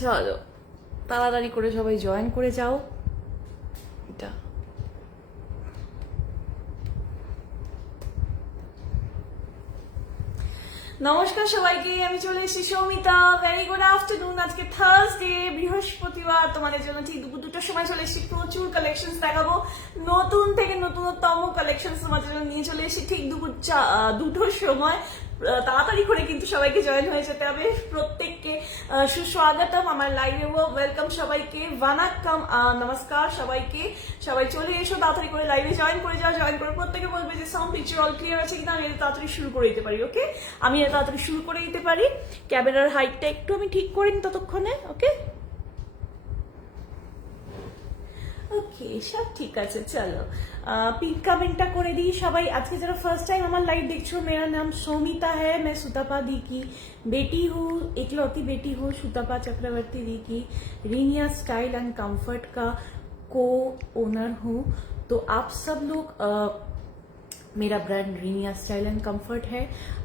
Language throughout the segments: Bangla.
চলো তাড়াতাড়ি করে সবাই জয়েন করে যাও। এটা নমস্কার সবাইকে, আমি চলে এসেছি সৌমিতা। Very good afternoon. আজকে থার্সডে, বৃহস্পতিবার। তোমাদের জন্য ঠিক দুপুর 2টার সময় চলে এসেছি। প্রচুর কালেকশন দেখাবো, নতুন থেকে নতুনতম কালেকশন তোমাদের জন্য নিয়ে চলে এসেছি ঠিক দুপুর 2টোর সময়। তাড়াতাড়ি করে কিন্তু সবাইকে জয়েন হয়ে যেতে হবে। প্রত্যেককে সুস্বাগতম আমার লাইভে। ওয়েলকাম সবাইকে, ওয়ানাক্কাম, নমস্কার সবাইকে। সবাই চলে এসো, তাড়াতাড়ি করে লাইভে জয়েন করে যাও। জয়েন করে প্রত্যেকে বলবে যে সাউন্ড পিকচার অল ক্লিয়ার আছে কিনা, আমি এটা তাড়াতাড়ি শুরু করে দিতে পারি। ওকে, আমি এটা তাড়াতাড়ি শুরু করে দিতে পারি। ক্যামেরার হাইটটা একটু আমি ঠিক করে নিই ততক্ষণে। ওকে ওকে, সব ঠিক আছে। চলো পিন कमेंटটা করে দিই সবাই। আজকে যারা ফার্স্ট টাইম আমার লাইভ দেখছো, मेरा नाम सोमिता है, मैं सुतपा दी की बेटी हूँ, इकलौती बेटी हूँ सुतपा चक्रवर्ती दी की। रीनिया स्टाइल एंड कंफर्ट का को ओनर हूँ। तो आप सब लोग मेरा brand Rhynia style and comfort है।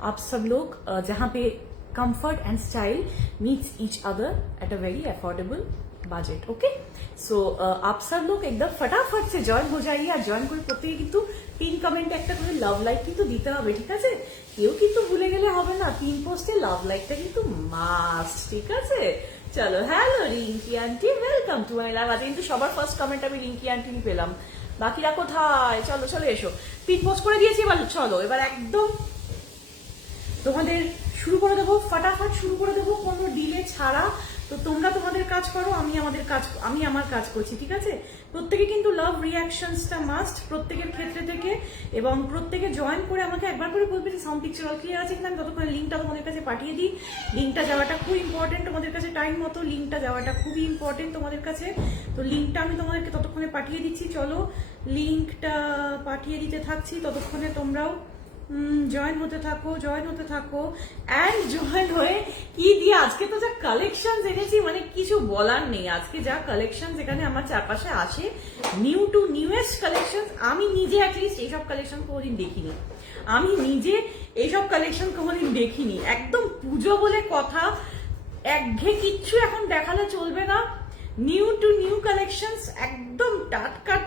आप सब लोग जहाँ पे comfort and style meets each other at a very affordable budget. Okay, so up সব লোক একদম ফটাফট সে জয়েন হয়ে যাইয়ে। আর জয়েন করে প্রত্যেকে কিন্তু পিন কমেন্টে একটা করে লাভ লাইক কিন্তু দিতে হবে, ঠিক আছে? কেউ কিন্তু ভুলে গেলে হবে না, পিন পোস্টে লাভ লাইকটা কিন্তু মাস্ট, ঠিক আছে? চলো, hello Rinki aunty, welcome to my live. আজকে কিন্তু সবার ফার্স্ট কমেন্ট আমি রিঙ্কি আন্টি পেলাম। বাকিরা কোথায়? চলো চলে এসো। পিন পোস্ট করে দিয়েছি, এবার চলো এবার একদম তোমাদের শুরু করে দেবো, ফটাফট শুরু করে দেবো, কোনো ডিলে ছাড়া। তো তোমরা তোমাদের কাজ করো, আমি আমার কাজ করছি, ঠিক আছে? প্রত্যেকে কিন্তু লাভ রিয়াকশনসটা মাস্ট প্রত্যেকের ক্ষেত্রে থেকে। এবং প্রত্যেকে জয়েন করে আমাকে একবার করে বলবে যে সাউন্ড পিকচার অল ক্লিয়ার আছে কিনা। আমি ততক্ষণে লিঙ্কটা তোমাদের কাছে পাঠিয়ে দিই। লিঙ্কটা যাওয়াটা খুব ইম্পর্টেন্ট তোমাদের কাছে, টাইম মতো লিঙ্কটা যাওয়াটা খুবই ইম্পর্টেন্ট তোমাদের কাছে। তো লিঙ্কটা আমি তোমাদেরকে ততক্ষণে পাঠিয়ে দিচ্ছি। চলো লিঙ্কটা পাঠিয়ে দিতে থাকছি, ততক্ষণে তোমরাও জয়েন হতে থাকো অ্যান্ড জয়েন হয়ে কি দিয়ে আজকে তো যা কালেকশন এনেছি, মানে কিছু বলার নেই। আজকে যা কালেকশন এখানে আমার চারপাশে আসে, নিউ টু নিউয়েস্ট কালেকশন। আমি নিজে অ্যাটলিস্ট এইসব কালেকশন কোনোদিন দেখিনি। একদম পুজো বলে কথা, একঘেয়ে কিচ্ছু এখন দেখালে চলবে না। নিউ টু নিউ কালেকশনস একদম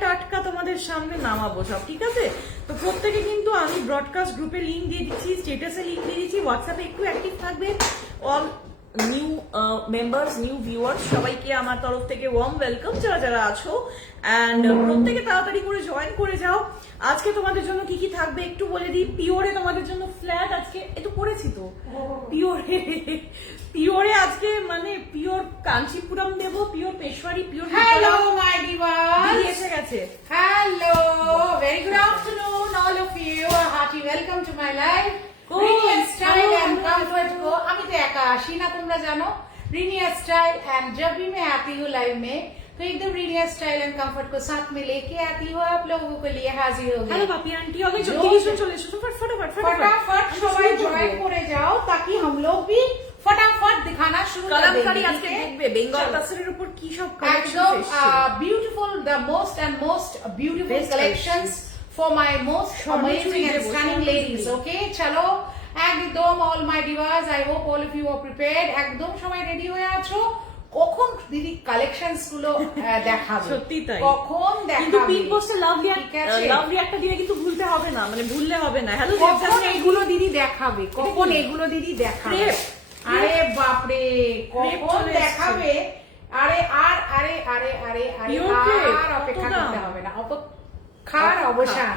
টাটকা তোমাদের সামনে নামাবো সব, ঠিক আছে? তো প্রত্যেকে কিন্তু আমি ব্রডকাস্ট গ্রুপে লিঙ্ক দিয়ে দিচ্ছি, স্টেটাসে লিঙ্ক দিয়ে দিচ্ছি, হোয়াটসঅ্যাপে একটু অ্যাক্টিভ থাকবে। All new members, new viewers সবাইকে আমার তরফ থেকে ওয়ার্ম ওয়েলকাম, যারা আছো। অ্যান্ড প্রত্যেকে তাড়াতাড়ি করে জয়েন করে যাও। আজকে তোমাদের জন্য কি কি থাকবে একটু বলে দিই। পিওরে তোমাদের জন্য ফ্ল্যাট আজকে একটু করেছি তো, পিওরে আজকে মানে পিওর কাঞ্চিপুরম দেবো, pure Peshawari, pure. Hello my divas, এসে গেছে। Hello, very good afternoon all of you. Hearty welcome to my life Rinia style and comfort को। আমি তো একা আসি না, তোমরা জানো। রিনিয়া स्टाइल एंड जब भी मैं आती हूँ लाइव में तो एकदम রিনিয়া स्टाइल एंड कंफर्ट को साथ में लेके आती हूँ, आप लोगों के लिए हाजिर हो गई। হ্যালো বাপি আন্টি, অনেক চলে এসো, ফটাফট সবাই জয়েন করে যাও ताकि हम लोग भी फटाफट दिखाना शुरू कर देंगे। আজকে দেখবে বেঙ্গল টাসের উপর কি সব একদম beautiful, the most beautiful collections for my most amazing and stunning ladies. Okay, চলো একদম all my divas, I hope all of you are prepared. একদম সবাই রেডি হয়ে আছো? কখন দিদি কালেকশনস গুলো দেখাবে? সত্যি তাই, কখন দেখাবে? কিন্তু পিন পোস্টে লাভ রিয়াক্টটা দিলে কিন্তু ভুললে হবে না। হ্যালো, কখন এগুলো দিদি দেখাবে? আরে বাপরে, কখন দেখাবে? আরে অপেক্ষা করতে হবে না, অপেক্ষার অবসান।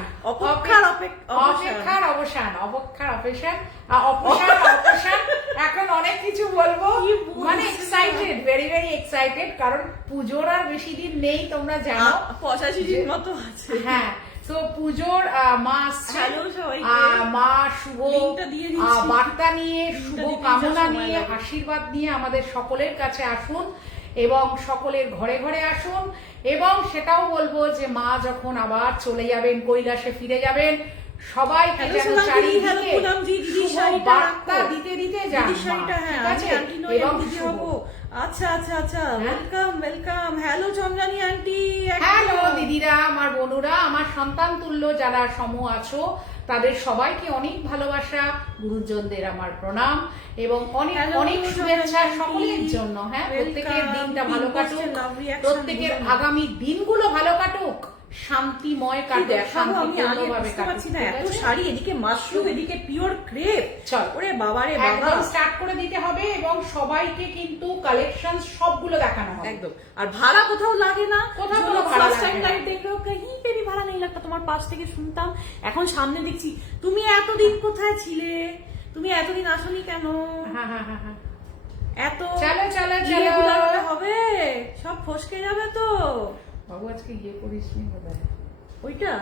এখন অনেক কিছু বলবো, মানে এক্সাইটেড, ভেরি এক্সাইটেড, কারণ পুজোর আর বেশি দিন নেই, তোমরা জানো। 85 দিন মতো আছে। হ্যাঁ, তো পুজোর মা মা শুভ বার্তা নিয়ে, শুভ কামনা নিয়ে, আশীর্বাদ নিয়ে আমাদের সকলের কাছে আসুন এবং সকলের ঘরে ঘরে আসুন। এবং সেটাও বলবো যে মা যখন আবার চলে যাবেন, কৈলাসে ফিরে যাবেন, সবাইকে যেন চারিদিকে শুভ বার্তা দিতে যান। এবং আচ্ছা, welcome. Hello Chandrani aunty, hello দিদিরা, আমার বোনুরা, আমার সন্তান তুল্য যারা সম আছো, তাদের সবাইকে অনেক ভালোবাসা, গুরুজনদের আমার প্রণাম এবং অনেক অনেক শুভেচ্ছা সকলের জন্য। হ্যাঁ, প্রত্যেকের দিনটা ভালো কাটুক, প্রত্যেকের আগামী দিনগুলো ভালো কাটুক, শান্তিময় কাটুক, শান্তিপূর্ণভাবে কাটুক। এত শাড়ি, এদিকে মাশরুম, এদিকে পিওর ক্রেপ। চল ওরে বাবা রে বাবা, একদম স্টার্ট করে দিতে হবে এবং সবাইকে কিন্তু কালেকশন সবগুলো দেখানো হবে একদম। আর ভাড়া কোথাও লাগে না, কোথাও কোনো ভাড়া লাগে না। দেখলো কहीं पे भी ভাড়া নেই লাগতা। তোমার পাশ থেকে শুনতাম, এখন সামনে দেখছি। তুমি এতদিন কোথায় ছিলে? তুমি এতদিন আসনি কেন? হ্যাঁ হ্যাঁ হ্যাঁ হ্যাঁ, এত চলো চলো ইয়েগুলো চলো, হবে, সব ফসকে যাবে তো। বাবু আজকে ইয়ে করিস নি বোধহয়? ওইটা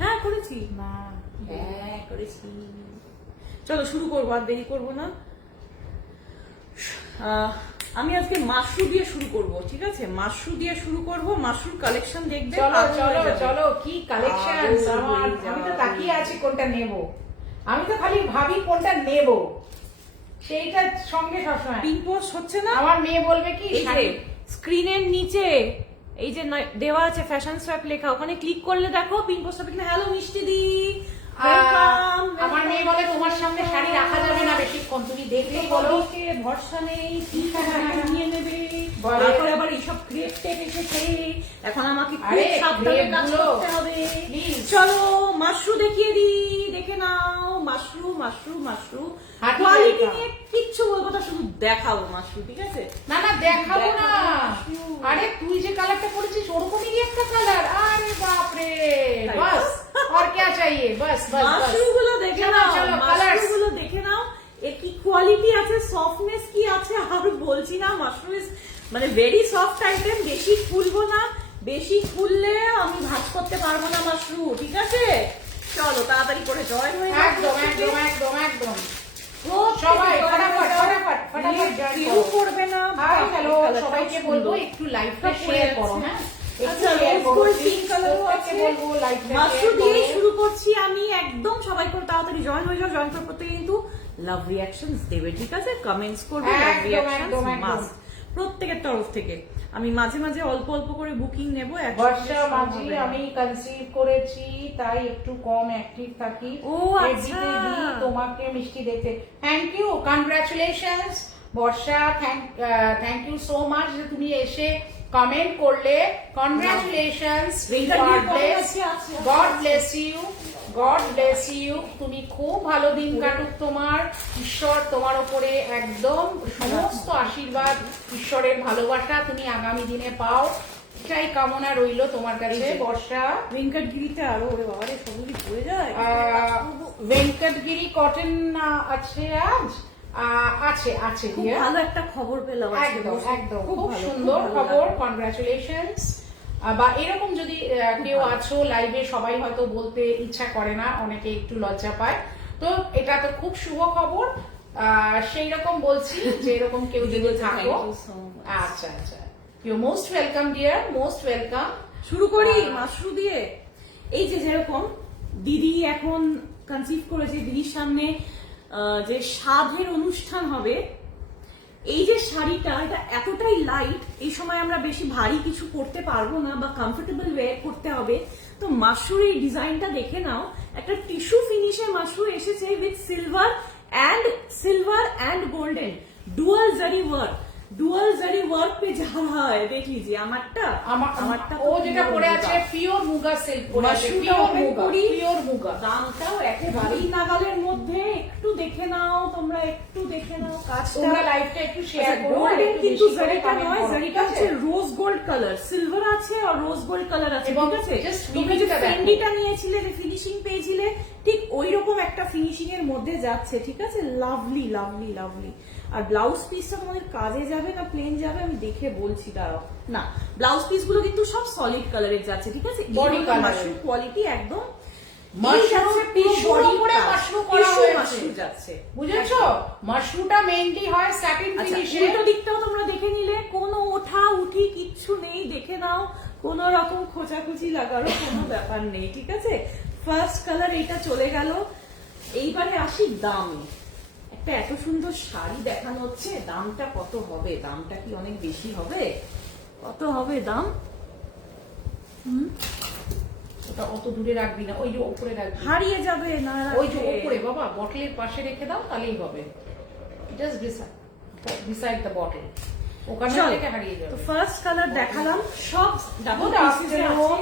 হ্যাঁ করেছি, না হ্যাঁ করেছি। চলো শুরু করবো, আর দেরি করবো না। আমি আজকে মাশরু দিয়ে শুরু করব, ঠিক আছে? মাশরু দিয়ে শুরু করব, মাশরুর কালেকশন দেখবে। চলো চলো চলো, কি কালেকশন! আমি তো তাকিয়ে আছি কোনটা নেব, আমি তো খালি ভাবি কোনটা নেব, সেইটার সঙ্গে সবসময় পিন পোস্ট হচ্ছে না। আমার মেয়ে বলবে কি, স্ক্রিনের নিচে এই যে দেওয়া আছে ফ্যাশন সোয়াপ লেখা, ওখানে ক্লিক করলে দেখো পিন পোস্ট হবে কিনা। হ্যালো মিষ্টি দি, আমার মেয়ে বলে তোমার সামনে শাড়ি রাখা যাবে না বেশিক্ষণ, তুমি দেখলেই বলো ভরসা নেই, নিয়ে নেবে। এখন আবার এইসব ক্রেপ টেপ এসেছে, এখন আমাকে খুব সাবধানে কাজ করতে হবে। চলো মাশরু দেখিয়ে দিই, দেখে নাও। মাশরু মাশরু মাশরু কোয়ালিটি নিয়ে কিচ্ছু বলবো না, শুধু দেখাবো মাশরু, ঠিক আছে? না না দেখাবো না, আরে তুই যে কালারটা পরেছিস ওরকমই একটা কালার। আরে বাপরে, বাস আর क्या चाहिए, बस बस মাশরুগুলো দেখে নাও, মাশরুগুলো দেখে নাও, এর কি কোয়ালিটি আছে, সফটনেস কি আছে। আর বলছি না, মাশরু ইজ মানে ভেরি সফট আইটেম। বেশি ফুলবো না, বেশি ফুললে আমি ভাঁজ করতে পারবো না মাশরু, ঠিক আছে? চলো তাড়াতাড়ি করে জয়েন হয়ে যাও। একদম একদম একদম একদম, সবাই ফটাফট ফটাফট ফটাফট জয়েন করবে না। হাই হ্যালো, সবাইকে বলবো একটু লাইভটা শেয়ার করো। হ্যাঁ আচ্ছা, রোজ গোল্ড পিঙ্ক কালারও আছে। মাশরু দিয়ে শুরু করছি আমি, একদম সবাই করে তাড়াতাড়ি জয়েন হয়ে যাও। জয়েন করে প্রত্যেকে কিন্তু লাভ রিঅ্যাকশনস দেবে, ঠিক আছে? কমেন্টস করবে, লাভ রিঅ্যাকশনস মাস্ট প্রত্যেকের তরফ থেকে। আমি মাঝে মাঝে অল্প অল্প করে বুকিং নেব। বর্ষা মাঝি আমি কনসিভ করেছি, তাই একটু কম অ্যাক্টিভ থাকি। ও আচ্ছা, তোমাকে মিষ্টি দেখতে। Thank you, congratulations Barsha, thank you so much যে তুমি এসে কমেন্ট করলে। Congratulations, God bless you, God bless you. তুমি খুব ভালো দিন কাটুক তোমার, ঈশ্বর তোমার উপরে একদম সমস্ত আশীর্বাদ, ঈশ্বরের ভালোবাসা তুমি আগামী দিনে পাও, এটাই কামনা রইল তোমার কাছে বর্ষা। ভেঙ্কটগিরিটা আরো, ওরে বাবা রে, সবগুলি পড়ে যায়। ভেঙ্কটগিরি কটন আছে আজ, আছে আছে, খুব ভালো একটা খবর পেলাম একদম একদম, খুব সুন্দর খবর, কনগ্রাচুলেশনস। বা এরকম যদি কেউ আছো লাইভে, সবাই হয়তো বলতে ইচ্ছা করে না, অনেকে একটু লজ্জা পায়, তো এটা তো খুব শুভ খবর। সেই রকম বলছি যে এরকম কেউ যদি থাকো, আচ্ছা আচ্ছা, you most welcome dear, most welcome. শুরু করি মাশরু দিয়ে। এই যে যেরকম দিদি এখন কনসিভ করেছে, দিদির সামনে যে সাধের অনুষ্ঠান হবে, এই যে শাড়িটা, এটা এতটাই লাইট, এই সময় আমরা বেশি ভারী কিছু করতে পারবো না বা কমফোর্টেবল ওয়ে করতে হবে। তো মাশরুর এই ডিজাইনটা দেখে নাও, একটা টিস্যু ফিনিশে মাশরু এসেছে with silver and golden dual জারি ওয়ার্ক। ডুয়াল জারি ওয়ার্ক পে যা रहा है, देख लीजिए। আমারটা ও যেটা পরে আছে পিওর মুগা সিল্ক পরে আছে, পিওর মুগা। দামটাও একেবারেই নাগালের মধ্যে। একটু দেখে নাও তোমরা, একটু দেখে নাও কাজটা। তোমরা লাইভটা একটু শেয়ার করো। গোল্ডেন কিন্তু জারিটা নয়, জারিটা হচ্ছে রোজ গোল্ড কালার, সিলভার আছে আর রোজ গোল্ড কালার আছে, ঠিক আছে? তুমি যে ফেন্ডিটা নিয়েছিলে, যে ফিনিশিং পেয়েছিলে, ঠিক ওই রকম একটা ফিনিশিং এর মধ্যে যাচ্ছে, ঠিক আছে? Lovely lovely lovely. আর ব্লাউজ পিসটা তোমাদের কাজে যাবে না প্লেন যাবে আমি দেখে বলছি, দাঁড়াও। না, ব্লাউজ পিস গুলো কিন্তু সব সলিড কালারের যাচ্ছে, ঠিক আছে? বডি কালার কোয়ালিটি একদম বুঝেছো? মাশরুটা মেইনলি হয় স্যাটিন ফিনিশে। উল্টো দিকটাও তোমরা দেখে নিলে, কোনো ওঠা উঠি কিচ্ছু নেই, দেখে নাও। কোনো রকম খোঁচাখুচি লাগারও কোনো ব্যাপার নেই, ঠিক আছে? ফার্স্ট কালার এটা চলে গেল। এইবারে আসি দামে। একটা এত সুন্দর শাড়ি দেখানো হচ্ছে, দামটা কত হবে? দামটা কি অনেক বেশি হবে? কত হবে দাম? ওটা অত দূরে রাখবি না, ওই যে উপরে রাখবি, হারিয়ে যাবে না, ওই যে উপরে বাবা বটলের পাশে রেখে দাও তাহলেই হবে, জাস্ট বিসাইড দ্য বটল, ওখানে থেকে হারিয়ে যাবে। তো ফার্স্ট কালার দেখালাম, সব double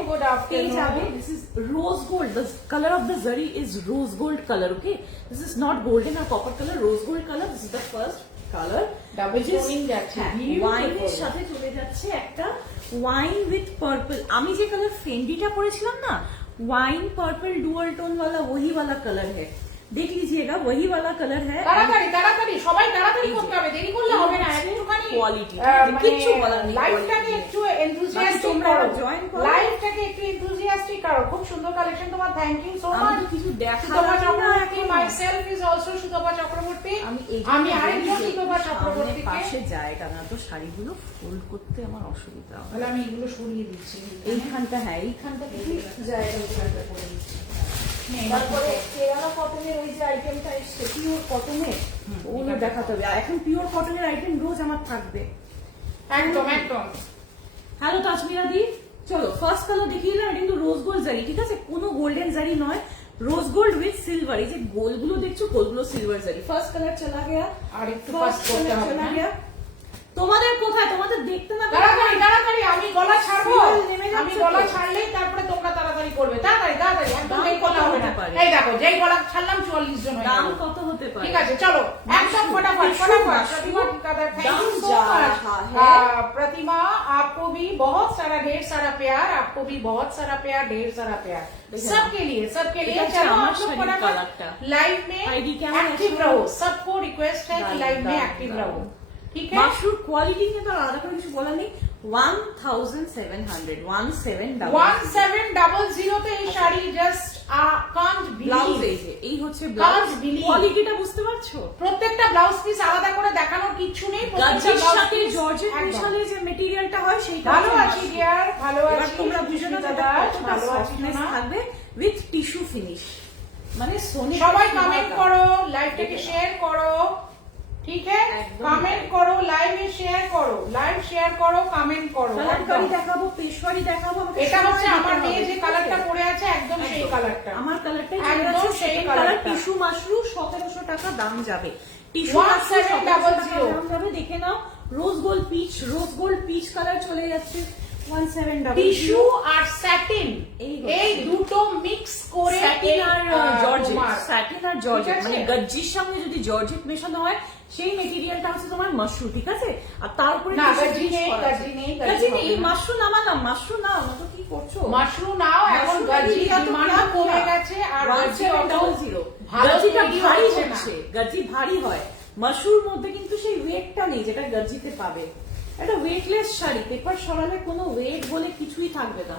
good afternoon. This is rose gold. The color of the zari is rose gold color. Okay, this is not golden or copper color. Rose gold color. This is the first color. Double toning যাচ্ছে, ওয়াইনের সাথে চলে যাচ্ছে একটা ওয়াইন উইথ পার্পল। আমি যে কালার ফেন্ডিটা পরেছিলাম না, ওয়াইন पर्पल डुअल टोन वाला वही वाला कलर है, देख लीजिएगा वही वाला कलर है। তাড়াতাড়ি তাড়াতাড়ি সবাই তাড়াতাড়ি করতে হবে, দেরি করলে হবে না। একটুখানি কোয়ালিটি কিছু বলার নেই, লাইফটাকে একটু এনথুসিয়াস্টিক করো, লাইফটাকে একটু এনথুসিয়াস্টিক করো। খুব সুন্দর কালেকশন তোমার, থ্যাংক ইউ সো মাচ। কিছু Sutapa Chakraborty, myself is also Sutapa Chakraborty, আমি আরেকজন সুতপা চক্রবর্তীকে পাশে জায়গা না, তো শাড়িগুলো ফোল্ড করতে আমার অসুবিধা হয়, তাহলে আমি এগুলো সরিয়ে দিচ্ছি। এইখানটা, হ্যাঁ এইখানটা জায়গা করে দিচ্ছি। তারপরে কেরালা কটনের ওই যে আইটেমটা এসছে পিওর কটনের, ওগুলো দেখাতে হবে। এখন পিওর কটনের আইটেম রোজ আমার থাকবে, একদম একদম। হ্যালো তাজমিরা দি, চলো ফার্স্ট কালার দেখিয়ে দিলাম। এটা কিন্তু রোজ গোল্ড জারি, ঠিক আছে, কোনো গোল্ডেন জারি নয়, রোজ গোল্ড উইথ সিলভার। এই যে গোলগুলো দেখছো, গোলগুলো সিলভার জারি। ফার্স্ট কালার চলা গেয়া, আর একটু ফাস্ট করতে হবে না। তোমাদের কোথায়, তোমাদের দেখতে না, তাড়াতাড়ি তাড়াতাড়ি, আমি গলা ছাড়বো, আমি গলা ছাড়লেই তারপরে তোমরা তাড়াতাড়ি করবে, তাড়াতাড়ি তাড়াতাড়ি, একদম এই কথা হবে না। এই দেখো যেই গলা ছাড়লাম 44 জন হয়ে দাম গেল। কত হতে পারে? ঠিক আছে চলো একদম फटाफट फटाफट। प्रतिमा ठिकादार, थैंक यू सो मच। प्रतिमा आपको भी बहुत सारा ढेर सारा प्यार, आपको भी बहुत सारा प्यार, ढेर सारा प्यार, सबके लिए सबके लिए। चलो आप लोग फटाफट लाइव में एक्टिव रहो, सबको रिक्वेस्ट है कि लाइव में एक्टिव रहो, ठीक है। মাশরুর কোয়ালিটি নিয়ে তো আলাদা করে কিছু বলা নেই। 1700 1700 তে এই sari just Kant blouse, believe. এই হচ্ছে ব্লাউজ, Can't believe। কোয়ালিটিটা বুঝতে পারছো? প্রত্যেকটা ব্লাউজ পিস আলাদা করে দেখানোর কিছু নেই, প্রত্যেকটা গাজির ব্লাউজ সাথে পিস জর্জেট মেশালে যে মেটেরিয়ালটা হয় সেইটা ভালো আছি ডিয়ার, ভালো এবার আছি। তোমরা বুঝে নাও দাদা কতটা ভালো আছি সফটনেস না। থাকবে উইথ টিস্যু ফিনিশ, মানে সোনে। সবাই কমেন্ট করো, লাইভটাকে শেয়ার করো, ঠিক है, কমেন্ট করো, লাইভে শেয়ার করো, লাইভ শেয়ার করো, কমেন্ট করো। কালারকারি দেখাবো, পেশওয়ারি দেখাবো। এটা হচ্ছে আমার মেয়ে যে কালারটা পরে আছে, একদম সেই কালারটা, আমার কালারটাই একদম সেই কালার। কালারটা। টিস্যু মাশরু 1700 টাকা দাম যাবে, টিস্যু 1700 দাম যাবে। দেখে নাও, rose gold peach, rose gold peach colour চলে যাচ্ছে 1700। টিস্যু আর স্যাটিন এই দুটো মিক্স করে, স্যাটিন আর জর্জেট, স্যাটিন আর জর্জেট, ঠিক আছে? মানে গজ্জির সঙ্গে যদি জর্জেট মেশানো হয় সেই মেটেরিয়ালটা হচ্ছে তোমার মাশরু, ঠিক আছে। আর তারপরে না গজ্জি নেই, গজ্জি নেই, গজ্জি নেই, মাশরু নামালাম, মাশরু নাও না তো কি করছো? মাশরু নাও, এখন গজ্জি ডিমান্ড কমে গেছে, আর গজ্জি অত 1700 ভালো গজ্জিটা তৈরি ভারী হচ্ছে না। হচ্ছে, গজ্জি ভারী হয়। মাশরুর মধ্যে কিন্তু সেই ওয়েটটা নেই যেটা গজ্জিতে পাবে। এটা ওয়েটলেস শাড়ি, পেপার সরালে কোনো ওয়েট বলে কিছুই থাকবে না।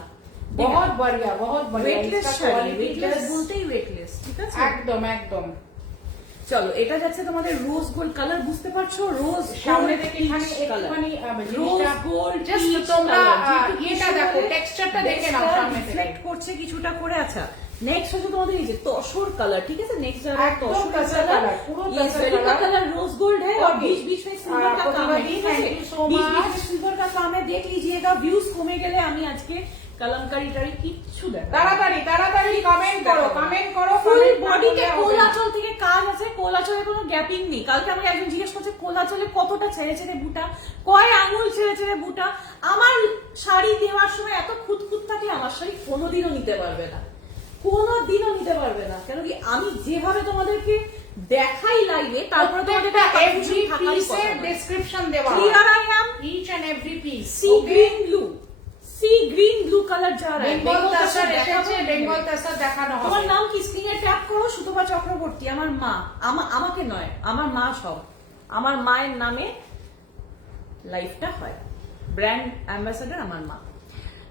बहुत बढ़िया, बहुत बढ़िया। ওয়েটলেস इसका শাড়ি, quality ওয়েটলেস just বলতেই ওয়েটলেস, ঠিক আছে। একদম একদম। চলো এটা যাচ্ছে তোমাদের রোজ গোল্ড কালার, বুঝতে পারছো? রোজ সামনে থেকে এখানে একটুখানি রোজ গোল্ড জাস্ট তোমরা এটা দেখো, টেক্সচারটা দেখে নাও সামনে থেকে, রিফ্লেক্ট করছে কিছুটা করে। আচ্ছা নেক্সট হচ্ছে তোমাদের এই যে তসর কালার, ঠিক আছে। নেক্সট যারা একদম তসর तसर কালার, कलर, पूरा ये तसर जरी का कलर। कलर रोज गोल्ड है और Okay. बीच बीच में सिल्वर का काम है, ठीक है। Thank you so beach beach much। में सिल्वर का काम है, देख लीजिएगा। व्यूज কমে গেলে আমি আজকে কলমকারি টারি কিচ্ছু দেখাবো। তাড়াতাড়ি তাড়াতাড়ি কমেন্ট করো, কমেন্ট করো। ফুল বডিতে কোলাচল থেকে কাজ আছে, কোলাচলে কোনো গ্যাপিং নেই। কালকে আমাকে একজন জিজ্ঞেস করছে কোলাচলে কতটা ছেড়ে ছেড়ে বুটা, কয় আঙুল ছেড়ে ছেড়ে বুটা। আমার শাড়ি দেওয়ার সময় এত খুঁতখুত থাকে, আমার শাড়ি কোনোদিনও নিতে পারবে না, কোনোদিনও নিতে পারবে না। কেন কি আমি যেভাবে তোমাদেরকে দেখাই লাইভে, তারপরে প্রত্যেকটা এভরি পিসের ডেসক্রিপশন দেওয়া হয়। Here I am, Each and every piece। sea green blue, sea green blue color যা রहा है। বেঙ্গল তাসার এসেছে, বেঙ্গল তাসার দেখানো হবে। তোমার নাম কি? স্ক্রিনে ট্যাপ করো, সুতপা চক্রবর্তী। আমার মা, আমাকে নয়, আমার মা সব, আমার মায়ের নামে লাইফটা হয়। ব্র্যান্ড অ্যাম্বাসেডর আমার মা।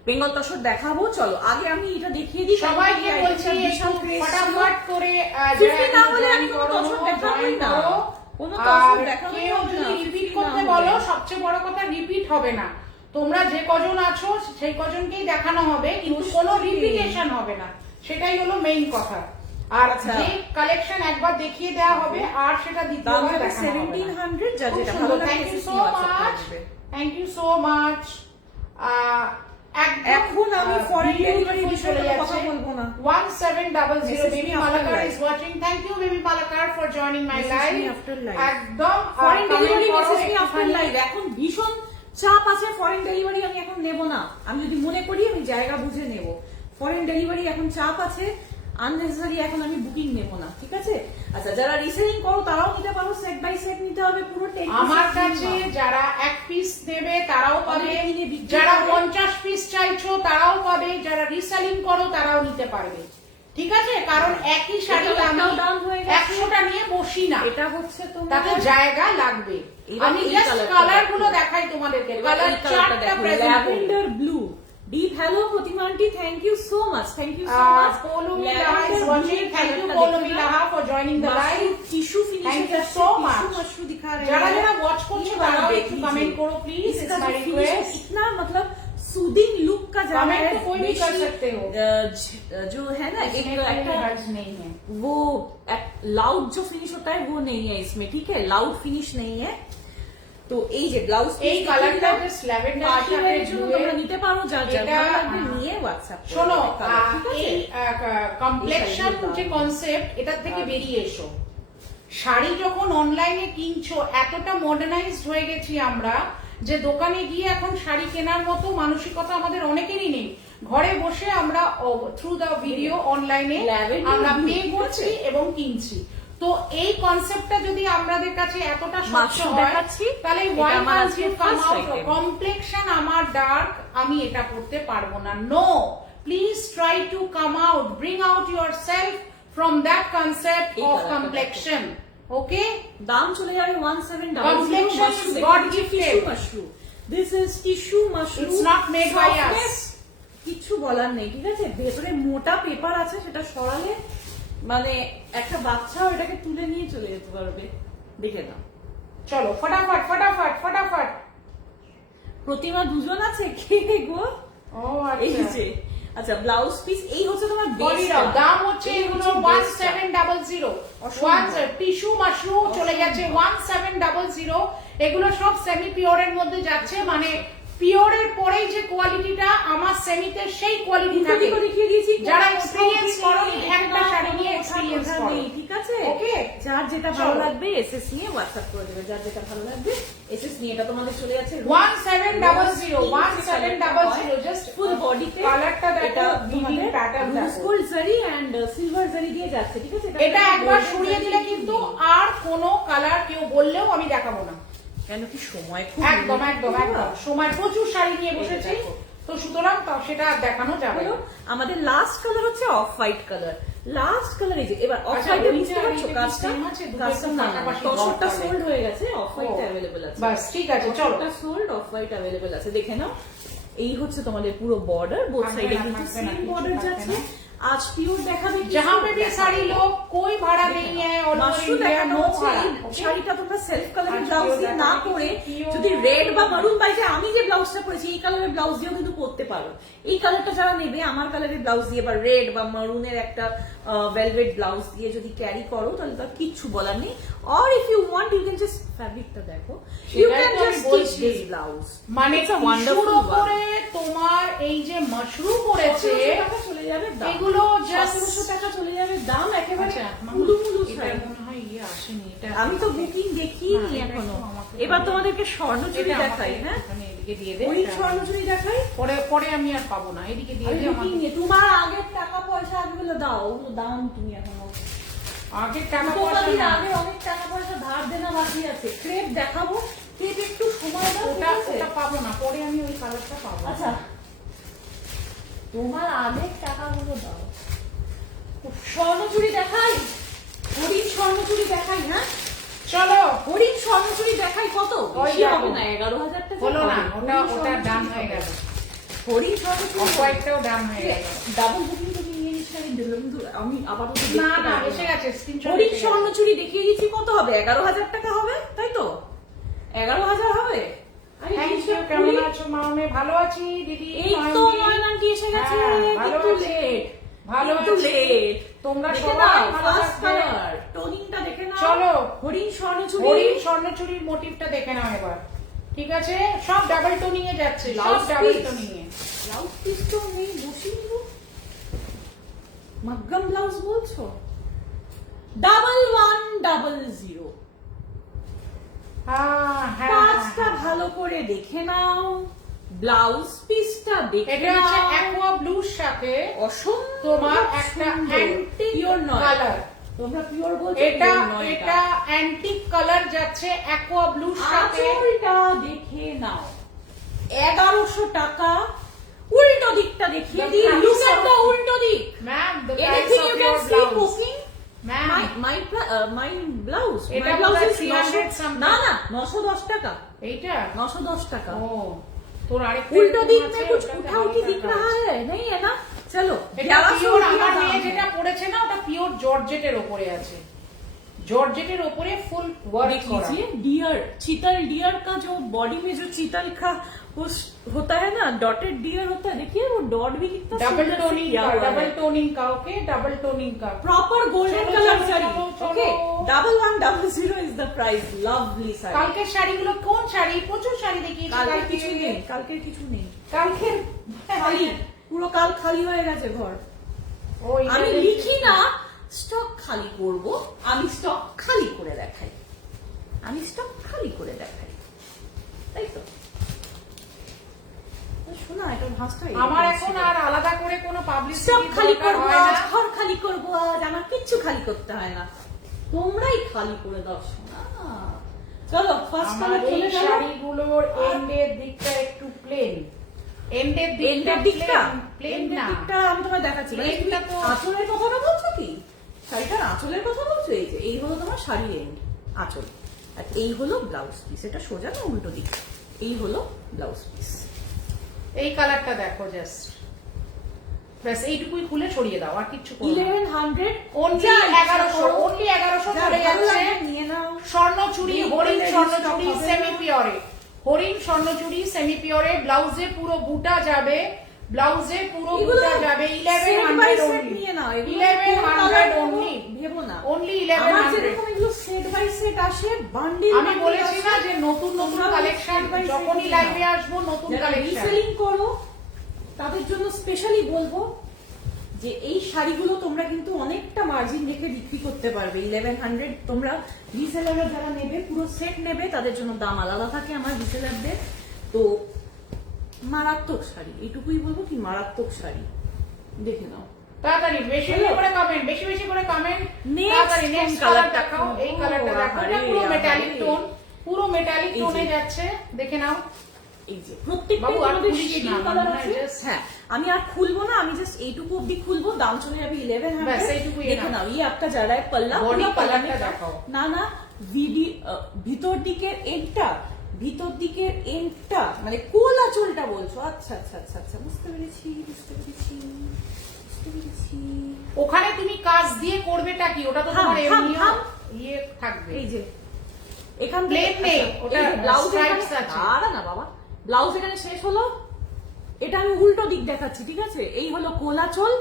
বেঙ্গল তসর দেখাবো, চলো আগে আমি এটা দেখিয়ে দিই। সবাইকে বলছি একটু ফটাফট করে ফিফটি না হলে আমি কোনো তসর দেখাবোই না, কোনো তসর দেখাবোই কেউ না। যদি রিপিট করতে বলো, সবচেয়ে বড় কথা রিপিট হবে না। তোমরা যে কজন আছো সেই কজনকেই দেখানো হবে, কিন্তু কোনো রিপিটেশন হবে না, সেটাই হলো মেইন কথা। আর যে কালেকশন একবার দেখিয়ে দেওয়া হবে আর সেটা দ্বিতীয়বার দেখানো হবে না। 1700 যা যেটা ভালো লাগে। Thank you so much, thank you so much. এখন আমি ফরেন ডেলিভারি বিষয়ে কথা বলবো না। 1700 Baby Malakar is watching. Thank you Baby Malakar for joining my live. একদম foreign delivery message me after live. এখন ভীষণ চাপ আছে, ফরেন ডেলিভারি আমি এখন নেব না। আমি যদি মনে করি আমি জায়গা বুঝে নেব। ফরেন ডেলিভারি এখন চাপ আছে, আননেসেসারি এখন আমি বুকিং নেব না, ঠিক আছে? আচ্ছা, যারা রিসেলিং করো তারাও নিতে পারো, সেট বাই সেট নিতে হবে পুরো 10 আমার কাছে যারা এক পিস নেবে তারাও পাবে, যারা 50 পিস চাইছো তারাও পাবে, যারা রিসেলিং করো তারাও নিতে পারবে, ঠিক আছে? কারণ একই শাড়ি আমি 100টা নিয়ে বসি না, এটা হচ্ছে তোমার তাতে জায়গা লাগবে। আমি জাস্ট কালার গুলো দেখাই তোমাদেরকে। কালার চারটা present lavender blue deep. Hello Pratima aunty, thank you so much, thank you so much. Polu Mila is watching. Thank you Polu Mila for joining the live. Tissue finish, Thank you so much. Mashru दिखा रहे हैं। যারা যারা ওয়াচ করছো তারা একটু কমেন্ট করো প্লিজ, ইটস মাই রিকোয়েস্ট। इतना मतलब सूदिंग लुक का जा रहा है, कोई भी कर सकते हो। जो है ना एक हर्ज नहीं है, वो लाउड जो फिनिश होता है वो नहीं है इसमें, ठीक है? लाउड फिनिश नहीं है। তো এই যে ব্লাউজ এই কালারটা জাস্ট ল্যাভেন্ডার সাথে তোমরা নিতে পারো, যা যা ভালো লাগবে নিয়ে হোয়াটসঅ্যাপ করো। শোনো, এই কমপ্লেকশন যে কনসেপ্ট, এটা থেকে বেরিয়ে এসো। শাড়ি যখন অনলাইনে কিনছো, এতটা মডার্নাইজড হয়ে গেছি আমরা যে দোকানে গিয়ে এখন শাড়ি কেনার মতো মানসিকতা আমাদের অনেকেরই নেই। ঘরে বসে আমরা থ্রু দ্য ভিডিও অনলাইনে আমরা পে করছি এবং কিনছি। তো এই কনসেপ্টটা যদি আমাদের কাছে এতটা স্বচ্ছ হয়, তাহলে কমপ্লেকশন আমার ডার্ক, আমি এটা করতে পারবো না। No, please try to come out, bring out yourself from that concept of complexion. Okay, দাম চলে যাবে 1700। Complexion is God gifted. This is tissue mushroom, it's not made by us. কিছু বলার নেই, ঠিক আছে? ভেতরে মোটা পেপার আছে, সেটা সরালে মানে একটা বাচ্চা এটাকে তুলে নিয়ে চলে যেতে পারবে। দেখে নাও, চলো ফটাফট ফটাফট ফটাফট। প্রতিমা দুজন আছে, কে গো? ও এই আচ্ছা, যে আচ্ছা ব্লাউজ পিস এই হচ্ছে তোমার বেস্ট। দাম হচ্ছে এগুলো 1700। টিস্যু মাশরুম চলে যাচ্ছে 1700। এগুলো সব সেমি পিওরের মধ্যে যাচ্ছে, মানে পিওরের পরেই যে কোয়ালিটিটা আমার সেমিতে সেই কোয়ালিটি থাকে। দেখিয়ে দিয়েছি, যারা এক্সপেরিয়েন্স করনি একটা শাড়ি নিয়ে এক্সপেরিয়েন্স করো, ঠিক আছে? ওকে, যার যেটা ভালো লাগবে এসএস নিয়ে হোয়াটসঅ্যাপ করে দেবে, যার যেটা ভালো লাগবে এসএস নিয়ে। এটা তোমাদের চলে যাচ্ছে 1700 জাস্ট ফুল বডিতে। কালারটা দেখো, ভিভিং প্যাটার্ন দেখো, গোল্ড জারি এন্ড সিলভার জারি দিয়ে যাচ্ছে, ঠিক আছে? এটা একবার সরিয়ে দিলে কিন্তু আর কোনো কালার কেউ বললেও আমি দেখাবো না। কেন কি সময় খুব একদম একদম একদম সময়, প্রচুর শাড়ি নিয়ে বসেছি, তো সুতরাং সেটা দেখানো যাবে। আমাদের লাস্ট কালার হচ্ছে off white colour. Last colour এই যে, এবার অফ হোয়াইট এর বুঝতে পারছো কাস্টম তোরটা সোল্ড হয়ে গেছে, অফ হোয়াইট अवेलेबल আছে। বাস ঠিক আছে, চলো, এটা সোল্ড, অফ হোয়াইট अवेलेबल আছে, দেখে নাও। এই হচ্ছে তোমাদের পুরো বর্ডার, বোথ সাইডে কিন্তু সেম বর্ডার যাচ্ছে। आज प्योर দেখাবে, जहां पे भी साड़ी लो कोई भाड़ा नहीं है, ऑल ओवर इंडिया नो भाड़ा। শাড়িটা তোমরা সেলফ কালারের ব্লাউজ দিয়ে না করে যদি রেড বা মারুন বাই যে আমি যে ব্লাউজটা পরেছি এই কালারের ব্লাউজ দিয়েও কিন্তু করতে পারো। এই কালারটা যারা নেবে আমার কালারের ব্লাউজ দিয়ে বা রেড বা মারুনের একটা ভেলভেট ব্লাউজ দিয়ে যদি ক্যারি করো তাহলে তার কিচ্ছু বলার নেই। Or if you want you can just ফ্যাব্রিকটা দেখো, you can just stitch this blouse. মানে ওয়ান্ডারফুল উপরে তোমার এই যে মাশরুম পড়েছে চলে যাবে দাম, এগুলো জাস্ট 700 টাকা চলে যাবে দাম, একেবারে মুলু মুলু ছাড়া। মনে হয় ইয়ে আসেনি, এটা আমি তো বুকিং দেখিনি এখনো। এবার তোমাদেরকে স্বর্ণচুরি দেখাই, হ্যাঁ এদিকে দিয়ে দে, ওই স্বর্ণচুরি দেখাই, পরে পরে আমি আর পাবো না, এদিকে দিয়ে দে। তোমার আগের টাকা পয়সা আগেগুলো দাও, ওগুলো দাও তুমি এখনো। আগের টাকা পয়সা পয়সা আগে অনেক টাকা পয়সা ধার দেনা বাকি আছে। ক্রেপ দেখাবো, ক্রেপ একটু সময় দাও, ওটা পাবো না, পরে আমি ওই কালারটা পাবো। আচ্ছা তোমার আগের টাকাগুলো দাও। স্বর্ণচুরি দেখাই, হরিণ স্বর্ণচুরি দেখাই, হ্যাঁ চলো হরিণ স্বর্ণচুরি দেখাই। কত বেশি হবে না, 11,000 টাকা হলো না, ওটা ডান হয়ে গেল। হরিণ স্বর্ণচুরি কয়েকটাও ডান হয়ে গেল। ডাবল বুকিং তুমি নিয়ে নিস আমি দিলাম, কিন্তু আমি আপাতত না না এসে গেছে, স্ক্রিনশট। হরিণ স্বর্ণচুরি দেখিয়ে দিচ্ছি, কত হবে? 11,000 টাকা হবে, তাই তো? 11,000 হবে। কেমন আছো মামে? ভালো আছি দিদি। এই তো নয়ন আন্টি এসে গেছে, একটু লেট, ভালো একটু লেট। তোমরা দেখে সবাই নাও ভালো ফার্স্ট থাকবে। কালার টোনিংটা দেখে নাও। চলো হরিণ স্বর্ণচুরি, হরিণ স্বর্ণচুরির মোটিভটা দেখে নাও এবার, ঠিক আছে? সব ডাবল টোনিং এ যাচ্ছে, সব ডাবল টোনিং এ। ব্লাউজ পিস তো নেই, বসিয়ে নিব। মাগ্গাম ব্লাউজ বলছো? 1100। কাজটা ভালো করে দেখে নাও, ব্লাউজ পিসটা দেখে এটা নাও। হচ্ছে অ্যাকোয়া ব্লুর সাথে অসম্ভব তোমার একটা অ্যান্টিক কালার। তোমরা পিওর বলছো? এটা অ্যান্টিক কালার যাচ্ছে অ্যাকোয়া ব্লুর সাথে। আঁচলটা দেখে নাও, 1100 টাকা। উল্টো দিকটা দেখিয়ে দিই, লুক এট দ্য উল্টো দিক। Ma'am, the price Anything you of can your see blouse. cooking? Ma'am, My blouse. এটা My blouse বোধহয় is 300 something। না 910 টাকা। এইটা 910 টাকা। ও তোর আরেকটা उल्टो दिख আছে, में कुछ ওটাতে उठा उठी হালকা दिख কাজ। रहा है? नहीं है ना? चलो এটা 1100 পিওর, रुपया আমার दाम মেয়ে है। যেটা পড়েছে না ওটা পিওর জর্জেটের উপরে আছে, জর্জেটের উপরে ফুল ওয়ার্ক देख করা। लीजिए, डियर चीतल डियर का जो बॉडी में जो चीतल का उस होता है ना, डॉटेड डियर होता है, देखिए वो डॉट भी कितना डबल सुंदर से टोनिंग किया का, हुआ डबल है। टोनिंग का, ओके डबल टोनिंग का। प्रॉपर गोल्डन चलो, कलर चलो, साड़ी, चलो, चलो। Okay 1100 is the price. Lovely sari. কালকের শাড়িগুলো কোন শাড়ি? প্রচুর শাড়ি দেখিয়েছি কালকে কিছু নেই, কালকে কিছু নেই, কালকে খালি পুরো কাল খালি হয়ে গেছে ঘর। ওই আমি লিখি না স্টক খালি করব, আমি স্টক খালি করে দেখাই, আমি স্টক খালি করে দেখাই, তাই তো? শোনা এটা ভাষা আমার এখন আর আলাদা করে কোনো পাবলিসিটি স্টক খালি দরকার করবো হয় আজ, না। ঘর খালি করবো আজ, আমার কিচ্ছু খালি করতে হয় না, তোমরাই খালি করে দাও শোনা। চলো ফার্স্ট আমার কালার এই চলে গেল। শাড়িগুলোর এন্ডের দিকটা একটু প্লেন, এন্ডের এন্ডের দিকটা দিকটা প্লেন এন্ডের না। দিকটা আমি তোমায় দেখাচ্ছি। মানে প্লেনটা তুমি তো- আঁচলের কথাটা বলছো কি? শাড়িটার আঁচলের কথা বলছো? এই যে এই হলো তোমার শাড়ির এন্ড, আঁচল, আর এই হলো ব্লাউজ পিস। এটা সোজা না উল্টো দিক? এই হলো ব্লাউজ পিস। এই কালারটা দেখো জাস্ট, ব্যাস এইটুকুই খুলে ছড়িয়ে দাও, আর কিচ্ছু করো না। 1100 অনলি 1100, অনলি 1100 পড়ে যাচ্ছে। নিয়ে নাও। স্বর্ণচুড়ি, হরিণ Ladies স্বর্ণচুড়ি top হবে সেমি না। পিওরে, হরিণ স্বর্ণচুড়ি সেমি পিওরে, ব্লাউজে পুরো বুটা যাবে, ব্লাউজে পুরো এগুলো বুটা যাবে। set by 1100 set only, নিয়ে নাও। এগুলো 1100 কোন only, colour ভেবো না। only আমার 1100। যেরকম এগুলো সেট বাই সেট আসে, বান্ডিল আমি বলেছি না যে নতুন নতুন তোমরা কালেকশন set by set যখনই নিয়ে লাইভে নাও। আসবো নতুন যারা কালেকশন। রিসেলিং করো তাদের জন্য স্পেশালি বলবো যে এই শাড়িগুলো তোমরা কিন্তু অনেকটা মার্জিন রেখে বিক্রি করতে পারবে। 1100 তোমরা রিসেলাররা যারা নেবে, পুরো সেট নেবে, তাদের জন্য দাম আলাদা থাকে আমার রিসেলারদের। তো মারাত্মক শাড়ি, এইটুকুই বলবো কি মারাত্মক শাড়ি, দেখে নাও। তাড়াতাড়ি বেশি বেশি করে কমেন্ট, বেশি বেশি করে কমেন্ট। Next তাড়াতাড়ি কোন নেক্সট colour কালার টা? দেখাও। এই কালারটা দেখো, আরে, এটা পুরো মেটালিক আরে। টোন, পুরো মেটালিক এই যে। টোনে যাচ্ছে, দেখে নাও। এই যে প্রত্যেকটা বাবু, আর তোমাদের খুলিস শেডিং না, কালার মনে হয় আছে। just- হ্যাঁ, আমি আর খুলবো না, আমি জাস্ট এইটুকু অবধি খুলবো, দাম চলে যাবে 1100। ব্যাস, এইটুকুই দেখে enough। নাও, ये आपका जा रहा है पल्ला, Body पूरा पल्ला colour টা में দেখাও। না না ভিতর দিকের এন্ডটা, ভিতর দিকের এন্ডটা মানে কোল আঁচলটা বলছো? আচ্ছা আচ্ছা আচ্ছা আচ্ছা, বুঝতে পেরেছি বুঝতে পেরেছি বুঝতে পেরেছি। ওখানে তুমি কাজ দিয়ে করবেটা কি? ওটা তো থাম, তোমার থাম, এমনিও থাম। ইয়ে থাকবে। এই যে এখান Plain নেই, ওটা ব্লাউজ stripes আছে। না বাবা, ব্লাউজ এখানে শেষ হলো। এটা আমি উল্টো দিক দেখাচ্ছি, ঠিক আছে? এই হলো কোলাচল,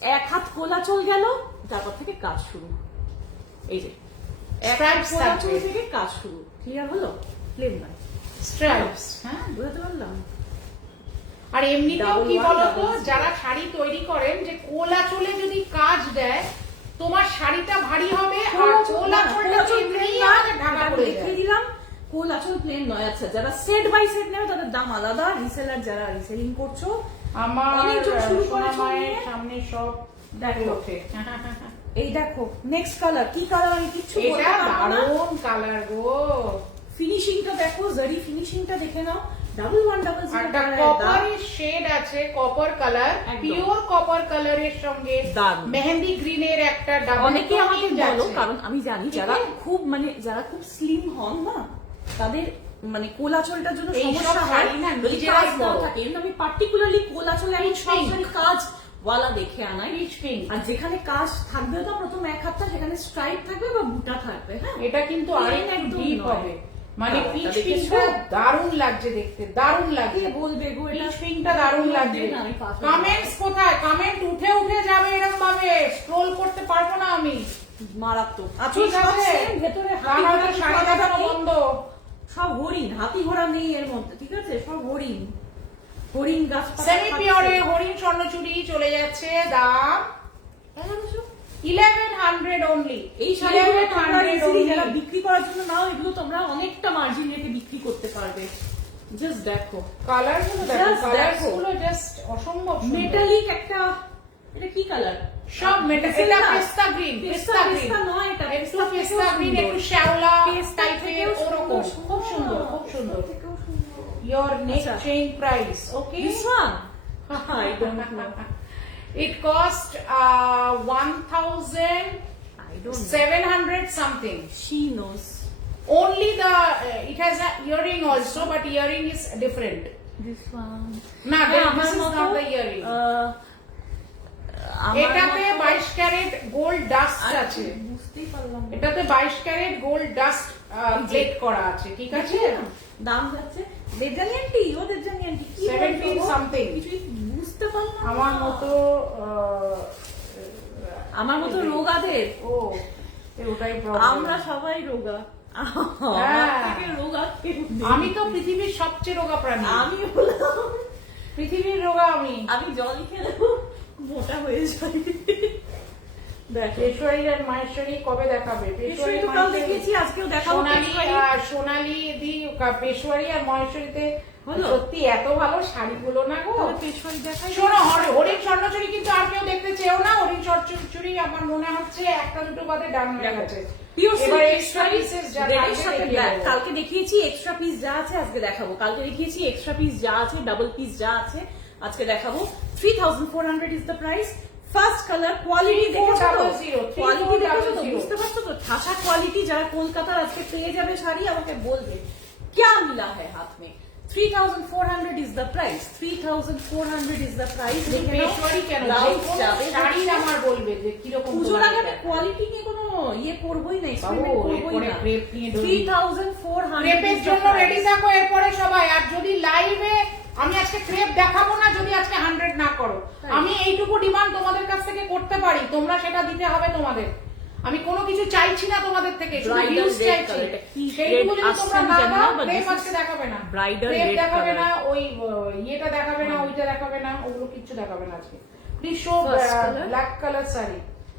এক হাত কোলাচল গেল, তারপর থেকে কাজ শুরু। এই যে এক হাত Stripes কোলাচল থাকবে। থেকে কাজ শুরু। ক্লিয়ার হলো? প্লেন নয়, স্ট্রাইপস, হ্যাঁ। বুঝতে পারলাম? আর এমনিতেও Double কি one, বলতো, double zero। যারা শাড়ি তৈরি করেন, যে কোলাচলে যদি কাজ দেয় তোমার শাড়িটা ভারী হবে, আর কোলাচলটা এমনিই আমাদের ঢাকা পড়ে দেখিয়ে যায়। দিলাম, কোলাচল প্লেন নয়। আচ্ছা, যারা সেট বাই সেট নেবে তাদের দাম আলাদা। রিসেলার যারা রিসেলিং করছো, আমার অনেকজন শুরু সোনা করেছে মায়ের নিয়ে। সামনে সব দেখো। ওঠে। এই দেখো নেক্সট কালার, কি কালার আমি কিচ্ছু এটা বলতে পারবো না। দারুণ কালার গো। ফিনিশিংটা দেখো, জারি ফিনিশিংটা দেখে নাও। 1100 একটা কপারের শেড আছে, কপার কালার, একদম। পিওর কপার কালারের সঙ্গে দারুণ। মেহেন্দি গ্রিনের একটা ডাবল অনেকে আমাকে বলো, কারণ আমি জানি ঠিক যারা আছে? খুব মানে যারা খুব স্লিম হন না, তাদের মানে কোলাচলটার জন্য এইসব সমস্যা হয় শাড়ি না, যদি নিজেরাই কাজ না বড়। থাকে। কিন্তু আমি পার্টিকুলারলি কোলাচলে আমি Peach pink। সবসময় কাজ ওয়ালা দেখে আনাই। Pitch pink. আর যেখানে কাজ থাকবে তো প্রথম এক হাতটা, সেখানে স্ট্রাইপ থাকবে বা বুটা থাকবে। হ্যাঁ, এটা কিন্তু Plain আরেকটু একদম ডিপ নয়। হবে, মানে হ্যাঁ, পিচ এটা দেখেছো? পিঙ্কটা দারুণ লাগছে দেখতে, দারুণ লাগছে। কে বলবে গো এটা? পিচ পিঙ্কটা দারুণ লাগছে। না, আমি পাস কমেন্টস কোথায়? কমেন্ট উঠে উঠে যাবে এরকম ভাবে, স্ক্রোল করতে পারবো না আমি। মারাত্মক। ঠিক সব আছে, same, ভেতরে তা নয়তো শাড়ি দেখানো নেই। বন্ধ। সব হরিণ, হাতি ঘোড়া নেই এর মধ্যে, ঠিক আছে? সব হরিণ। হরিণ গাছপালা সেমি পিওরে হরিণ স্বর্ণচুরি চলে যাচ্ছে, দাম 1100 অনলি। এই শাড়িগুলো তোমরা easily যারা বিক্রি করার জন্য নাও, এগুলো তোমরা অনেকটা মার্জিন রেখে বিক্রি করতে পারবে। জাস্ট দেখো কালার গুলো, দেখো কালার গুলো জাস্ট অসম্ভব মেটালিক একটা, এটা কি কালার? সব মেটাল। এটা পেস্তা গ্রিন, পেস্তা গ্রিন নয়, এটা একটু পেস্তা গ্রিন, একটু শ্যাওলা টাইপের ওরকম, খুব সুন্দর, খুব সুন্দর। Your neck chain price, okay? This one? I don't know. It cost 1,700 something. She knows. Only the it has a earring also, but earring is different. This one. No, this is not the earring. এটাতে 22 ক্যারেট গোল্ড ডাস্ট আছে, বুঝতেই পারলাম। এটাতে 22 ক্যারেট গোল্ড ডাস্ট প্লেট করা আছে, ঠিক আছে? দাম যাচ্ছে দেবজানি আন্টি, ও দেবজানি আন্টি কি 17 something। কিছুই বুঝতে পারলাম না। আমার মতো রোগাদের, ও ওটাই প্রবলেম। আমরা সবাই রোগা। রোগা আমি তো পৃথিবীর সবচেয়ে রোগা প্রাণী। আমি হলাম পৃথিবীর রোগা আমি। আমি জল খেলেও মোটা হয়ে যাই। পেশোয়ারি আর মাহেশ্বরী কবে দেখাবে? পেশোয়ারি তো কাল দেখিয়েছি, আজকেও দেখাবো। সোনালি দি পেশোয়ারি আর মহেশ্বরীতে সত্যি এত ভালো শাড়িগুলো না গো। পেশোয়ারি দেখাই। শোনো, হরিণ স্বর্ণচুরি কিন্তু আর কেউ দেখতে চেয়েও না। হরিণ স্বর্ণচুরি আমার মনে হচ্ছে একটা দুটো বাদে ডান হয়ে গেছে। কালকে দেখিয়েছি এক্সট্রা পিস যা আছে আজকে দেখাবো। কালকে দেখিয়েছি এক্সট্রা পিস যা আছে, ডাবল পিস যা আছে আজকে দেখাবো। 3400 is the price. First colour, quality দেখেছো তো? কোয়ালিটি দেখেছো তো? বুঝতে পারছো তো? ঠাসা কোয়ালিটি। যারা কলকাতার আজকে পেয়ে যাবে শাড়ি আমাকে বলবে क्या मिला है हाथ में। 3400 is the price. 3400 is the price. Peshawari কেন? শাড়ি আমার বলবে যে কি রকম। পুজোর আগে আমি কোয়ালিটি নিয়ে কোনো ইয়ে করবই না, এক্সপেরিমেন্ট করবই না। 3400 ক্রেপের জন্য রেডি থাকো এরপরে সবাই। আর যদি লাইভে আমি আজকে ক্রেপ দেখাবো না যদি আজকে 100 না করো। আমি এইটুকু ডিমান্ড তোমাদের কাছ থেকে করতে পারি, তোমরা সেটা দিতে হবে তোমাদের। আমি কোনো কিছু চাইছি না তোমাদের থেকে, শুধু ভিউজ চাইছি। সেইটুকু যদি তোমরা না দাও, ক্রেপ আজকে দেখাবে না, ক্রেপ দেখাবে না, ওই ইয়েটা দেখাবে না, ওইটা দেখাবে না, ওগুলো কিচ্ছু দেখাবে না আজকে। Please show black colour sari.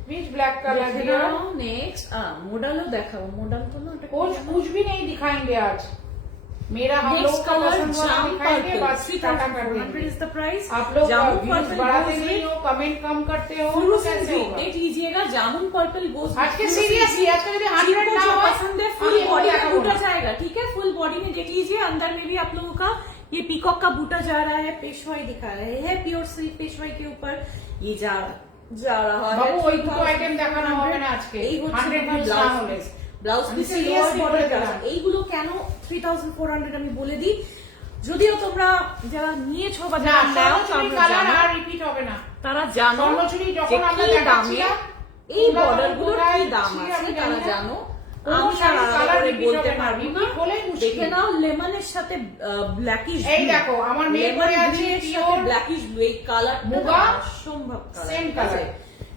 Which black color here? Next, modal देखाओ। modal तो ना कुछ भी नहीं दिखाएंगे आज। मेरा हम लोग का पसंद वाला दिखाएंगे, बस टाटा कर देंगे। is the price। आप लोग व्यूज बढ़ाते नहीं हो, कमेंट कम करते हो, तो कैसे होगा? देख लीजिएगा, जामुन पर्पल गोस। आज के सीरियसली आज का यदि 100 ना हो पसंद है, फुल बॉडी का बूटा जाएगा, ठीक है? फुल बॉडी में देख लीजिए, अंदर में भी आप लोगों का ये पीकॉक का बूटा जा रहा है, पेशवाई दिखा रहे हैं, प्योर सिल्क पेशवाई के ऊपर ये जा रहा है। बाबू वही দুটো আইটেম দেখানো হবে না আজকে। 100 ভিউজ না হলে ব্লাউজ পিসে লোয়ার বর্ডার কালার। এইগুলো কেন 3400 আমি বলে দিই, যদিও তোমরা যারা নিয়েছো বা যারা নাও কালার আর রিপিট হবে না, তারা জানো স্বর্ণচুরি যখন আমরা দেখাচ্ছিলাম এই বর্ডার গুলোর কি দাম আছে তারা জানো। আমি কালার বলতে পারবো না, দেখে নাও। লেমনের সাথে ব্ল্যাকিশ, এই দেখো আমার মেয়ে পরে আছে পিওর ব্ল্যাকিশ ব্লু, এই কালার মুগা সম্ভব কালার, সেম কালার।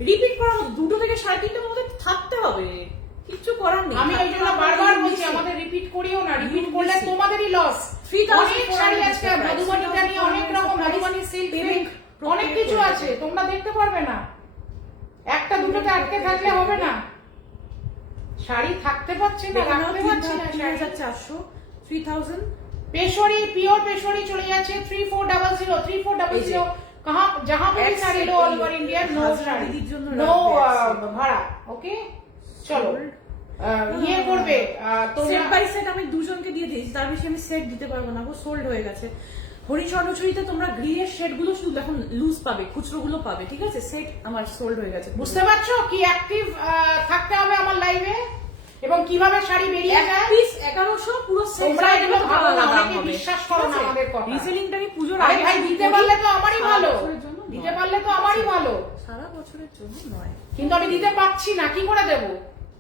রিপিট করার মতো দুটো থেকে 3.5টার মধ্যে থাকতে হবে, কিছু করার নেই। আমি এই জন্য বারবার বলছি আমাদের রিপিট করিও না, রিপিট করলে তোমাদেরই লস। অনেক শাড়ি আজকে মধুবনীটা নিয়ে অনেক রকম, মধুবনী সিল্ক অনেক কিছু আছে, তোমরা দেখতে পারবে না। একটা দুটোতে আটকে থাকলে হবে না, শাড়ি থাকতে পারছে না, রাখতে পারছে না। 3400 3000 पेशोरी प्योर पेशोरी चले जाচ্ছে 3400 कहाँ जहाँ पे भी साड़ी लो all over India no sari no ভাড়া। ওকে চলো ইয়ে করবে তোমরা সেট বাই সেট আমি দুজনকে দিয়ে দিয়েছি, তার বেশি আমি সেট দিতে পারবো না, ও সোল্ড হয়ে গেছে। হরিণ স্বর্ণচুরিতে তোমরা গ্রিনের শেড গুলো শুধু এখন লুজ পাবে, খুচরো গুলো পাবে, ঠিক আছে? সেট আমার সোল্ড হয়ে গেছে। বুঝতে পারছো কি অ্যাক্টিভ থাকতে হবে আমার লাইভে এবং কিভাবে শাড়ি বেরিয়ে যায়। পিস 1100 পুরো সেট। তোমরা এগুলো ভালো না, অনেকে বিশ্বাস করো না আমাদের কথা। রিসেলিংটা আমি পূজোর আগে আগে ভাই দিতে পারলে তো আমারই ভালো, দিতে পারলে তো আমারই ভালো, সারা বছরের জন্য নয়। কিন্তু আমি দিতে পারছি না, কি করে দেব?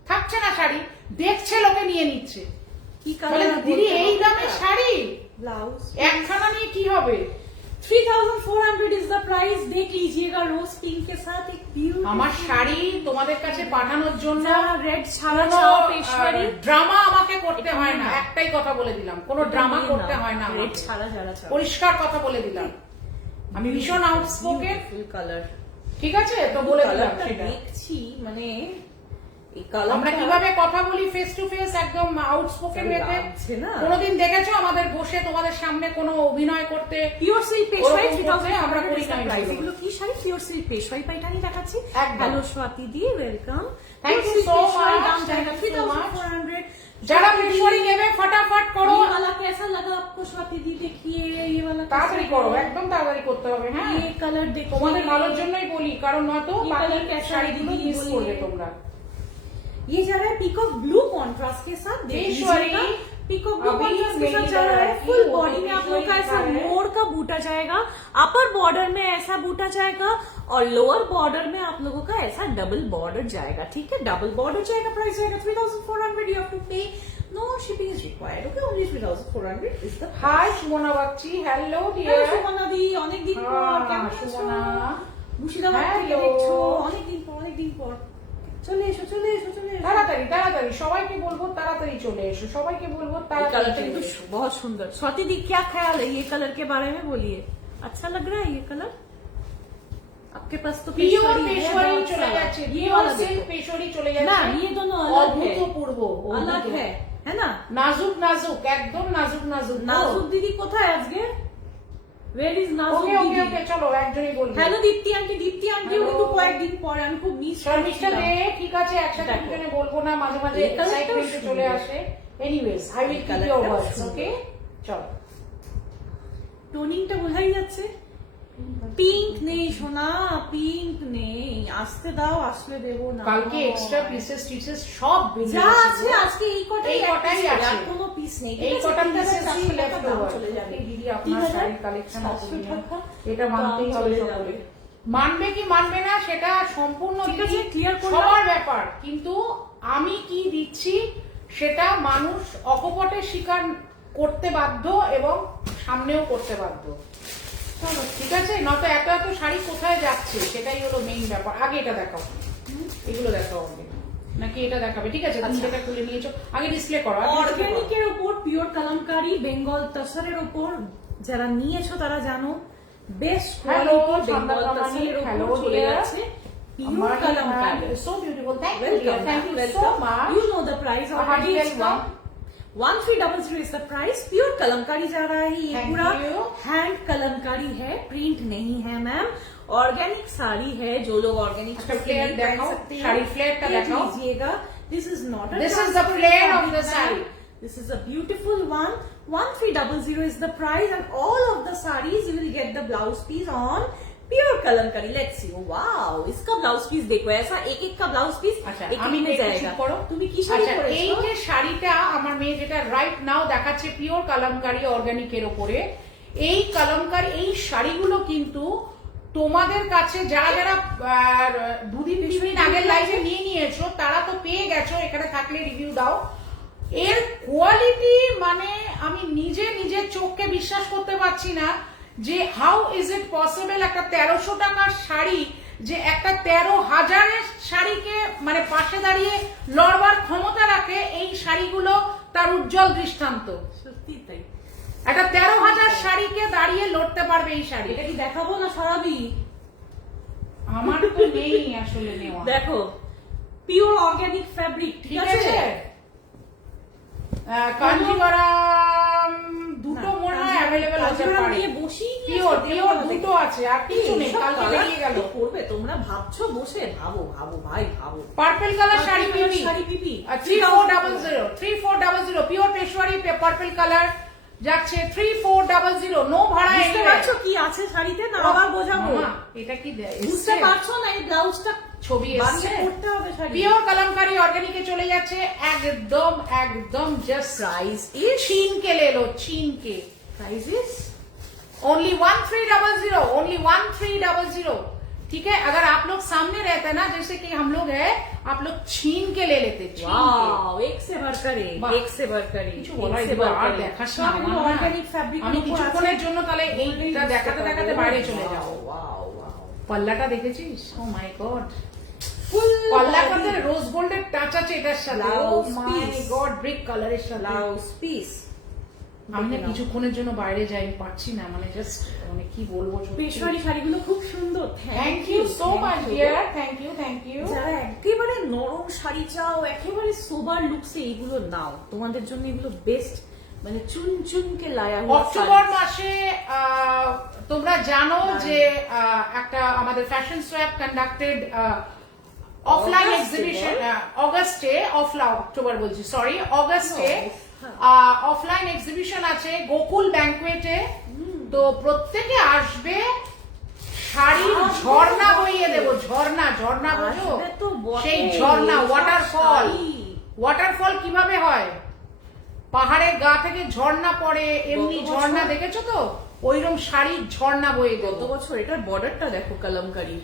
থাকছে না শাড়ি, দেখছে লোকে নিয়ে নিচ্ছে। কি কালার দিদি এই দামে শাড়ি ব্লাউজ একখানা নিয়ে কি হবে? 3400 is the price। देख लीजिएगा रोज पिंक के साथ एक ब्यूटीफुल। আমার শাড়ি তোমাদের কাছে পাঠানোর জন্য রেড ছাড়া ছাড়া পেশওয়ারি ড্রামা আমাকে করতে হয় না, একটাই কথা বলে দিলাম, কোনো ড্রামা করতে হয় না, রেড ছাড়া ছাড়া পরিষ্কার কথা বলে দিলাম। আমি ভীষণ আউটস্পোকেন ফুল কালার, ঠিক আছে, তো বলে দিলাম কালারটা সেটা। দেখছি মানে এই কালার আমরা কিভাবে কথা বলি ফেস টু ফেস, একদম আউটস্পোকেন ওয়েতে। লাগছে না? কোনোদিন দেখেছো আমাদের বসে তোমাদের সামনে কোনো অভিনয় করতে? পিওর সিল্ক পেশ ওরকম হোয়াইট করতে আমরা করি না প্রাইস। এগুলো। এগুলো কি শাড়ি? পিওর সিল্ক পেশ হোয়াইট পাইটানি দেখাচ্ছি। একদম। Hello Swati the, welcome. Thank you so much, দাম thank জায়গা you so much। 3400। যারা পেশওয়ারি নেবে ফটাফট করো, ये वाला कैसा लगा आपको स्वाति दी? देखिए ये वाला कैसा তাড়াতাড়ি করো, है? একদম তাড়াতাড়ি করতে হবে। হ্যাঁ, ये कलर देखिए, তোমাদের ভালোর জন্যই বলি, কারণ নয়তো ये বাকি colour कैसा है শাড়িগুলো दीदी, মিস बोलिए। করবে তোমরা। ये जा रहा है पीकॉक ब्लू कॉन्ट्रास्ट के साथ, पेशवारी, पीकॉक ब्लू अभी कॉन्ट्रास्ट के साथ मेरी जा रहा है। तरह फुल की बॉडी में आप लोग का ऐसा पेशवारी है। मोर का बूटा जाएगा, अपर बॉर्डर में ऐसा बूटा जाएगा और लोअर बॉर्डर में आप लोगों का ऐसा डबल बॉर्डर जाएगा, ठीक है, डबल बॉर्डर जाएगा। प्राइस जाएगा 3400, you have to pay, no shipping is required, okay, only 3400 is the hi Sumana Bagchi, hello hello dear. Sumana দি, অনেকদিন পর, কেমন আছো? সুমনা, মুর্শিদাবাদ থেকে Hello। দেখছো, অনেকদিন পর। চলে এসো। তাড়াতাড়ি তাড়াতাড়ি সবাইকে বলবো, তাড়াতাড়ি চলে এসো, সবাইকে বলবো ये তাড়াতাড়ি कलर চলে तो এসো। बहुत सुंदर। स्वाति दी क्या ख्याल है ये कलर के बारे में, बोलिए। अच्छा लग रहा है ये कलर आपके पास? तो পিওর पेशवारी है, পেশওয়ারি बहुत চলে सारा। যাচ্ছে, ये পিওর वाला সিল্ক देखो। পেশওয়ারি চলে ना যাচ্ছে। ये दोनों अलग है, অভূতপূর্ব, अलग অভূতপূর্ব। है ना? নাজুক নাজুক, একদম নাজুক নাজুক। नाजुक दीदी কোথায় আজকে? Where is নাজুক ওকে ওকে दीदी? ওকে, চলো একজনই বলবো। হ্যালো দীপ্তি আন্টি, দীপ্তি আন্টি Hello। কিন্তু কয়েকদিন পরে আমি খুব মিস শর্মিষ্ঠা দে, ঠিক আছে, একসাথে দেখো। দুজনে বলবো না, মাঝে মাঝে এই colourটাও এক্সাইটমেন্টে চলে সুন্দর। আসে। এনিওয়েজ, আই উইল কিপ colourটাও ইওর ওয়ার্ডস, সুন্দর। ওকে, চলো। টোনিংটা বোঝাই যাচ্ছে। পিঙ্ক নেই সোনা, পিঙ্ক নেই, আসতে দাও, আসলে দেবো না। কালকে এক্সট্রা পিসেস টিসেস সব বেরিয়ে যা গেছে। আছে আজকে এই কটাই এই কটাই piece, আছে। আর কোনো পিস নেই, এই কটা পিসেস পিসেস লেফট ওভার চলে যাবে। দিদি, আপনার 3000, শাড়ির কালেকশন 700 টাকা এটা মানতেই দাম হবে চলে সকলে। যাবে। মানবে কি মানবে না সেটা সম্পূর্ণ ঠিক দিদি আছে, clear করলাম। সবার ব্যাপার, কিন্তু আমি কি দিচ্ছি সেটা মানুষ অকপটে স্বীকার করতে বাধ্য এবং সামনেও করতে বাধ্য। চলো, ঠিক আছে, নয়তো এত এত শাড়ি কোথায় যাচ্ছে সেটাই হলো মেইন ব্যাপার। আগে এটা দেখাও, এগুলো দেখাও আগে, নাকি এটা দেখাবে? ঠিক আছে, তুমি আচ্ছা। এটা খুলে নিয়েছো, আগে ডিসপ্লে করো, আগে display করো। অর্গানিকের উপর পিওর কালামকারী বেঙ্গল তসরের উপর যারা নিয়েছো তারা জানো, best Hello, quality Bengal Chandra তসরের Pramani, hello উপর চলে dear। যাচ্ছে পিওর আমার Kalamkari. so beautiful, thank you dear, Welcome, thank you so welcome. much। You know the price A hearty already. It's welcome। 1300 is the price। Pure Kalamkari जा रहा है, ये Thank पूरा you। हैंड कलमकारी है, प्रिंट नहीं है मैम। ऑर्गेनिक साड़ी है, जो लोग ऑर्गेनिक अच्छा, flare दिखाओ, साड़ी flare का दिखाओ। लीजिएगा। This is not a This is the flare of the saree। This is a beautiful one। 1300 is the price, and all of the sarees you will get the blouse piece on pure Kalamkari. Let's see, wow, इसका ब्लाउज पीस देखो, ऐसा एक एक का ब्लाउज पीस আচ্ছা, एक আমি में একটু जाएगा। চুপ করো। তুমি কি শাড়ি আচ্ছা, এই পরেছো? যে শাড়িটা আমার মেয়ে যেটা রাইট নাও দেখাচ্ছে পিওর কালামকারী অর্গানিকের উপরে, এই কালামকারী এই শাড়িগুলো কিন্তু তোমাদের কাছে যারা যারা দুদিন তিন দিন আগের লাইভে নিয়ে নিয়েছো তারা তো পেয়ে গেছো, এখানে থাকলে রিভিউ দাও। এর কোয়ালিটি মানে আমি নিজের চোখকে বিশ্বাস করতে পারছি না যে হাউ ইজ ইট পসিবল একটা 1300 টাকার শাড়ি যে একটা 13,000 শাড়িকে মানে পাশে দাঁড়িয়ে লড়বার ক্ষমতা রাখে। এই শাড়িগুলো তার উজ্জ্বল দৃষ্টান্ত। সত্যি তাই। একটা 13,000 শাড়িকে দাঁড়িয়ে লড়তে পারবে এই শাড়ি। এটা কি দেখাবো না সরাবি? আমার তো নেই আসলে নেওয়া। দেখো, পিওর অর্গানিক ফ্যাব্রিক, ঠিক আছে, কাঞ্জিভারাম দুটো মনে হয় অ্যাভেলেবল হতে পারে। পিওর দুটো আছে, আর কিছু নেই, কালকে বেরিয়ে গেল। করবে তোমরা ভাবছো বসে, ভাবো ভাই ভাবো। পার্পল কালার শাড়ি পিপি, শাড়ি পিপি 3400 পিওর পেশওয়ারি পার্পল কালার যাচ্ছে 3400, নো ভাড়া। বুঝতে পারছো কি আছে শাড়িতে? না আবার বোঝাবো? মামা, এটা কি বুঝতে পারছো না? এই ব্লাউজটা ছবি এসছে, করতে হবে শাড়ি। পিওর কালামকারী অর্গানিকে চলে যাচ্ছে একদম জাস্ট प्राइस छीन के ले लो, छीन के। प्राइस इज ओनली 1300, ठीक है। अगर आप लोग सामने रहते ना, जैसे कि हम लोग है, आप लोग छीन के ले लेते, छीन के। वाओ, एक से बढ़कर एक, एक से बढ़कर एक, কিছু বলাই एक से দিবা, আর बढ़कर एक। দেখাস না সব আমার না। অর্গানিক ফ্যাব্রিক আমি কিছুক্ষণের জন্য তাহলে এইটা দেখাতে দেখাতে বাইরে চলে যাবো। ওয়াও ওয়াও, পাল্লাটা দেখেছিস? ও মাই গড, ফুল পাল্লাটাতে রোজ গোল্ডের টাচ আছে এটার সাথে। ও Blouse মাই piece। গড, ব্রিক কালারের সাথে। Blouse piece. আমি না কিছুক্ষণের জন্য বাইরে যাই, পারছি না, মানে জাস্ট মানে কি বলবো। পেশোয়ারি শাড়িগুলো খুব সুন্দর। Thank you so much dear, thank you. যারা একেবারে নরম শাড়ি চাও, একেবারে সোবার লুকসে এইগুলো নাও, তোমাদের জন্য এগুলো বেস্ট। মানে চুন চুনকে লায়া অক্টোবর মাসে তোমরা জানো যে একটা আমাদের fashion swap conducted offline exhibition অগস্টে, অক্টোবর বলছি, সরি, অগস্টে অফলাইন এক্সিবিশন আছে গোকুল ব্যাংকুয়েটে। তো প্রত্যেকে আসবে, শাড়ির ঝর্ণা বইয়ে দেবো। ঝর্ণা বোঝো? সেই ঝর্ণা, ওয়াটারফল কিভাবে হয়, পাহাড়ের গা থেকে ঝর্ণা পড়ে, এমনি ঝর্ণা দেখেছো তো, ওইরকম শাড়ির ঝর্ণা বয়ে দেবো। গত বছর এটার বর্ডারটা দেখো কালামকারী,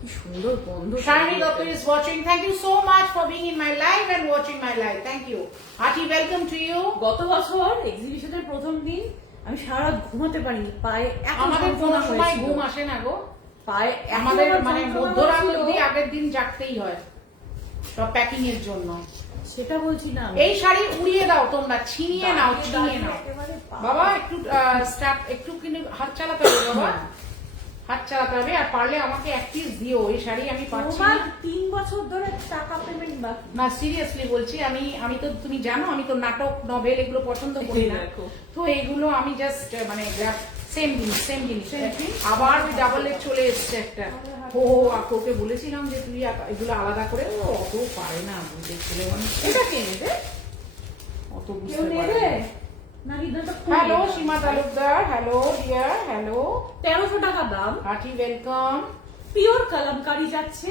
কি সুন্দর গন্ধ। Shani Dotto is watching. Thank you so much for being in my live and watching my live. Thank you. Auntie, welcome to you. গত বছর এক্সিবিশনের প্রথম দিন আমি সারা রাত ঘুমাতে পারিনি, পায়ে আমাদের কোনো সময় ঘুম আসে না গো, পায়ে আমাদের মানে মধ্যরাত অবধি আগের দিন জাগতেই হয় সব প্যাকিং এর জন্য। সেটা বলছি না, এই শাড়ি উড়িয়ে দাও তোমরা, ছিনিয়ে নাও। বাবা একটু স্টার্ট, একটু কিন্তু হাত চালাতে হবে বাবা, হাত চালাতে হবে। আর পারলে আমাকে এক পিস দিও, এই শাড়ি আমি পাচ্ছি না। 3 বছর ধরে টাকা পেমেন্ট বাকি না, সিরিয়াসলি বলছি, আমি তো তুমি জানো আমি তো নাটক নভেল এগুলো পছন্দ করি না, তো এগুলো আমি জাস্ট মানে সেম জিনিস আবার ওই ডাবল এর চলে এসছে একটা। ও ওকে বলেছিলাম যে তুই এগুলো আলাদা করে, ও অত পারে না বুঝে, ছেলে মানুষ এটা কিনে দে, অত বুঝতে পারে না। না। হ্যালো সীমা তালুকদার, হ্যালো ডিয়ার, হ্যালো। 1300 টাকা দাম, হার্টি ওয়েলকাম। পিওর কালামকারী যাচ্ছে,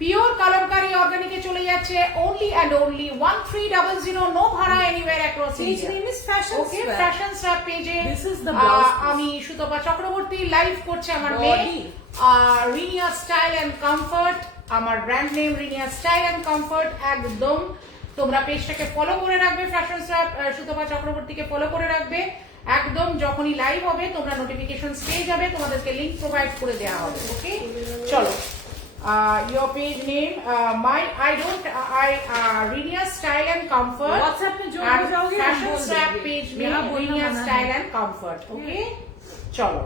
পিওর কালামকারী অর্গানিকে চলে যাচ্ছে only and only 1300, নো ভাড়া anywhere across Page India. name is Fashion Okay, Swap. Fashion Swap page-এ This is the blouse piece. আমি সুতপা চক্রবর্তী লাইভ করছে আমার Body. মেয়ে রিনিয়া স্টাইল এন্ড কমফর্ট, আমার brand name Rinia style and comfort. একদম তোমরা পেজটাকে ফলো করে রাখবে, ফ্যাশন সোয়াপ সুতপা চক্রবর্তীকে ফলো করে রাখবে। একদম যখনই লাইভ হবে তোমরা নোটিফিকেশন পেয়ে যাবে, তোমাদেরকে লিংক প্রোভাইড করে দেওয়া হবে। ওকে, চলো। Your page name, Rinia Style and Comfort. WhatsApp में जो and हो जाओगे हम Fashion बोल Swap देंगे। page मेरा में बोलना Rinia मना Style है। and Comfort. Okay, चलो।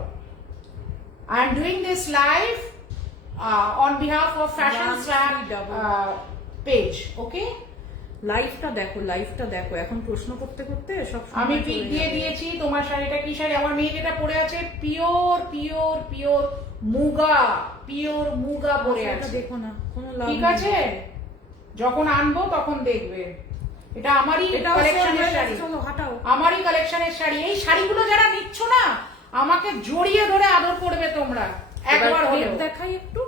I am doing this live on behalf of Fashion Swap page. Okay. লাইভটা দেখো, এখন প্রশ্ন করতে করতে সব আমি পিক দিয়ে দিয়েছি। তোমার শাড়িটা কি শাড়ি? আমার মেয়ে যেটা পরে আছে পিওর মুগা পরে আছে, দেখো না, কোনো লাভ ঠিক নেই। আছে? যখন আনবো তখন দেখবে। এটা আমারই কালেকশনের শাড়ি, চলো হাঁটাও। আমারই কালেকশনের শাড়ি। এই শাড়িগুলো যারা নিচ্ছ না, আমাকে জড়িয়ে ধরে আদর করবে তোমরা একবার হলেও। দেখাই একটু,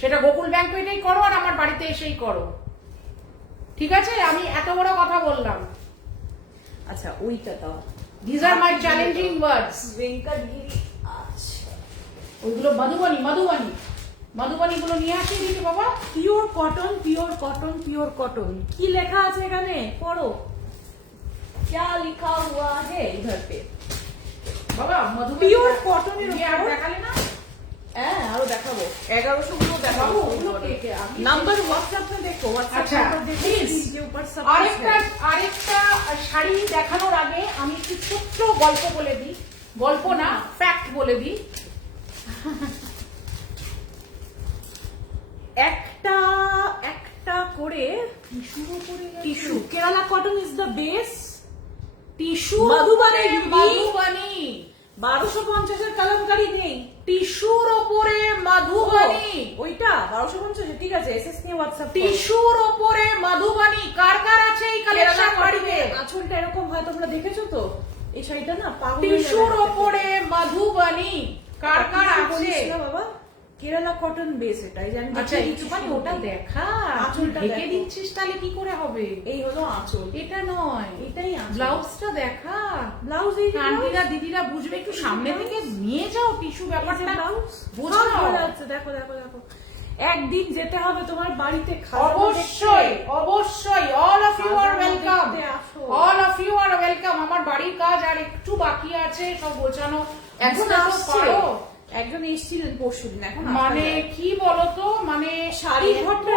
সেটা গোকুল ব্যাংকুয়েটেই করো আর আমার বাড়িতে এসেই করো, ঠিক আছে? আমি এত বড় কথা বললাম। আচ্ছা ওইটা দাও, দিস আর মাই চ্যালেঞ্জিং ওয়ার্ডস। ভেঙ্কটগিরি। আচ্ছা ওইগুলো মধুবনী গুলো নিয়ে আসি দিদি বাবা। Pure cotton. কি লেখা আছে এখানে পড়ো, क्या लिखा हुआ है इधर पे? বাবা মধুবনী পিওর কটনের আর উপর দেখালে না? হ্যাঁ আরো দেখাবো, 1100 গুলো দেখাবো। নাম্বার হোয়াটসঅ্যাপ में देखो, আচ্ছা, আরেকটা শাড়ি দেখানোর আগে আমি একটু ছোট্ট গল্প বলে দিই, গল্প না ফ্যাক্ট বলে দিই। একটা করে tissue, Kerala cotton is the base tissue Madhubani 1250 এর কালামকারী নেই, টিস্যুর ওপরে মধুবনী, ওইটা 1250, ঠিক আছে? এসএস নিয়ে হোয়াটসঅ্যাপ। টিস্যুর ওপরে মধুবনী কার আছে এই কালেকশন বাড়িতে? আঁচলটা এরকম হয়, তোমরা দেখেছো তো? এই শাড়িটা না পাগল। টিস্যুর ওপরে মধুবনী কার আছে বাবা? কেরালা কটন বেস এটা, এই জানি। আচ্ছা একটুখানি ওটা দেখা, আঁচলটা ঢেকে দিচ্ছিস তাহলে কি করে হবে? এই হলো আঁচল, এটা নয়, এটাই ব্লাউজটা দেখা। ব্লাউজ আন্টিরা দিদিরা বুঝবে, একটু সামনে থেকে নিয়ে যাও টিস্যু ব্যাপারটা বোঝাও। দেখো একদিন যেতে হবে তোমার বাড়িতে, অবশ্যই all of you are welcome. আমার বাড়ির কাজ আর একটু বাকি আছে, সব গোছানো। এখন একজন এসেছিলেন পরশুদিন, এখন মানে কি বলতো, মানে শাড়ি ঘরটা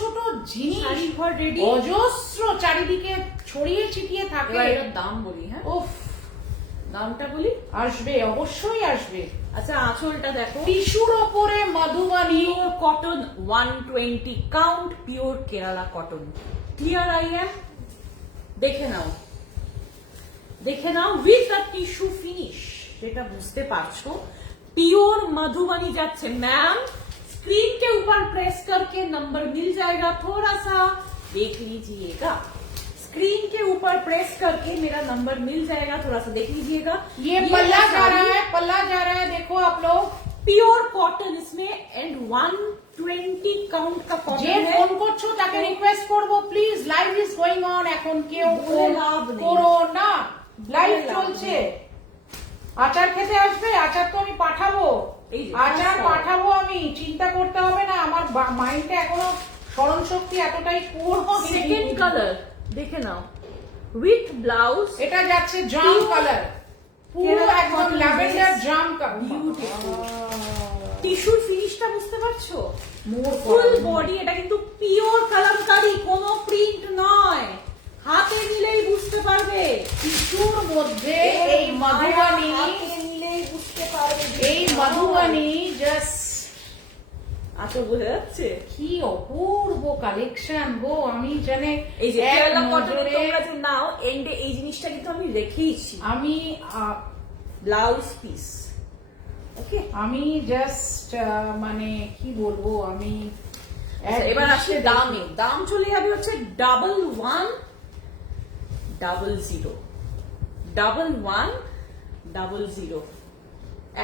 ছোট জিনিস, শাড়ি ঘর রেডি, অজস্র চারিদিকে ছড়িয়ে ছিটিয়ে থাকে। এটার দাম বলি, হ্যাঁ উফ, দামটা বলি, আসবে, অবশ্যই আসবে। আচ্ছা আঁচলটা দেখো, টিস্যুর ওপরে Madhubani, pure cotton 120 count, pure Kerala cotton. Clear idea? দেখে নাও, দেখে নাও উইথ আ টিস্যু ফিনিশ, যেটা বুঝতে পারছো प्योर मधुबनी जाच्छे। मैम स्क्रीन के ऊपर प्रेस करके नंबर मिल जाएगा, थोड़ा सा देख लीजिएगा। स्क्रीन के ऊपर प्रेस करके मेरा नंबर मिल जाएगा, थोड़ा सा देख लीजिएगा। ये पल्ला जा रहा है, पल्ला जा रहा है, देखो आप लोग, प्योर कॉटन इसमें एंड 120 काउंट का যে कॉटन है। ফোন করছো তাকে রিকোয়েস্ট করব, please live is going on, এখন কেউ বলে লাভ নেই। করো না, লাইভ বলে লাভ চলছে। নেই। আচার খেতে আসবে? আচার তো আমি পাঠাবো, এই যে, আচার আচ্ছা। পাঠাবো, আমি চিন্তা করতে হবে না। আমার মাইন্ডে এখনো স্মরণ শক্তি এতটাই পুর। सेकेंड कलर देखे नाओ विथ ब्लाउज, এটা যাচ্ছে জাম কালার, পুরো একদম ল্যাভেন্ডার জাম কালার, বিউটিফুল। টিস্যুর ফিনিশটা বুঝতে পারছো? মোর ফুল বডি, এটা কিন্তু পিওর কালামকারী, কোনো প্রিন্ট নয়, হাতে নিলেই বুঝতে পারবে। টিস্যুর মধ্যে এই মধুবনী, হাতে নিলেই বুঝতে পারবে। এই মধুবনী জাস্ট আচ্ছা বোঝা যাচ্ছে? কি অপূর্ব কালেকশন গো। আমি জানে এই যে এক কেরালা কটনের নজরে তোমরা যে নাও, এন্ডে এই জিনিসটা কিন্তু আমি রেখেইছি, আমি ব্লাউজ পিস। ওকে, আমি জাস্ট মানে কি বলবো, আমি আচ্ছা, এবার আসলে দামে, দাম চলে যাবে হচ্ছে 1100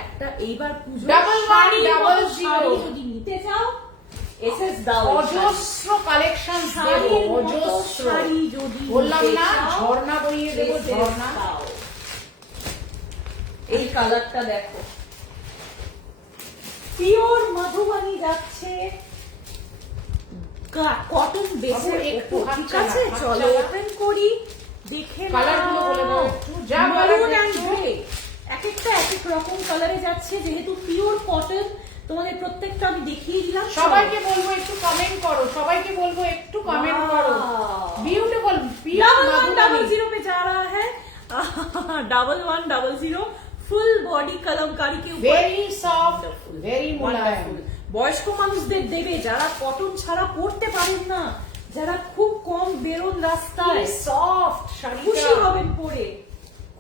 একটা। এইবার পুজো 1100 যদি নিতে চাও এসএস দাও, অজস্র কালেকশন দেবো, অজস্র। শাড়ি যদি বললাম নিতে না, চাও, ঝর্ণা বইয়ে দেবো, SS ঝর্ণা। দাও। এই কালারটা দেখো, পিওর মধুবনী যাচ্ছে কটন বেসের একটু উপর, হাত ঠিক চালা, আছে? হাত চলো চালা। ওপেন করি, দেখে কালারগুলো বলে দাও একটু, যা বলার মারুন এন্ড একটু। গ্রে, এক একটা এক এক রকম কালারে যাচ্ছে, যেহেতু পিওর কটন তোমাদের প্রত্যেকটা আমি দেখিয়ে দিলাম। সবাইকে বলবো একটু কমেন্ট করো, সবাইকে বলবো একটু কমেন্ট করো। Wow! বিউটিফুল, পিওর 1100 पे जा रहा है 1100 ফুল বডি কলমকারী के ऊपर ভেরি সফট, ভেরি মোলায়েম। Wonderful। বয়স্ক মানুষদের দেবে যারা কটন ছাড়া পরতে পারেন না, যারা খুব কম বেরোন রাস্তায়, সফট খুশি শাড়িটা, হবেন পরে,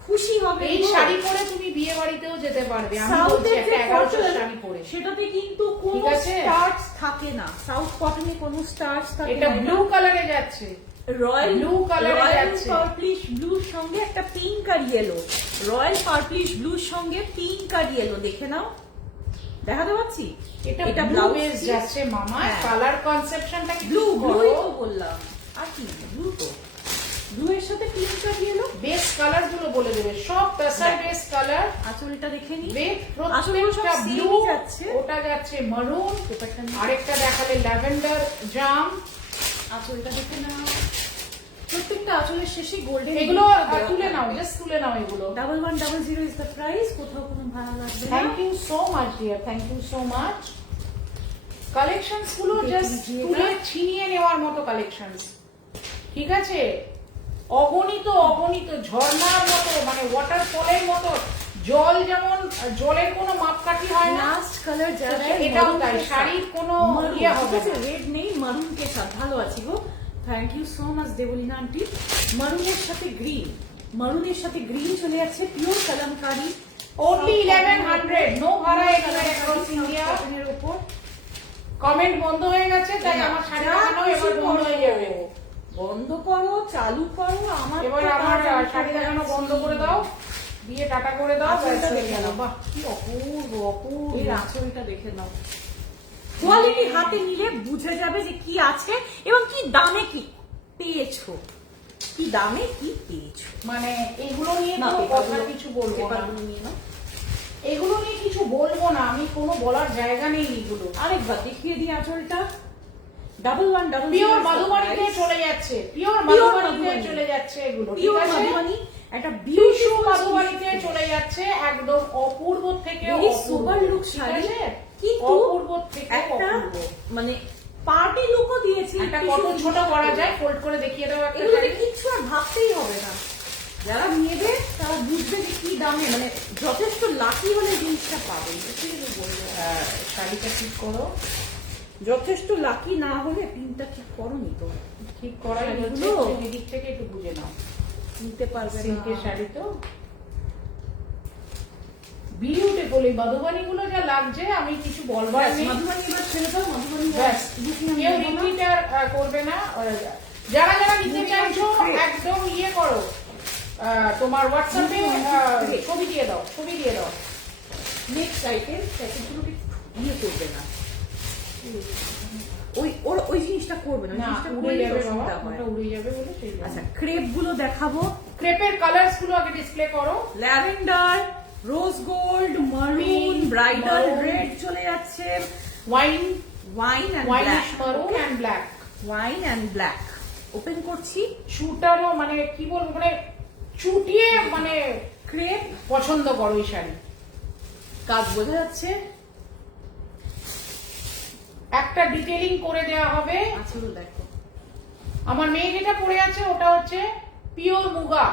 খুশি হবেন। এই গো। শাড়ি পরে তুমি বিয়ে বাড়িতেও যেতে পারবে। আমি বলছি সাউথের একটা যে 1100 cotton, শাড়ি পরে। সেটাতে কিন্তু কোনো ঠিক আছে? স্টার্চ থাকে না, সাউথ কটনে কোনো স্টার্চ থাকে এটা না। ব্লু কালারে যাচ্ছে, রয়্যাল blue colour এ রয়্যাল যাচ্ছে। পার্পলিশ ব্লুর সঙ্গে একটা পিঙ্ক আর ইয়েলো, রয়্যাল পার্পলিশ ব্লুর সঙ্গে পিঙ্ক আর ইয়েলো, দেখে নাও, দেখাতে পাচ্ছি? এটা ব্লু বেস যাচ্ছে মামা। হ্যাঁ। কালার কনসেপশনটা কি ব্লু, করো? ব্লুই তো বললাম, আর কি ব্লু তো, ব্লু এর সাথে পিঙ্ক আর ইয়েলো। বেস কালার গুলো বলে দেবে, সব পেসার বেস কালার। আঁচলটা দেখে নি, বেস আসলে সব প্রত্যেকটা ব্লু same-ই যাচ্ছে। ওটা যাচ্ছে মারুন, পেপারটা নিয়ে আরেকটা দেখালে ল্যাভেন্ডার জাম। আঁচলটা দেখে নাও, প্রত্যেকটা আঁচলের শেষে গোল্ডেন। এগুলো তুলে নাও, জাস্ট তুলে নাও এগুলো। 1100 ইজ দ্য প্রাইস, কোথাও কোনো ভাড়া লাগবে না। Thank you so much dear, thank you so much. Collections গুলো জাস্ট তুলে ছিনিয়ে নেওয়ার মতো কালেকশনস, ঠিক আছে? অগণিত অগণিত ঝর্ণার মতো, মানে ওয়াটারফলের মতো, জল যেমন জলের কোনো মাপকাঠি হয় না, লাস্ট কালার যারা এটাও তাই। শাড়ির কোনো ইয়ে হবে না। রেড নেই, মারুন কে সাথ, ভালো আছি গো, thank you so much Debolina aunty. মারুনের সাথে গ্রিন, মারুনের সাথে গ্রিন চলে যাচ্ছে, পিওর কালামকারী, Only 1100, no ভাড়া এখানে across India। কটনের উপর। কমেন্ট বন্ধ হয়ে গেছে, তাই আমার শাড়ি দেখানো এবার বন্ধ হয়ে যাবে। বন্ধ করো, চালু করো, আমার এবার তো আমার কাজ আমি শাড়ি করে দেখানো যাচ্ছি। বন্ধ করে দাও, দিয়ে টাটা করে দাও। আঁচলটা ব্যাস হয়ে দেখে গেল। নাও। বাহ, কি অপূর্ব অপূর্ব। এর আঁচলটা দেখে নাও, কোয়ালিটি হাতে নিলে বুঝে যাবে যে কি আছে এবং কি দামে কি পেয়েছো, কি দামে কি পেয়েছো। মানে এগুলো নিয়ে না, কোনো পেপারগুলো- কথা কিছু বলবো না, পেপারগুলো নিয়ে নাও। এগুলো নিয়ে কিছু বলবো না, আমি কোনো বলার জায়গা নেই এগুলো। আরেকবার দেখিয়ে দিই আঁচলটা, 1100 পিওর মধুবনীতে চলে যাচ্ছে, পিওর মধুবনীতে চলে যাচ্ছে এগুলো, ঠিক পিওর আছে? মধুবনী, একটা টিস্যু বিউটিফুল মধুবনীতে চলে যাচ্ছে, একদম অপূর্ব থেকে Very অপূর্ব, super look ঠিক শাড়ি, আছে? কিন্তু অপূর্ব থেকে একটা অপূর্ব। মানে পার্টি লুকও দিয়েছি। একটা কত ছোট করা যায়, ফোল্ড করে দেখিয়ে দাও একটা এগুলো শাড়ি। কিচ্ছু আর ভাবতেই হবে না, যারা নেবে তারা বুঝবে যে কি দামে, মানে যথেষ্ট লাকি হলে জিনিসটা পাবে। শাড়িটা ঠিক করো, যথেষ্ট লাকি না হলে পিনটা ঠিক করোনি তো, ঠিক করাই হচ্ছে, এদিক থেকে একটু বুঝে নাও, নিতে পারবে না। সিল্কের শাড়ি তো বিউটিফুল। এই মধুবনী গুলো যা লাগছে আমি কিছু বলবার নেই। মধুবনী এবার ছেড়ে দাও, মধুবনী ব্যাস, কেউ রিপিট আর করবে না। যারা যারা নিতে চাইছো একদম ইয়ে করো, তোমার হোয়াটসঅ্যাপে ছবি দিয়ে দাও, ছবি দিয়ে দাও। নেক্সট আইটেম প্যাকেটগুলোকে ইয়ে করবে না, ওই জিনিসটা করবে না, না উড়ে যাবে বাবা, ওটা উড়ে যাবে বলে সেই জন্য। আচ্ছা ক্রেপ গুলো দেখাবো, ক্রেপের কালারস গুলো আগে ডিসপ্লে করো। Lavender, rose gold, maroon, bridal red চলে যাচ্ছে, wine wine winish maroon and black, wine and black. Open করছি, শুটানো মানে কি বলবো, মানে চুটিয়ে মানে ক্রেপ পছন্দ করো এই শাড়ি, কাজ বোঝা যাচ্ছে, একটা ডিটেইলিং করে দেওয়া হবে। আচ্ছা দেখো আমার মেয়ে যেটা পরে আছে ওটা হচ্ছে pure muga,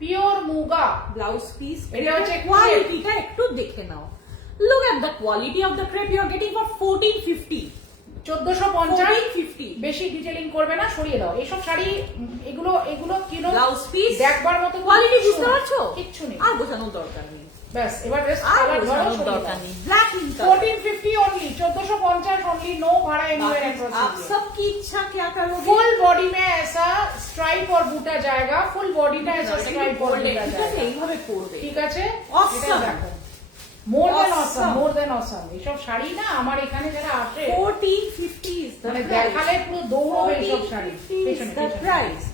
pure muga blouse piece. এটা হচ্ছে কোয়ালিটিটা একটু দেখে নাও, look at the quality of the crepe you are getting for 1450, 1450। বেশি ডিটেইলিং করবে না, সরিয়ে দাও এইসব শাড়ি। এগুলো এগুলো কিনো, ব্লাউজ পিস দেখবার মতো কোয়ালিটি বুঝতে পারছো, কিচ্ছু নেই, আর বোঝানোর দরকার নেই। ব্যাস এবার রেস্ট আর কালার ধরো, বোঝানোর সরিয়ে দরকার দাও। নেই। Black in 1450 only, 1450 only, no भाड़ा एनीवेयर एक्रॉस आप इंडिया। सबकी इच्छा क्या करोगे, फुल बॉडी में ऐसा स्ट्राइप और बूटा जाएगा, फुल बॉडी में ऐसा स्ट्राइप और बूटा जाएगा, এইভাবে পড়বে, ঠিক আছে? Awesome. এটা দেখো, মোর দেন Awesome. অসাম, মোর দেন অসাম। এইসব শাড়ি না আমার এখানে যারা আসে 1450 is the মানে price. দেখালে পুরো দৌড়বে এইসব sari. 1450 is the price.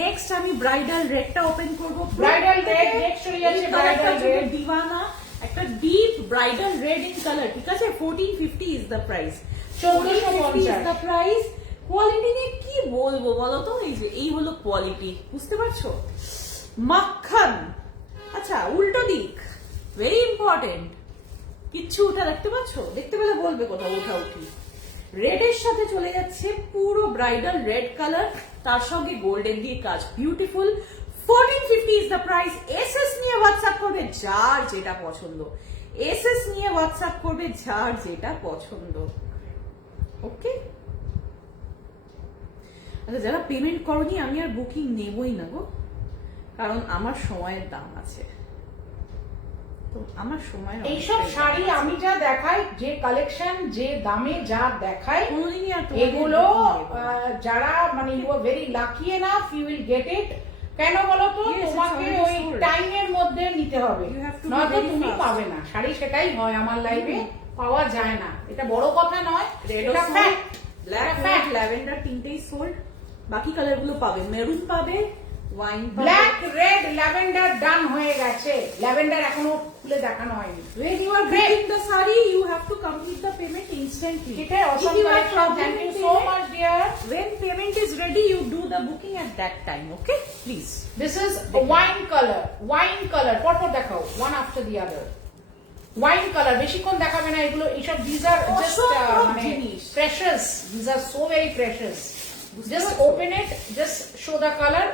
Next আমি ব্রাইডাল রেডটা ওপেন করব, Bridal red, next চলে যাচ্ছে bridal red। দিওয়ানা, একটা deep bridal red in colour, ঠিক আছে? 1450 is the price, 1450 is the price। Quality নিয়ে কি বলবো বলো তো, এই হলো কোয়ালিটি, বুঝতে পারছো? মাখন, আচ্ছা উল্টো দিক, ভেরি ইম্পর্টেন্ট, কিচ্ছু উঠা দেখতে পাচ্ছ, দেখতে পেলে বলবে কোথাও উঠা উঠি। রেড এর সাথে চলে যাচ্ছে পুরো ব্রাইডাল রেড কালার, তার সঙ্গে গোল্ডেন দিয়ে কাজ, beautiful. 1450 is the price। SS নিয়ে হোয়াটসঅ্যাপ করবে যার যেটা পছন্দ, এসএস নিয়ে হোয়াটসঅ্যাপ করবে যার যেটা পছন্দ, ওকে? আচ্ছা যারা পেমেন্ট করনি আমি আর বুকিং নেবই না গো, কারণ আমার সময়ের দাম আছে, তো আমার সময় এইসব শাড়ি আমি যা দেখাই, যে কালেকশন যে দামে যা দেখাই, কোনোদিনই আর এগুলো যারা মানে you are very lucky enough you will get it. কেন বলো তো, Yes, it's তোমাকে already ওই sold. টাইমের মধ্যে নিতে হবে, You have to be নয়তো very তুমি fast. পাবে না শাড়ি। সেটাই হয় আমার লাইফে, পাওয়া যায় না, এটা বড় কথা নয়, রেড এটা ফ্যাক্ট। ব্ল্যাক, রেড, ল্যাভেন্ডার তিনটেই সোল্ড, বাকি কালার গুলো পাবে, মেরুন পাবে, ওয়াইন পাবে। ব্ল্যাক, রেড, ল্যাভেন্ডার ডান হয়ে গেছে, ল্যাভেন্ডার এখনো খুলে দেখানো হয়নি। When you are booking the saree, you have to complete the payment instantly. ঠিক আছে, awesome If you are collection, problem thank you in so payment, much dear. when payment is ready, you do the booking at that time, okay? Please. This is a wine color, wine color, পরপর দেখাও, one after the other। Wine colour বেশিক্ষণ দেখাবে না এগুলো, এইসব these are just অসম্ভব মানে জিনিস। precious, these are so very precious। Just open it, just show the color,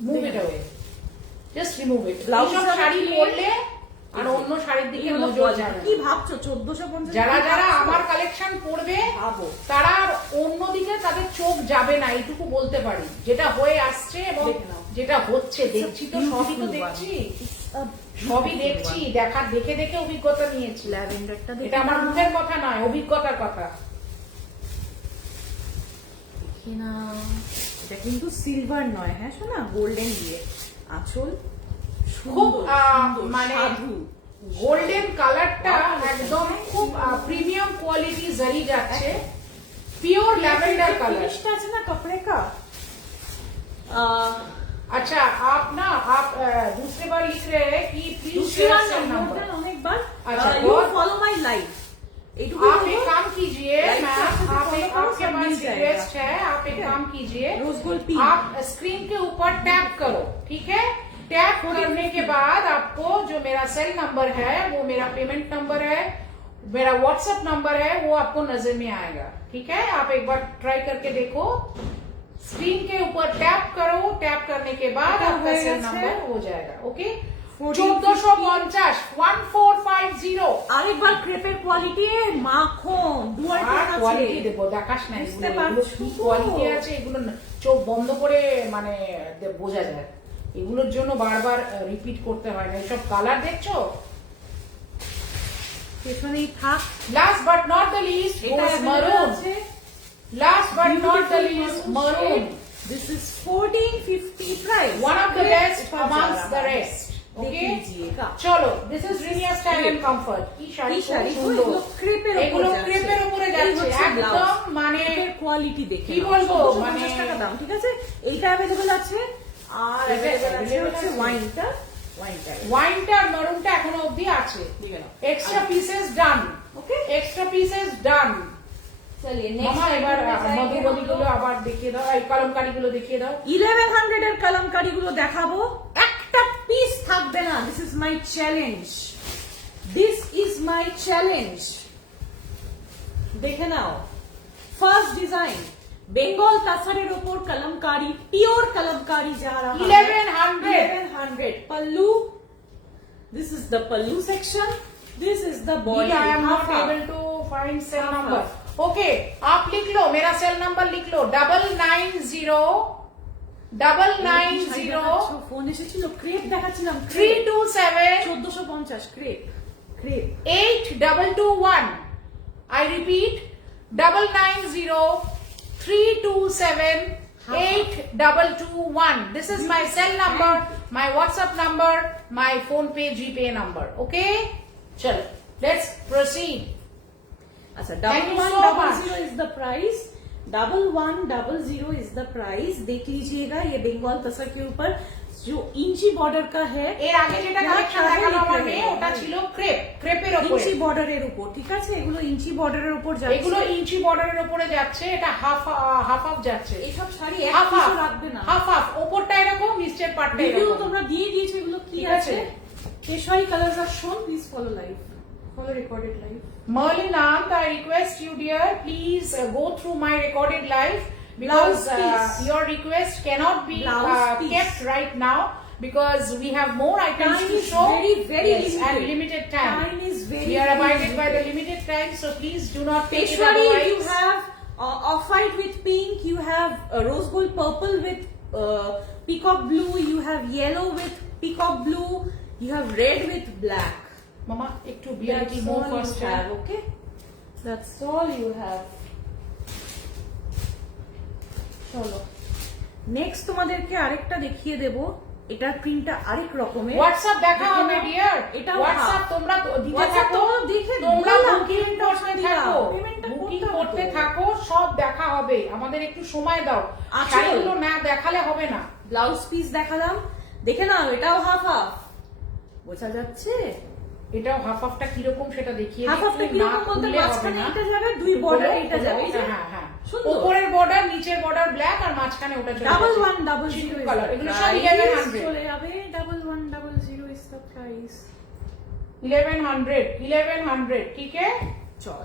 move it away, just remove it। Blouse এইসব যারা শাড়ি কিনে- পরলে আর অন্য শাড়ির দিকে নজর যাবে না। কি ভাবছো 1450? যারা যারা আমার কালেকশন পরবে ভাবো, তারা আর অন্যদিকে তাদের চোখ যাবে না, এইটুকু বলতে পারি। যেটা হয়ে আসছে এবং দেখে নাও। যেটা হচ্ছে দেখছি তো, সবই তো দেখছি, সবই দেখছি, দেখার দেখে দেখে অভিজ্ঞতা নিয়েছি। ল্যাভেন্ডারটা এটা আমার মুখের কথা নয়, অভিজ্ঞতার কথা। দেখি না, এটা কিন্তু সিলভার নয়, হ্যাঁ শোনা, গোল্ডেন দিয়ে আঁচল, খুব সুন্দর, মানে সাধু। গোল্ডেন কালারটা একদম খুব প্রিমিয়াম কোয়ালিটি জারি যাচ্ছে, পিওর ল্যাভেন্ডার কালার। फिनिशটা আছে না कपड़े का। अच्छा आप ना आप दूसरे बार लिख रहे हैं कि प्लीज दूसरी शेयर बार सेल नहीं, नंबर। more than अनेक बार। अच्छा, you बहुत- follow my live। आप एक काम कीजिए Like मैम, से आप follow एक करो, आपके सब पास मिल जाएगा। रिक्वेस्ट है, आप एक ठीक है। काम कीजिए, रोज गोल्ड पिंक। आप स्क्रीन के ऊपर टैप करो, ठीक है? टैप करने के बाद आपको जो मेरा सेल नंबर है वो मेरा पेमेंट नंबर है, मेरा व्हाट्सएप नंबर है, वो आपको नजर में आएगा, ठीक है? आप एक बार ट्राई करके देखो, स्क्रीन के ऊपर टैप करो, टैप करने के बाद आपका सेल नंबर हो जाएगा। ओके, 1450 1450। আরেকবার ক্রেপের কোয়ালিটি মাখন দুয়ার কোয়ালিটি দেখো, দেখাস না এগুলো কি কোয়ালিটি আছে, এগুলো চোখ বন্ধ করে মানে বোঝা যায়। এগুলোর জন্য বারবার রিপিট করতে হয় না। এইসব কালার দেখছো, পেছনেই থাক। Last but not the least goes maroon. Last but not the least maroon. This is 1450 price. One of the best amongst the rest. Okay, চলো, this is Rinia Style and Comfort। কি শাড়ি সুন্দর, এগুলো ক্রেপের উপরে যাচ্ছে, একদম মানে কোয়ালিটি দেখে কি বলবো, মানে দাম ঠিক আছে। এইটা अवेलेबल আছে, আর अवेलेबल আছে হচ্ছে ওয়াইনটা আর মারুনটা এখনো অবধি আছে। এক্সট্রা পিসেস ডান। ওকে, এক্সট্রা পিসেস ডান। চলিয়ে মামা এবার মধুবনী গুলো আবার দেখিয়ে দাও, এই কলমকারী গুলো দেখিয়ে দাও। 1100 এর কলমকারী গুলো দেখাবো, একটা পিস থাকবে না। This is my challenge, this is my challenge. দেখে নাও, ফার্স্ট ডিজাইন বেঙ্গল তাসারের উপর কলমকারী, পিওর কলমকারী যারা 1100 pallu. This is the pallu section, this is the body. I am not able to find cell number. Okay, आप लिख लो, मेरा सेल नंबर लिख लो, 990 ফোন এসেছিল, ক্রেপ দেখাচ্ছিলাম, 327 1450 crepe 8221। I repeat, 990 327 8221। This is my cell number, my WhatsApp number, my phone pay GPay number। Okay, chalo, let's proceed। अच्छा, 1100 is the price, 1100 is the price। देख लीजिएगा, ये बंगाल तसर के ऊपर जो इंची बॉर्डर का है। এর আগে যেটা কালেকশন দেখানো আমার মেয়ে, ওটা ছিল ক্রেপের উপরে, ইঞ্চি বর্ডারের উপর, ঠিক আছে? এগুলো ইঞ্চি বর্ডারের উপর যাচ্ছে, এগুলো ইঞ্চি বর্ডারের উপরে যাচ্ছে, এটা হাফ হাফ যাচ্ছে। এইসব শাড়ি এক পিসও রাখবে না, হাফ ওপরটা এরকম, নিচের পার্টটা এগুলো এরকম। তোমরা দিয়ে দিয়েছো, এগুলো কি আছে? কেশারি কালারস আর শোন, please follow live, follow recorded live. Merlin Nand, I request you dear, please go through my recorded live, because your request cannot be kept right now, because we have more items to show. Very yes, limited. and limited time. Time is very, we are abided very by the limited. limited time, so please do not take it Peshwari, otherwise. you have off-white with pink, you have rose gold purple with peacock blue, you have yellow with peacock blue, you have red with black. Mama, ekটু be a little more first have, okay? That's all you have. চলো, নেক্সট তোমাদেরকে আরেকটা দেখিয়ে দেব। এটার প্রিন্টটা আরেক রকমের। WhatsApp দেখা হবে ডিয়ার, এটা WhatsApp তোমরা দিতে থাকো, তোমরা বুকিং করতে থাকো, বুকিং করতে থাকো, সব দেখা হবে। আমাদের একটু সময় দাও, শাড়িগুলো না দেখালে হবে না। ব্লাউজ পিস দেখালাম, দেখে নাও, এটাও হাফ হাফ, বোঝা যাচ্ছে? এটাও হাফটা কিরকম সেটা দেখিয়ে দিই। হাফটা কিরকম বলতে মাঝখানে এটা যাবে, দুই বর্ডার এটা যাবে। হ্যাঁ হ্যাঁ, উপরের বর্ডার, নিচের বর্ডার ব্ল্যাক, আর মাঝখানে ওটা চলে যাবে 1100 কালার। এগুলো সব 1100 চলে যাবে। 1100 is the price। 1100 ঠিক আছে?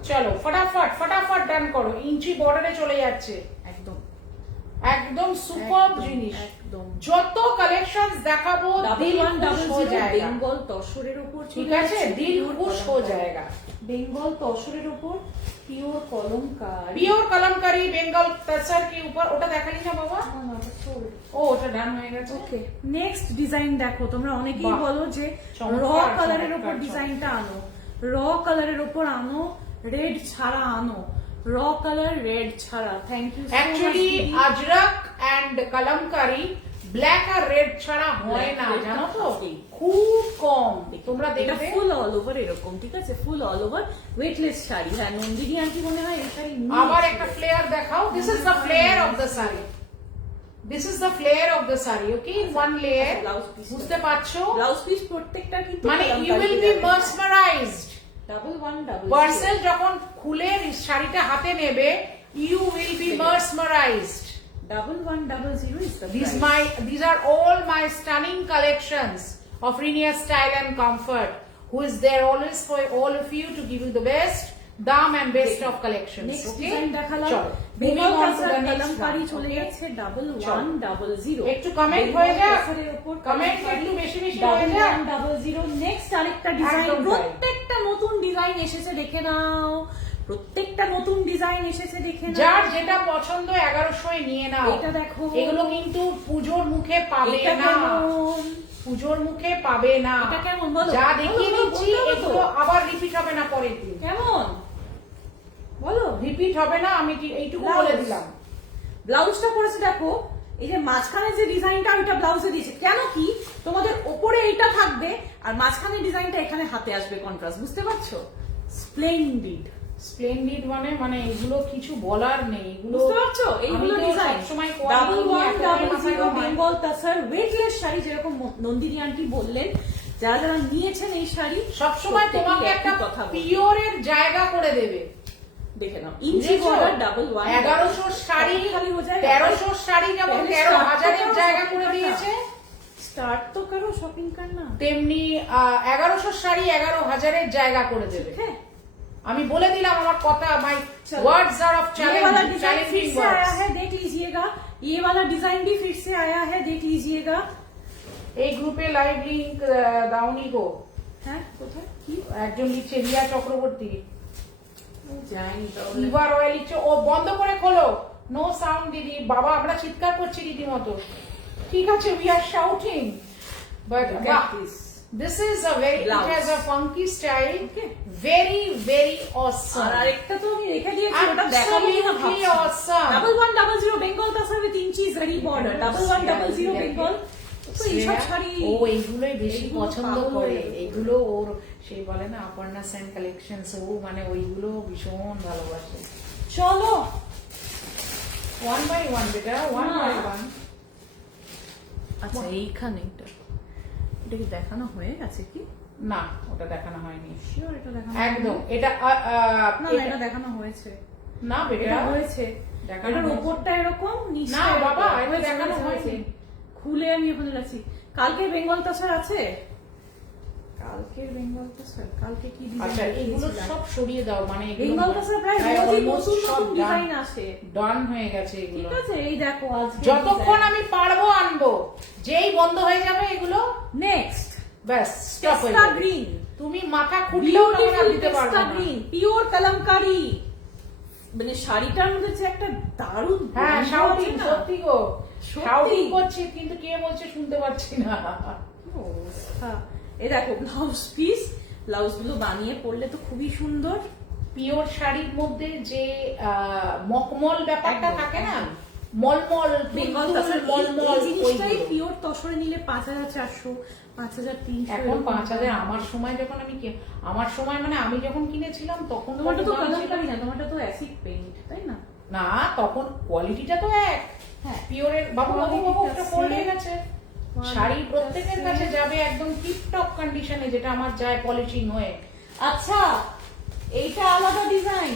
চলো ফটাফট ডান করো। ইঞ্চি বর্ডারে চলে যাচ্ছে, একদম সুপার জিনিস। যত কালেকশনস দেখাবো দিল খুশ हो जाएगा। বেঙ্গল তসরের উপর, ঠিক আছে, দিল খুশ हो जाएगा। বেঙ্গল তসরের উপর পিওর কলমকারি বেঙ্গল তসর के ऊपर। ওটা দেখালি না বাবা? ও, ওটা ডান হয়ে গেছে। ওকে, নেক্সট ডিজাইন দেখো। তোমরা অনেকেই বলো যে র কালারের উপর ডিজাইনটা আনো, র কালারের উপর আনো, রেড ছাড়া আনো, র কালার রেড ছাড়া। Thank you. Actually Ajrakh and Kalamkari black আর রেড ছাড়া হয় না, জানো তো, খুব কম। তোমরা দেখবে ফুল অল ওভার এরকম, ঠিক আছে, ফুল অল ওভার ওয়েটলেস শাড়ি। হ্যাঁ, নন্দিনী আন্টি মনে হয় এই শাড়ি। আবার একটা ফ্লেয়ার দেখাও। This is the flare of the sari, this is the flare of the sari. Okay, one layer. বুঝতে পারছো? ব্লাউজ পিস প্রত্যেকটা কিন্তু মানে you will be mesmerized। 1100 parcel যখন খুলে শাড়িটা হাতে নেবে, you will be mesmerized। 1100 is the These price. are all my stunning collections of Rinia Style and Comfort। who is there always for all of you to give you the best দাম and best of collections. Next Okay? Design দেখালাম চলো, বেঙ্গল moving on to কাঁসার the next কালামকারি one. চলে Okay? যাচ্ছে 1110 একটু comment হয়ে যাক, comment একটু বেশি বেশি হয়ে যাক। 1100 নেক্সট আরেকটা ডিজাইন, একদম তাই। প্রত্যেকটা নতুন ডিজাইন এসেছে দেখে নাও, প্রত্যেকটা নতুন ডিজাইন এসেছে দেখে নাও। যার যেটা পছন্দ 1100 এ নিয়ে নাও। এটা দেখো, এগুলো কিন্তু পুজোর মুখে পাবে এটা না, কেমন? পুজোর মুখে পাবে না। এটা কেমন বলো? যা দেখিয়ে বলো, দিচ্ছি বলো তো। এগুলো আবার রিপিট হবে না পরের দিন, কেমন বলো? রিপিট হবে না, আমি এইটুকু Blouse। বলে দিলাম। ব্লাউজটা পরেছে দেখো, এই যে মাঝখানে যে ডিজাইনটা ওইটা ব্লাউজে দিয়েছে, কেন কি তোমাদের ওপরে এইটা থাকবে আর মাঝখানে ডিজাইনটা এখানে হাতে আসবে, কন্ট্রাস্ট, বুঝতে পারছো? স্প্লেন্ডিড, স্প্লেন্ডিড মানে এগুলো কিছু বলার নেই, এগুলো বুঝতে পারছো? এইগুলো ডিজাইন সময় 1100 বেঙ্গল তাসার ওয়েটলেস শাড়ি, যেরকম নন্দিনী আন্টি বললেন, যারা যারা নিয়েছেন এই শাড়ি সবসময় তোমাকে একটা কথা পিওরের জায়গা করে দেবে। দেখে নাও, ইঞ্চি বর্ডার 1100 শাড়ি, 1300 শাড়ি যেমন 13,000 জায়গা করে দিয়েছে, স্টার্ট তো করো শপিং করনা, তেমনি 1100 শাড়ি 11,000 জায়গা করে দেবে। হ্যাঁ, আমি বলে দিলাম আমার কথা, মাই ওয়ার্ডস আর অফ ये वाला চ্যালেঞ্জ, डिजाइन फिर চ্যালেঞ্জিং से आया ওয়ার্ডস। है, देख लीजिएगा। ये वाला डिजाइन भी फिर से आया है, देख लीजिएगा। এই গ্রুপে লাইভ লিংক দাওনি গো, হ্যাঁ, কোথায় কি একজন লিখছে রিয়া চক্রবর্তী, যায়নি তো ইভা রয় লিখছে ও বন্ধ করে খোলো, নো সাউন্ড দিদি, বাবা আমরা চিৎকার করছি রীতিমতো। ঠিক আছে, we are shouting, but this is a very, it Blouse. has a funky style, Okay. very very R awesome, আরেকটা তো আমি রেখে দিয়েছি, ওটা দেখাবো না absolutely ভাবছি। awesome. 1100 Bengal তাসার with inchi zari border, 1100 Bengal. তো এইসব শাড়ি ও এইগুলোই বেশি এইগুলো পছন্দ পাগল করে, হয়ে গেছে। এইগুলো ওর সেই বলে না অপর্ণা সেন কালেকশনস, ও মানে ওইগুলো ভীষণ ভালোবাসে। চলো ওয়ান বাই ওয়ান বেটা, ওয়ান বাই ওয়ান। আচ্ছা, এইখানে এটা কি দেখানো হয়ে গেছে কি? না, ওটা দেখানো হয়নি, শিওর এটা দেখানো একদম। হয়নি? এটা না, এটা দেখানো হয়েছে, না বেটা, এটা হয়েছে। দেখানো এটার হয়েছে। ওপরটা এরকম, নিচটা না এরকম। বাবা, এটা হয়েছে, দেখানো হয়েছে, হয়নি। খুলে আমি ওখানে রাখছি। কালকে বেঙ্গল তাসার আছে, কালকে বেঙ্গল তাসার, কালকে কি আচ্ছা এগুলো সব সরিয়ে দাও, মানে বেঙ্গল তাসার প্রায় রোজই নতুন নতুন ডিজাইন আসে। ডান হয়ে গেছে এগুলো। ঠিক আছে, এই দেখো আজকে যতক্ষণ আমি পারবো আনবো, যেই বন্ধ হয়ে যাবে এগুলো নেক্সট ব্যাস স্টপ হয়ে পেস্তা যাবে। গ্রিন, তুমি মাথা খুঁড়লেও তখন আর বিউটিফুল দিতে পারবে পেস্তা না। Green, pure kalamkari. মানে শাড়িটার মধ্যে যে একটা দারুণ হ্যাঁ, গন্ধ শাউটিং, আছে না। সত্যি গো, সত্যি। শাউটিং করছি, কিন্তু কে বলছে শুনতে পাচ্ছি না। কি অবস্থা। এই দেখো ব্লাউজ পিস, ব্লাউজ গুলো বানিয়ে পরলে তো খুবই সুন্দর। পিওর শাড়ির মধ্যে যে মকমল ব্যাপারটা একদম, থাকে না, একদম। মলমল, বেঙ্গল তুলতুল, তাসার মলমল, এই জিনিসটাই ওইগুলো। পিওর তসরে নিলে 5,400, 5,300। এখন 5,000, আমার সময় যখন আমার সময় মানে আমি যখন কিনেছিলাম তখন তোমারটা তো দাম ছিল- কালামকারি না, তোমারটা তো অ্যাসিড পেইন্ট, তাই না? না, তখন কোয়ালিটিটা তো এক, হ্যাঁ, পিওরের। বাবু বাবু বাবু Quality একটা টা ফোল্ড same, হয়ে গেছে। quality শাড়ি টা প্রত্যেকের same। কাছে যাবে একদম টিপ টপ কন্ডিশনে, যেটা আমার যায় পলিশিং হয়ে। আচ্ছা, এইটা আলাদা ডিজাইন,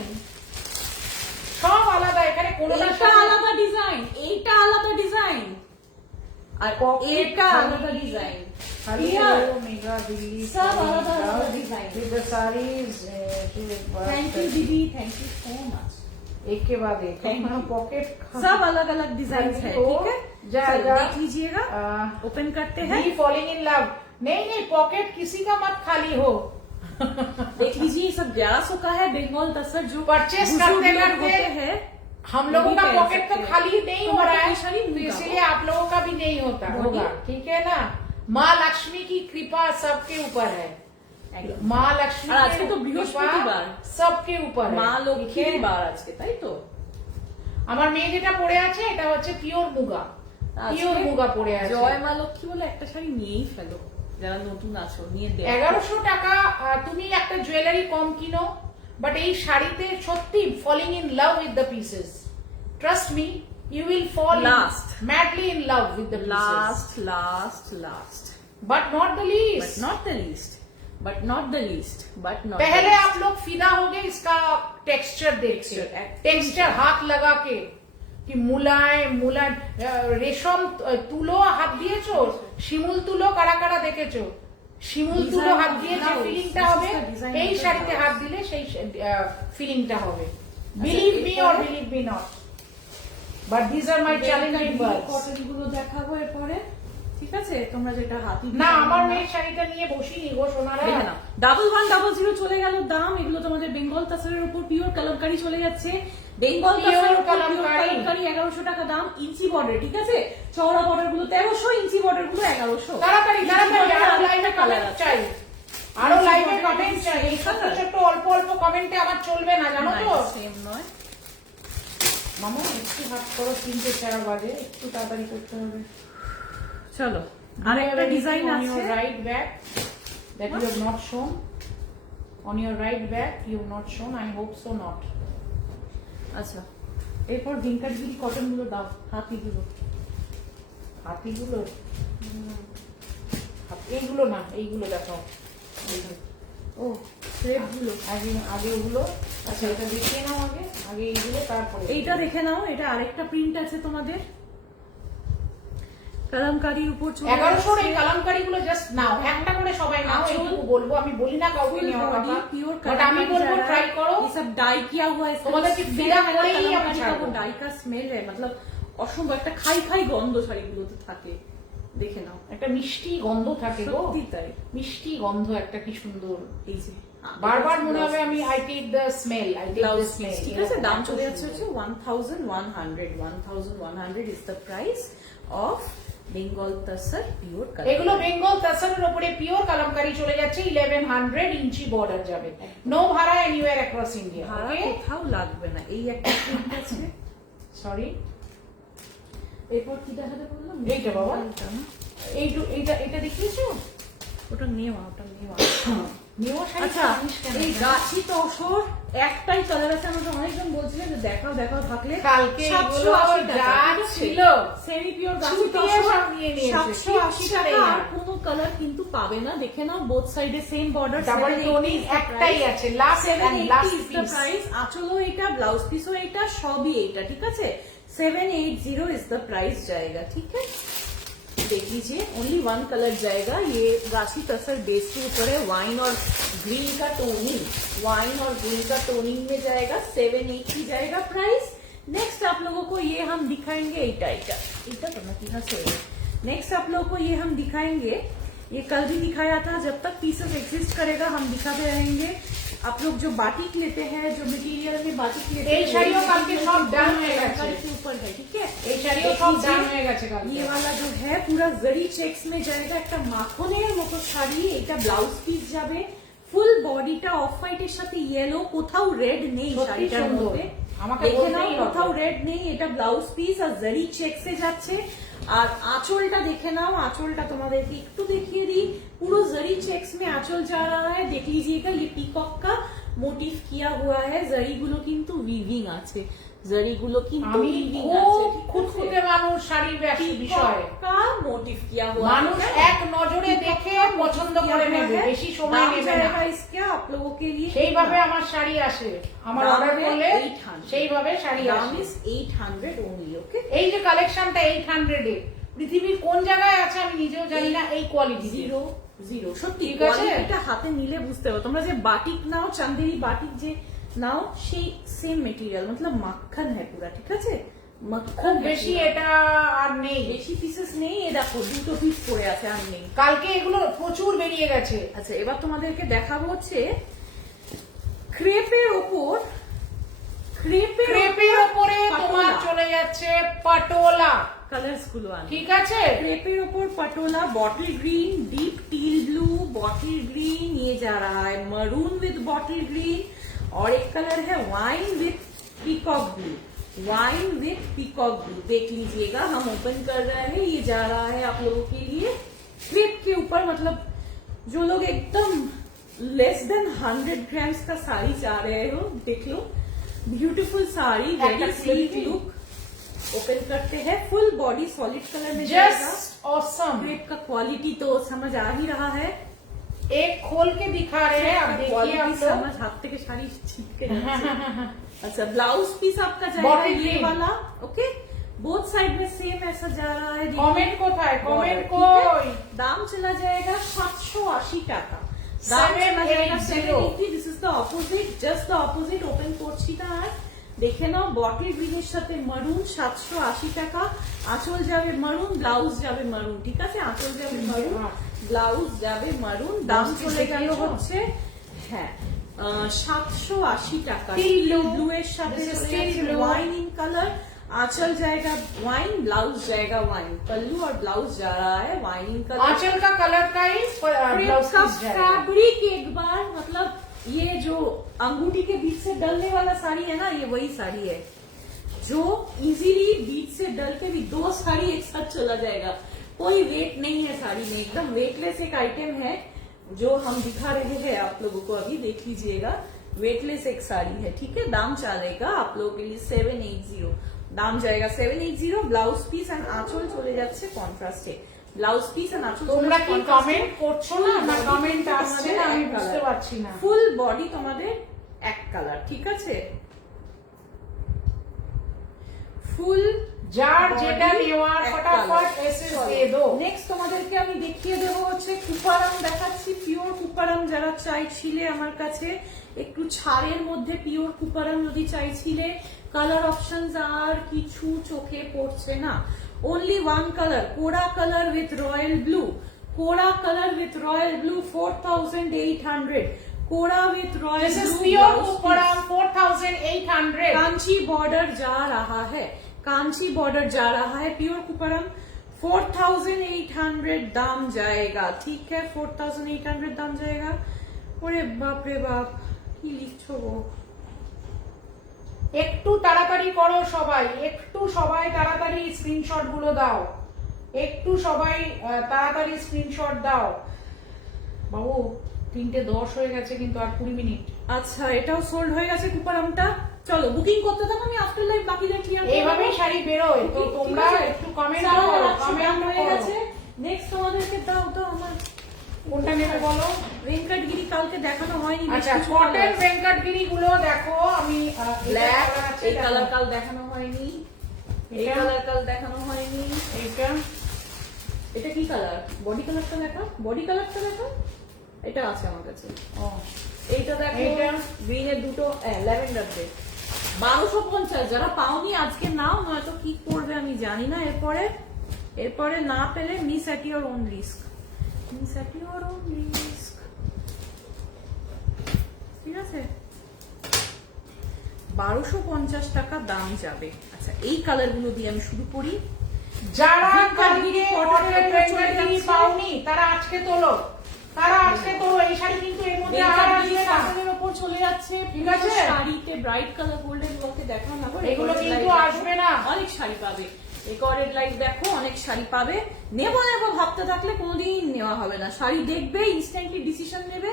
সব আলাদা, এখানে কোনোটা এইটা আলাদা ডিজাইন, এইটা আলাদা ডিজাইন, আর এইটা আলাদা ডিজাইন। মেগা দিল্লি সব আলাদা আলাদা ডিজাইন। थैंक यू दीदी, थैंक यू सो मच। एक के बाद एक Thank you. पॉकेट सब अलग अलग डिजाइन है, तो ठीक है? जाएगा। चलो, देख लीजिएगा, ओपन करते हैं। Falling in love. नहीं नहीं, पॉकेट किसी का मत खाली हो। देख लीजिए, ये सब 1100 का है बेंगल तसर, जो Purchase बुजुर्ग करते लोग करते होते हैं। हम लोगों का पहन पॉकेट तो सकते हैं। खाली नहीं हो तुम्हारा रहा है, पैसा नहीं तो होगा इसलिए वो। आप लोगों का भी नहीं होता होगी। होगा, ठीक है ना। माँ लक्ष्मी की कृपा सबके ऊपर है, माँ लक्ष्मी और आज की के तो बृहस्पतिवार। कृपा सबके ऊपर है, মা ठीक লক্ষ্মীর है? বার আজকে, তাই তো? আমার মেয়ে যেটা পরে আছে এটা হচ্ছে পিওর মুগা, পিওর আজকে মুগা পরে আছে। জয় মা লক্ষ্মী বলে একটা শাড়ি নিয়েই ফেলো, যারা নতুন আছো, নিয়ে দেয়। 1100 টাকা তুমি একটা জুয়েলারি কম কিনো, বাট এই শাড়িতে সত্যি falling in love with the pieces. Trust me, you will fall Last. Madly in love with the pieces. Last but not the but least. Not the least, but not the least, but not पहले आप लोग फिदा हो गए इसका टेक्सचर देख के, Texture, टेक्सचर हाथ लगा के, कि মুলায়ম রেশম তুলো হাত দিয়েছো, শিমুল তুলো কারা কারা দেখেছো, শিমুল তুলো হাত দিয়ে যে ফিলিংটা হবে এই শাড়িতে হাত দিলে সেই ফিলিংটা হবে। Believe me or believe me not, but this are my challenging words. Cotton গুলো দেখাবো এরপরে, ঠিক আছে? তোমরা যেটা হাতি না, আমার মেয়ের শাড়িটা নিয়ে বসিনি গো সোনারা। 1100 চলে গেল দাম। এগুলো তোমাদের বেঙ্গল তাসরের উপর পিওর কালামকারি চলে যাচ্ছে। বেঙ্গল তাসরের উপর কালামকারি 1100 টাকা দাম, ইঞ্চি বর্ডার, ঠিক আছে? চওড়া বর্ডার গুলো 1300, ইঞ্চি বর্ডার গুলো 1100। তাড়াতাড়ি আরো লাইভে কমেন্ট চাই, আরো লাইভে কমেন্ট চাই। এই ছোট ছোট অল্প অল্প কমেন্টে আমার চলবে না, জানো তো? সেম নয় মামু, একটু হাত করো, 3-4 বাজে, একটু তাড়াতাড়ি করতে হবে। চলো, আরেকটা ডিজাইন আছে। On your right back that you have not shown. On your right back you have not shown. I hope so not. আচ্ছা, এরপর ভিঙ্কাটগিরি কটন গুলো দাও, হাতিগুলো। হাতিগুলো এইগুলো না, এইগুলো দেখাও। ও থ্রেড গুলো আগে ওগুলো। আচ্ছা, এটা দেখিয়ে নাও আগে, আগে এইগুলো, তারপরে এইটা দেখে নাও। এটা আরেকটা প্রিন্ট আছে তোমাদের কালামকারির উপর। 1100 এই কালামকারি গুলো জাস্ট নাও, একটা করে সবাই নাও, এইটুকু বলবো। আমি বলি না কাউকে নেওয়ার কথা, বাট আমি বলবো ট্রাই করো। ये सब डाई किया हुआ है, তোমাদের কি ফিদা করেই আমি ছাড়বো। डाई का स्मेल है, मतलब অসম্ভব একটা খাই খাই গন্ধ শাড়িগুলোতে থাকে, দেখে নাও। একটা মিষ্টি গন্ধ থাকে গো, সত্যি তাই, মিষ্টি গন্ধ একটা, কি সুন্দর। এই যে বারবার মনে হবে আমি I take the smell, I take the smell. ঠিক আছে, দাম চলে যাচ্ছে 1100 is the price of Bengal তাসর pure kalamkari. এগুলো বেঙ্গল তাসরের উপরে পিওর কালামকারি চলে যাচ্ছে। 1100 ইঞ্চি বর্ডার যাবে, নো ভাড়া এনিওয়্যার অ্যাক্রস ইন্ডিয়া। ভাড়া কোথাও লাগবে না। এই একটা প্রিন্ট আছে, সরি, এরপর কি দেখাতে বললাম? এইটা বাবা, এইটা দেখিয়েছো? ওটা নেওয়া, ওটা নেওয়া। নেওয়া শাড়ি। আচ্ছা, এই গাছি তসর একটাই কালার আছে। আমাকে অনেকজন বলছিলেন যে দেখাও দেখাও, থাকলে কালকে এগুলো যা ছিল সেমি পিওর গাছি তসর সব নিয়ে নিয়েছে। 780 টাকা। আর কোনো কালার কিন্তু পাবে না, দেখে নাও। বোথ সাইডে সেম বর্ডার, ডাবল টোনিং একটাই আছে, last and last piece. Price আঁচলও এটা, ব্লাউজ পিসও এটা, সবই এটা, ঠিক আছে? 780 इज द प्राइस जाएगा, ठीक है? देख लीजिए, ओनली वन कलर जाएगा। ये गाछी तसर बेस के ऊपर है, वाइन और ग्रीन का टोनिंग, वाइन और ग्रीन का टोनिंग में जाएगा। 780 जाएगा प्राइस। नेक्स्ट आप लोगों को ये हम दिखाएंगे, नेक्स्ट आप लोगों को ये हम दिखाएंगे। ये कल भी दिखाया था, जब तक पीसेस एग्जिस्ट करेगा हम दिखाते रहेंगे। आप लोग जो बाटिक लेते हैं, जो मटेरियल में बाटिक लेते हैं, ऊपर है, ठीक है? ये वाला जो है पूरा जरी चेक्स में जाएगा, একটা মাখনের মতো শাড়ি। এটা ব্লাউজ পিস যাবে, ফুল বডিটা অফ হোয়াইটের সাথে ইয়েলো, কোথাও রেড নেই শাড়িটার মধ্যে। দেখে নাও, কোথাও রেড নেই। এটা ব্লাউজ পিস আর জরি চেক্সে যাচ্ছে। আর আঁচলটা দেখে নাও, আঁচলটা তোমাদেরকে একটু দেখিয়ে দিই। पूरा जरी चेक्स में आंचल जा रहा है, देख लीजिएगा। ये पीकॉक का मोटिव किया हुआ है, जरी गुलो किंतु वीविंग আছে, जरी गुलो किंतु वीविंग আছে। খুদখুদে মানুষ, শাড়ির বিষয় का मोटिव किया हुआ है, মানুষ এক নজরে দেখে পছন্দ করে নেবে, বেশি সময় নেবে না। इसके आप लोगों के लिए সেইভাবে আমার শাড়ি আসে, আমার অর্ডার করলে সেইভাবে শাড়ি আসে। 800 only, ওকে? এই যে কালেকশনটা 800 এ পৃথিবীর কোন জায়গায় আছে আমি নিজেও জানি না এই কোয়ালিটি। জিরো সত্যি, কোয়ালিটিটা হাতে নিলে বুঝতে পারো। তোমরা যে বাটিক নাও, চান্দেরি বাটিক যে নাও, সেই সেম মেটেরিয়াল, मतलब মাখন है पूरा, ঠিক আছে? মাখন। বেশি এটা আর নেই, বেশি পিসেস নেই। এ দেখো, দুটো পিস পড়ে আছে, আর নেই। কালকে এগুলো প্রচুর বেরিয়ে গেছে। আচ্ছা, এবার তোমাদেরকে দেখাবো হচ্ছে ক্রেপের ওপর, ক্রেপের ওপরে তোমার চলে যাচ্ছে পাটোলা কালার্স গুলো, ঠিক আছে? क्रेपेर ऊपर Patola, bottle green, deep teal blue, bottle green, ये जा रहा है मरून विद बॉटल ग्रीन, और एक कलर है wine with peacock blue, wine with peacock blue. देख लीजिएगा, हम ओपन कर रहे हैं। ये जा रहा है आप लोगों के लिए क्रेप के ऊपर, मतलब जो लोग एकदम लेस देन 100 ग्राम्स का साड़ी चाह रहे हो, देख लो, beautiful sari, very sleek look. Open करते हैं, फुल बॉडी सॉलिड कलर में जाएगा। Just awesome. क्रेप का क्वालिटी तो समझ आ ही रहा है। एक खोल के दिखा रहे हैं, आप देखिए। आप समझ, हाथ के साड़ी छिपके अच्छा, ब्लाउज पीस आपका जाएगा ये वाला, ओके? बोथ साइड में सेम ऐसा जा रहा है। कमेंट কোথায়? কমেন্ট border, কই? ठीक है? दाम चला जाएगा 780 টাকা। দাম চলা जाएगा 780। This is the opposite, just the opposite. Open করছি না আর, দেখে নাও। বটল গ্রিনের সাথে মারুন 780 টাকা। আঁচল যাবে মারুন, ব্লাউজ যাবে মারুন, ঠিক আছে? আঁচল যাবে মারুন, ব্লাউজ যাবে মারুন। দাম চলে গেল হচ্ছে হ্যাঁ 780 টাকা। ব্লু এর সাথে ওয়াইন ইন কালার। आंचल जाएगा वाइन, ब्लाउज जाएगा वाइन। पल्लू और ब्लाउज जा रहा है वाइन इन कलर। आंचल का कलर का ही ब्लाउज का पीस जाएगा। फैब्रिक एक बार मतलब ये जो अंगूठी के बीच से डलने वाला साड़ी है ना, ये वही साड़ी है जो इजीली बीच से डल के भी 2 साड़ी एक साथ चला जाएगा। कोई वेट नहीं है साड़ी में, एकदम वेटलेस एक आइटम है जो हम दिखा रहे हैं आप लोगों को। अभी देख लीजिएगा, वेटलेस एक साड़ी है, ठीक है? दाम चलेगा आप लोगों के लिए 780। দাম জায়গা 780। ব্লাউজ পিস এন্ড আঁচল চলে যাচ্ছে কন্ট্রাস্টে। ব্লাউজ পিস এন্ড আঁচল তোমরা কি কমেন্ট করছো না? না কমেন্ট আসছে না, আমি বুঝতে পারছি না। ফুল বডি তোমাদের এক কালার, ঠিক আছে? ফুল যার যেটা নেওয়ার ফটাফট এসএস দিয়ে দাও। নেক্সট তোমাদেরকে আমি দেখিয়ে দেবো হচ্ছে কুপারাম দেখাচ্ছি। পিওর কুপারাম যারা চাইছিলে আমার কাছে, একটু ছাড়ের মধ্যে পিওর কুপারাম যদি চাইছিলে, কালার অপশনস আর কিছু চোখে পড়ছে না। only one color, কোরা কালার উইথ রয়্যাল ব্লু। কোরা কালার উইথ রয়্যাল ব্লু 4800। कोरा with royal this is pure कुपरम 4800। कांची बॉर्डर जा रहा है, कांची बॉर्डर जा रहा है। प्योर कुपरम 4800 दाम जाएगा, ठीक है? 4800 दाम जाएगा। ओरे बाप रे बाप, কি লিখছো গো? একটু তাড়াতাড়ি করো সবাই, একটু সবাই তাড়াতাড়ি স্ক্রিনশট গুলো দাও, একটু সবাই তাড়াতাড়ি স্ক্রিনশট দাও। বাবু 3:10 হয়ে গেছে কিন্তু আর 20 মিনিট। আচ্ছা, এটাও সোল্ড হয়ে গেছে কুপারামটা। চলো বুকিং করতে থাকো, আমি আফটার লাইভ বাকিটা ক্লিয়ার করব। এইভাবেই শাড়ি বেরোয়, তো তোমরা একটু কমেন্ট করো, কমেন্ট হয়ে গেছে। নেক্সট তোমাদেরকে দাও তো আমার কোনটা নেবে বলো? ভেঙ্কটগিরি কালকে দেখানো হয়নি। আচ্ছা, কটন ভেঙ্কটগিরি গুলো দেখো। আমি ব্ল্যাক, এই কালার কাল দেখানো হয়নি, এই কালার কাল দেখানো হয়নি। এটা কি কালার? বডি কালারটা দেখো, বডি কালারটা দেখো। এটা আছে আমার কাছে। এইটা দেখো, এটা গ্রিনের দুটো ল্যাভেন্ডার দে 1250। যারা পাওনি আজকে নাও, নয়তো কি করবে আমি জানি না। এরপরে না পেলে miss at your own risk, miss at your own risk, ঠিক আছে? 1250 টাকা দাম যাবে। আচ্ছা, এই কালার গুলো দিয়ে আমি শুরু করি। যারা কালকে ভেঙ্কটগিরি পাওনি তারা আজকে তোলো, তারা আজকে তো এই শাড়ি কিন্তু এর মধ্যে আর আসবে না, কাপড়ের উপর চলে যাচ্ছে, ঠিক আছে? শাড়িতে ব্রাইট কালার গোল্ডেন ওয়ার্কে দেখাও না, এগুলো কিন্তু আসবে না। অনেক শাড়ি পাবে, রেকর্ডেড লাইভ দেখো, অনেক শাড়ি পাবে। নেবো ভাবতে থাকলে কোনোদিন নেওয়া হবে না। শাড়ি দেখবে, ইনস্ট্যান্টলি ডিসিশন নেবে,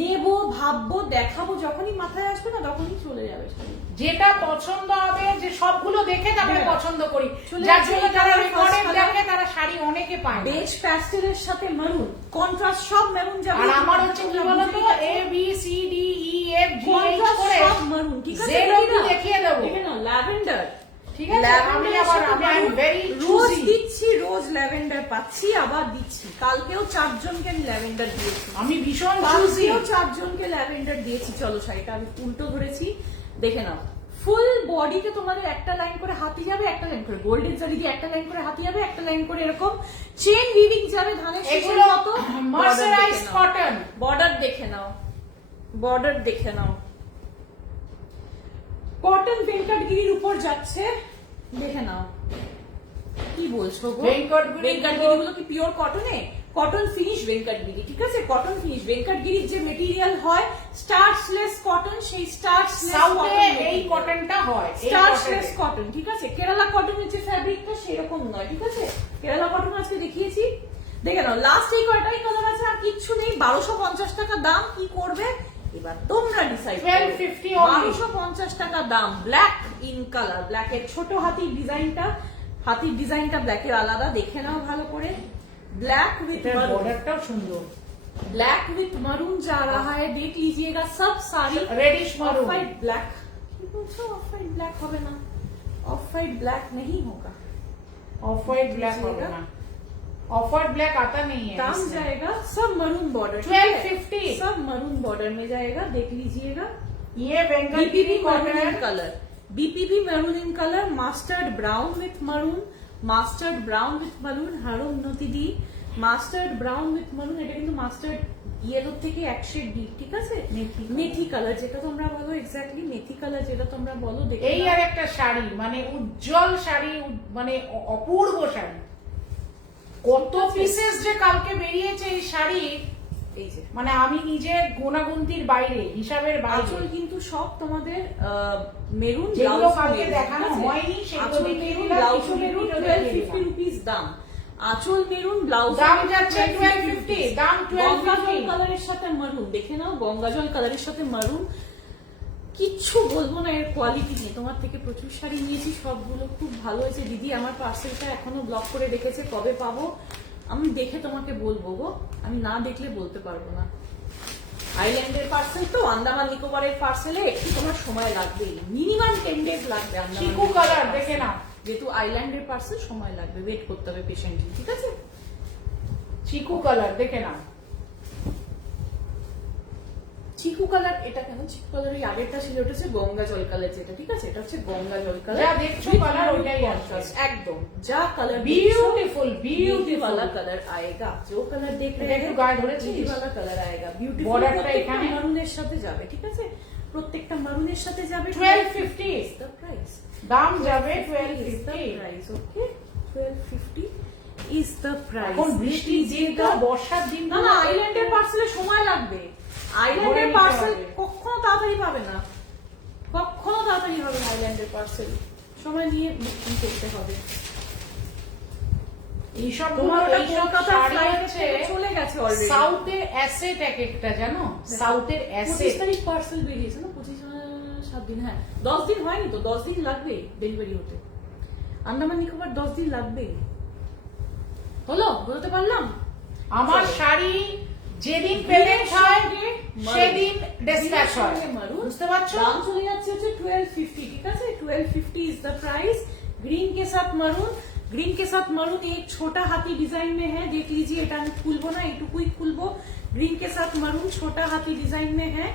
নেবো, ভাববো, দেখাবো, যখনই মাথায় আসবে না তখনই চলে যাবে শাড়ি। যেটা পছন্দ হবে, যে সবগুলো দেখে তারপরে পছন্দ করি, যার জন্য তারা রেকর্ডেড দেখে তারা শাড়ি অনেকে পায়। বেজ প্যাস্টেলের সাথে মেরুন, কন্ট্রাস্ট সব মেরুন যাবে। আর আমার হচ্ছে কি বলতো, A B C D E F G H করে সব মেরুন, ঠিক আছে? জেড অবধি দেখিয়ে দেবো। দেখে নাও, ল্যাভেন্ডার, ঠিক আছে? আমি ভেরি রোজ দিচ্ছি, রোজ ল্যাভেন্ডার পাচ্ছি, আবার দিচ্ছি। কালকেও 4 জনকে আমি ল্যাভেন্ডার দিয়েছি, আমি ভীষণ খুশি। 4 জনকে ল্যাভেন্ডার দিয়েছি। চলো, শাড়িটা আমি উল্টো ধরেছি, দেখে নাও। ফুল বডিতে তোমাদের একটা লাইন করে হাতি যাবে, একটা লাইন করে গোল্ডেন জারি দিয়ে একটা লাইন করে হাতি যাবে, একটা লাইন করে এরকম চেন উইভিং যাবে ধানের শীষের মতো। Mercerised cotton. বর্ডার দেখে নাও, বর্ডার দেখে নাও। কটন ভেঙ্কটগিরির উপর যাচ্ছে, দেখে নাও। কি বলছো গো? ভেঙ্কটগিরি গুলো কি পিওর কটনে? কটন ফিনিশ ভেঙ্কটগিরি, ঠিক আছে? কটন ফিনিশ ভেঙ্কটগিরির যে মেটেরিয়াল হয় স্টার্চলেস কটন, সেই স্টার্চলেস এই কটনটা হয় স্টার্চলেস কটন, ঠিক আছে? কেরালা কটনের যে ফ্যাব্রিকটা সেরকম নয়, ঠিক আছে? কেরালা কটন আজকে দেখিয়েছি, দেখে নাও। লাস্ট এই কয়টাই কালার আছে, আর কিচ্ছু নেই। 1250 টাকা দাম। কি করবে এবার তোমরা ডিসাইড করো। 1250 টাকা দাম। ব্ল্যাক ইন কালার, ব্ল্যাকের ছোট হাতির ডিজাইনটা, হাতির ডিজাইনটা ব্ল্যাকের আলাদা, দেখে নাও ভালো করে। ब्लैक विथ बॉर्डरটাও সুন্দর। ब्लैक विथ मरून जा रहा है, देख लीजिएगा। सब सारी reddish maroon, off white black. কি বলছো? অফ হোয়াইট ব্ল্যাক হবে না, ऑफ वाइट ब्लैक नहीं होगा, ऑफ वाइट ब्लैक होगा ना, ऑफ वाइट ब्लैक आता नहीं है। दाम जाएगा सब मरून बॉर्डर, 1250, सब मरून बॉर्डर में जाएगा, देख लीजिएगा। ये Bengal BPP maroon in colour, BPP maroon in colour, mustard brown with মারুন, মাস্টার্ড ব্রাউন উইথ মারুন, হারুন নতিদি মাস্টার্ড ব্রাউন উইথ মারুন। এটা কিন্তু মাস্টার্ড ইয়েলো থেকে এক শেড ডিপ, ঠিক আছে, মেথি কালার যেটা তোমরা বলো, এক্স্যাক্টলি মেথি কালার যেটা তোমরা বলো। দেখো এই আর একটা শাড়ি, মানে উজ্জ্বল শাড়ি, মানে অপূর্ব শাড়ি। কত পিসেস যে কালকে বেরিয়েছে এই শাড়ি, এই যে মানে আমি নিজে গোনাগুন্তির বাইরে, হিসাবের বাইরে। আঁচল কিন্তু সব তোমাদের মেরুন, যেগুলো কালকে দেখানো হয়নি সেগুলো দেখিয়ে দিলাম, কিছু মেরুন 1250 রুপিস দাম। আঁচল মেরুন, ব্লাউজ দাম যাচ্ছে 1250, দাম 1250। গঙ্গাজল কালারের সাথে মারুন, দেখে নাও গঙ্গাজল কালারের সাথে মারুন। কিচ্ছু বলবো না এর কোয়ালিটি নিয়ে, তোমার থেকে প্রচুর শাড়ি নিয়েছি, সবগুলো খুব ভালো হয়েছে। দিদি আমার পার্সেলটা এখনো ব্লক করে রেখেছে, কবে পাবো আমি দেখে তোমাকে বলবো গো, আমি না দেখলে বলতে পারবো না। আইল্যান্ডের পার্সেল তো, আন্দামান নিকোবরের পার্সেলে একটু তোমার সময় লাগবেই, মিনিমাম 10 ডেজ লাগবে। চিকু কালার দেখে নাও, যেহেতু আইল্যান্ডের পার্সেল সময় লাগবে, ওয়েট করতে হবে পেশেন্টলি, ঠিক আছে। চিকু কালার দেখে নাও, চিকু কালার। এটা কেন চিকু কালার? এই আগেরটা ছিল, ওটা হচ্ছে গঙ্গা জল কালার যেটা, ঠিক আছে, এটা হচ্ছে গঙ্গা জল কালার। যা দেখছো কালার ওইটাই আছে, একদম যা কালার, বিউটিফুল ब्यूटी वाला कलर आएगा, जो कलर देख रहे একটু গায়ে ধরেছি, ब्यूटी वाला कलर आएगा, ब्यूटीफुल। বর্ডারটা এখানে মারুনের সাথে যাবে, ঠিক আছে, প্রত্যেকটা মারুনের সাথে যাবে। 1250 দ্য প্রাইস, দাম যাবে the 1250। Price, okay 1250 is the price. এখন বৃষ্টি দিন তো, বর্ষার দিন না না, আইল্যান্ডের পার্সেলে সময় লাগবে, আইল্যান্ডের পার্সেল কখনো তাড়াতাড়ি পাবে না, কখনো তাড়াতাড়ি হবে না। আইল্যান্ডের পার্সেল সময় নিয়ে বুকিং করতে হবে। এইসব তোমার ওটা কলকাতা শাড়ি ফ্লাইট হচ্ছে চলে গেছে অলরেডি। সাউথের অ্যাসেট এক একটা, জানো, সাউথের 25 অ্যাসেট। তারিখ পার্সেল বেরিয়েছে না, 25 7 দিন, হ্যাঁ 10 দিন হয়নি তো, 10 দিন লাগবে ডেলিভারি হতে। আন্দামান নিকোবর 10 দিন লাগবে। হলো, বলতে পারলাম। আমার শাড়ি যেদিন পেমেন্ট হয় সেদিন ডিসপ্যাচ হয়, বুঝতে পারছো। দাম চলে যাচ্ছে হচ্ছে 1250, ঠিক আছে, 1250 इज द प्राइस। ग्रीन के साथ मरून, ग्रीन के साथ मरून एक छोटा हाथी डिजाइन में है, देख लीजिए, এটা আমি খুলবো না, একটুকু খুলবো। ग्रीन के साथ मरून छोटा हाथी डिजाइन में है,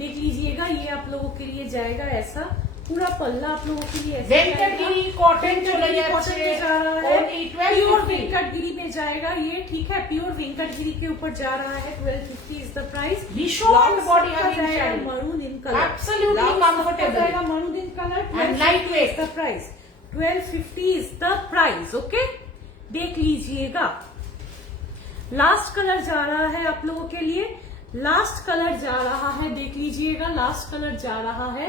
देख लीजिएगा। ये आप लोगों के लिए जाएगा ऐसा, पूरा पल्ला आप लोगों के लिए ऐसा वेंकटगिरी कॉटन चले जाচ্ছে, जा रहा है, only प्योर 1250। वेंकटगिरी में जाएगा ये, ठीक है, प्योर वेंकटगिरी के ऊपर जा रहा है। 1250 इज द प्राइस। भीषण body hugging sari, maroon in colour, absolutely comfortable जाएगा maroon in colour and lightweight। The price 1250 is the price, okay, देख लीजिएगा। लास्ट कलर जा रहा है आप लोगों के लिए, लास्ट कलर जा रहा है, देख लीजिएगा, लास्ट कलर जा रहा है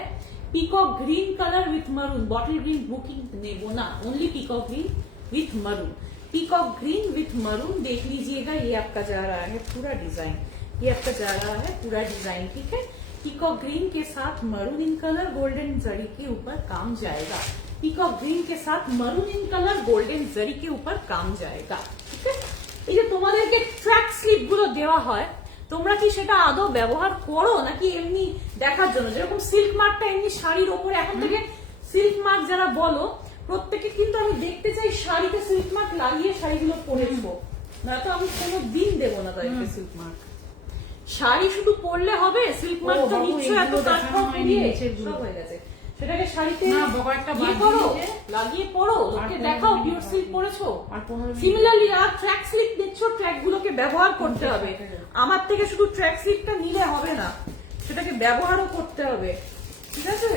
peacock green colour with maroon, bottle green booking नेबो ना, only peacock green with maroon, peacock green with maroon, देख लीजिएगा। ये आपका जा रहा है पूरा डिजाइन, ये आपका जा रहा है पूरा डिजाइन, ठीक है। पीकॉक ग्रीन के साथ मरून इन कलर गोल्डन जरी के ऊपर काम जाएगा, पीकॉक ग्रीन के साथ मरून इन कलर गोल्डन जरी के ऊपर काम जाएगा, ठीक है। এই যে তোমাদেরকে ট্র্যাক স্লিপ গুলো দেওয়া হয়, তোমরা কি সেটা আদৌ ব্যবহার করো নাকি এমনি দেখার জন্য? যেরকম সিল্ক মার্কটা এমনি শাড়ির ওপরে, এখন থেকে সিল্ক মার্ক যারা বলো প্রত্যেকে কিন্তু আমি দেখতে চাই শাড়িতে সিল্ক মার্ক লাগিয়ে শাড়িগুলো পরেছো, নয়তো আমি কোনো দিন দেবো না তাদেরকে সিল্ক মার্ক। শাড়ি শুধু পরলে হবে? সিল্ক মার্কটা নিচ্ছ এত কাঠফাট দিয়ে, সব হয়ে গেছে, সেটাকে শাড়িতে করো, লাগিয়ে পরো, লোককে দেখাও পিওর সিল্ক পরেছো। সিমিলারলি আর ট্র্যাক স্লিপ দিচ্ছ, ট্র্যাক গুলোকে ব্যবহার করতে হবে। আমার থেকে শুধু ট্র্যাক স্লিপটা নিলে হবে না, সেটাকে ব্যবহারও করতে হবে, ঠিক আছে।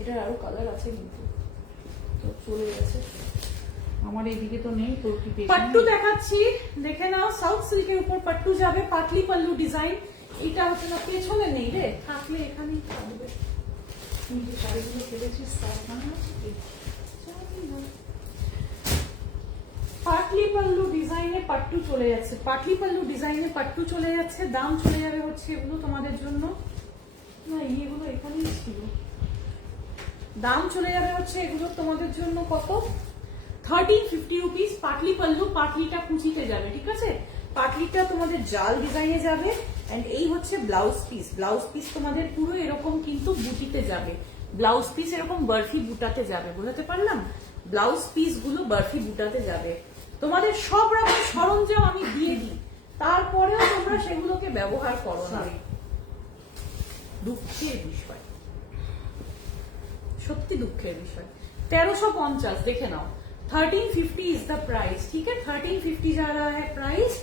এটার আরো কালার আছে কিন্তু, তো চলে গেছে, আমার এইদিকে তো নেই, তোর কি পেয়েছিস? পাট্টু দেখাচ্ছি, দেখে নাও। সাউথ সিল্কের উপর পাট্টু যাবে, পাটলি পাল্লু ডিজাইন। এটা হচ্ছে না, পেছনে নেই রে, থাকলে এখানেই থাকবে। তুই যে শাড়িগুলো ফেলেছিস তার মানে আছে কি? জানি না। পাটলি পাল্লু ডিজাইনে পাট্টু চলে যাচ্ছে, পাটলি পাল্লু ডিজাইনে পাট্টু চলে যাচ্ছে। দাম চলে যাবে হচ্ছে এগুলো তোমাদের জন্য, না এগুলো এখানেই ছিল। দাম চলে যাবে হচ্ছে এগুলো তোমাদের জন্য কত? 1350 রুপিস। পাটলি পাল্লু, পাটলিটা কুচিতে যাবে, ঠিক আছে, পাটলিটা তোমাদের জাল ডিজাইনে যাবে। এন্ড এই হচ্ছে ব্লাউজ পিস, ব্লাউজ পিস তোমাদের পুরো এরকম কিন্তু বুটিতে যাবে, ব্লাউজ পিস এরকম বরফি বুটাতে যাবে, বুঝতে পারলাম? ব্লাউজ পিস গুলো বরফি বুটাতে যাবে। তোমাদের সব রকম সরঞ্জাম আমি দিয়ে দিই, তারপরেও তোমরা সেগুলোকে ব্যবহার করো না। দুঃখের বিষয়, সত্যি দুঃখের বিষয়। 1350 দেখে नाउ 1350 इज द प्राइस, ठीक है? 1350 जा रहा है प्राइस।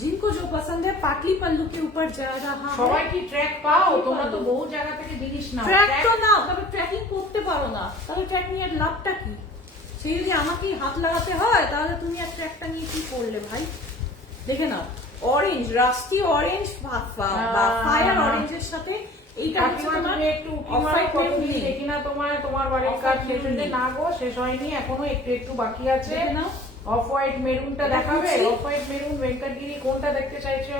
जिनको जो पसंद है पाटली पल्लू के ऊपर जा रहा है। সবাই কি ট্র্যাক পাও? তোমরা তো বহু জায়গা থেকে জিনিস নাও। ট্র্যাক তো নাও, তবে ট্র্যাকিং করতে পারো না, তাহলে ট্র্যাক নিয়ে লাভটা কি? সেই যদি আমাকেই হাত লাগাতে হয় তাহলে তুমি আর ট্র্যাকটা নিয়ে কি করলে ভাই? দেখে নাও, অরেঞ্জ, রাস্টি অরেঞ্জ বা ফায়ার অরেঞ্জের সাথে এইটা হচ্ছে তোমার একটু দেখি না তোমার বাড়ির কাজ শেষ হয়ে না গো, শেষ হয়নি এখনো, একটু বাকি আছে। অফ হোয়াইট মেরুনটা দেখাবে? অফ হোয়াইট মেরুন ভেঙ্কটগিরি কোনটা দেখতে চাইছো?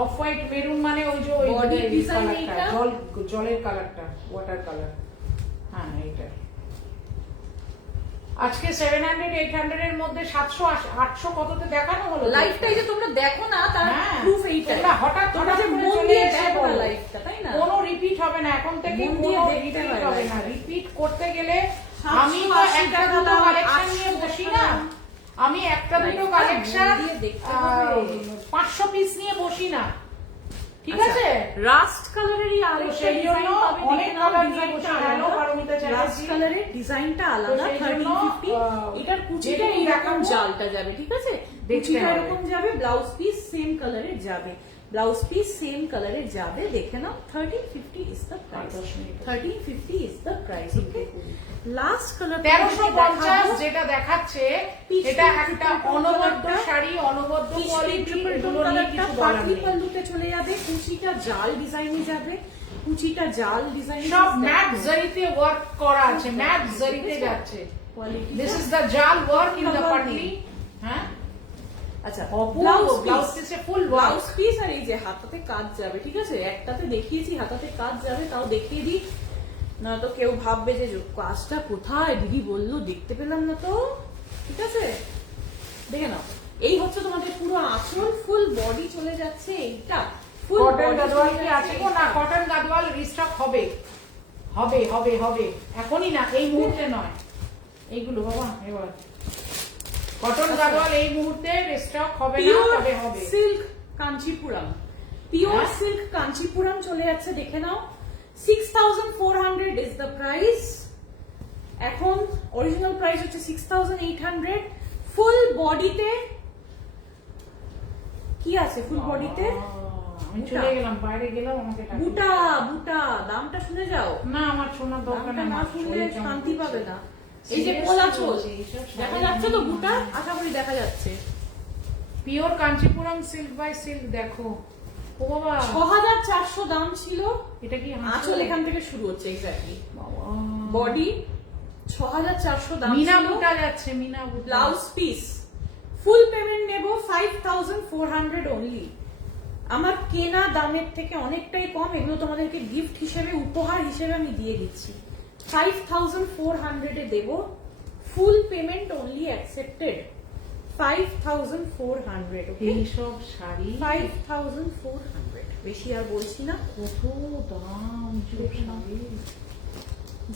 অফ হোয়াইট মেরুন মানে ওই যে ওই জলের কালারটা, ওয়াটার কালার। হ্যাঁ এইটা আজকে 700 800 এর মধ্যে 700 800 কততে দেখানো হলো? লাইভটা এই যে তোমরা দেখো না, তার প্রুফ এইটা। তোমরা হঠাৎ তোমরা যে মন দিয়ে দেখো না লাইভটা, তাই না? কোনো রিপিট হবে না এখন থেকে, কোনো রিপিট হবে না। রিপিট করতে গেলে আমি তো একটা দুটো কালেকশন নিয়ে বসি না, আমি একটা দুটো কালেকশন 500 পিস নিয়ে বসি না, ঠিক আছে? রাস্ট কালারেরই আরেকটা ডিজাইন পাবে, অনেক কালার নিয়ে বসি। হ্যালো পারমিতা চ্যাটার্জি, রাস্ট কালারের ডিজাইনটা আলাদা 1350। এটার কুচিটা এরকম জালটা যাবে, ঠিক আছে? কুচিটা এরকম যাবে, ব্লাউজ পিস সেম কালারের যাবে, ব্লাউজ পিস সেম কালারের যাবে। দেখে নাও 1350 is the price, 1350 is the price. Okay, last colour 1350 যেটা দেখাচ্ছে এটা একটা অনবদ্য শাড়ি, অনবদ্য কোয়ালিটি, এগুলো নিয়ে কিছু বলার নেই। পাল্লুতে চলে যাবে, কুচিটা জাল ডিজাইনে যাবে, কুচিটা জাল ডিজাইন, সব ম্যাট জরিতে ওয়ার্ক করা আছে, ম্যাট জরিতে যাচ্ছে। কোয়ালিটি দিস ইজ দ্য জাল ওয়ার্ক ইন দ্য পাটলি। হ্যাঁ আচ্ছা, ব্লাউজ পিসে ফুল ব্লাউজ পিস আর এই যে হাতাতে কাজ যাবে, ঠিক আছে? একটাতে দেখিয়েছি হাতাতে কাজ যাবে, তাও দেখিয়ে দিই, না তো কেউ ভাববে যে কাজটা কোথায়, দিদি বললো দেখতে পেলাম না তো, ঠিক আছে? দেখে নাও, এই হচ্ছে তোমাদের পুরো আঁচল, ফুল বডি চলে যাচ্ছে এইটা। ফুল কটন গাদওয়াল কি আছে গো? না, কটন গাদওয়াল রিস্টক হবে হবে হবে হবে, এখনই না, এই মুহূর্তে নয়। এইগুলো বাবা এবার কটন গাদওয়াল এই মুহূর্তে রিস্টক হবে না, তবে হবে। Silk Kanchipuram, pure silk Kanchipuram চলে যাচ্ছে, দেখে নাও 6400 ইজ দ্য প্রাইস। এখন অরিজিনাল প্রাইস হচ্ছে 6800। ফুল বডিতে কি আছে? ফুল বডিতে আমি চলে গেলাম, বাইরে গেলাম, আমাকে বুটা বুটা দামটা শুনে যাও না, আমার শোনার দরকার নেই, না শুনলে শান্তি পাবে না। এই যে পোলা চোল দেখা যাচ্ছে তো, বুটা আশা করি দেখা যাচ্ছে। Pure Kanchipuram silk by silk, দেখো ও বাবা 6400 দাম ছিল। এটা কি আঁচল এখান থেকে শুরু হচ্ছে, এক্স্যাক্টলি বডি 6400 দাম ছিল। মিনা বুটা যাচ্ছে, মিনা বুটা। ব্লাউজ পিস ফুল পেমেন্ট নেব 5400 অনলি। আমার কেনা দামের থেকে অনেকটাই কম, এগুলো তোমাদেরকে গিফট হিসেবে, উপহার হিসেবে আমি দিয়ে দিচ্ছি। 5400 এ দেব, ফুল পেমেন্ট অনলি অ্যাকসেপ্টেড। 5400। এই সব শাড়ি 5400, বেশি আর বলছি না। কত দাম শাড়ি,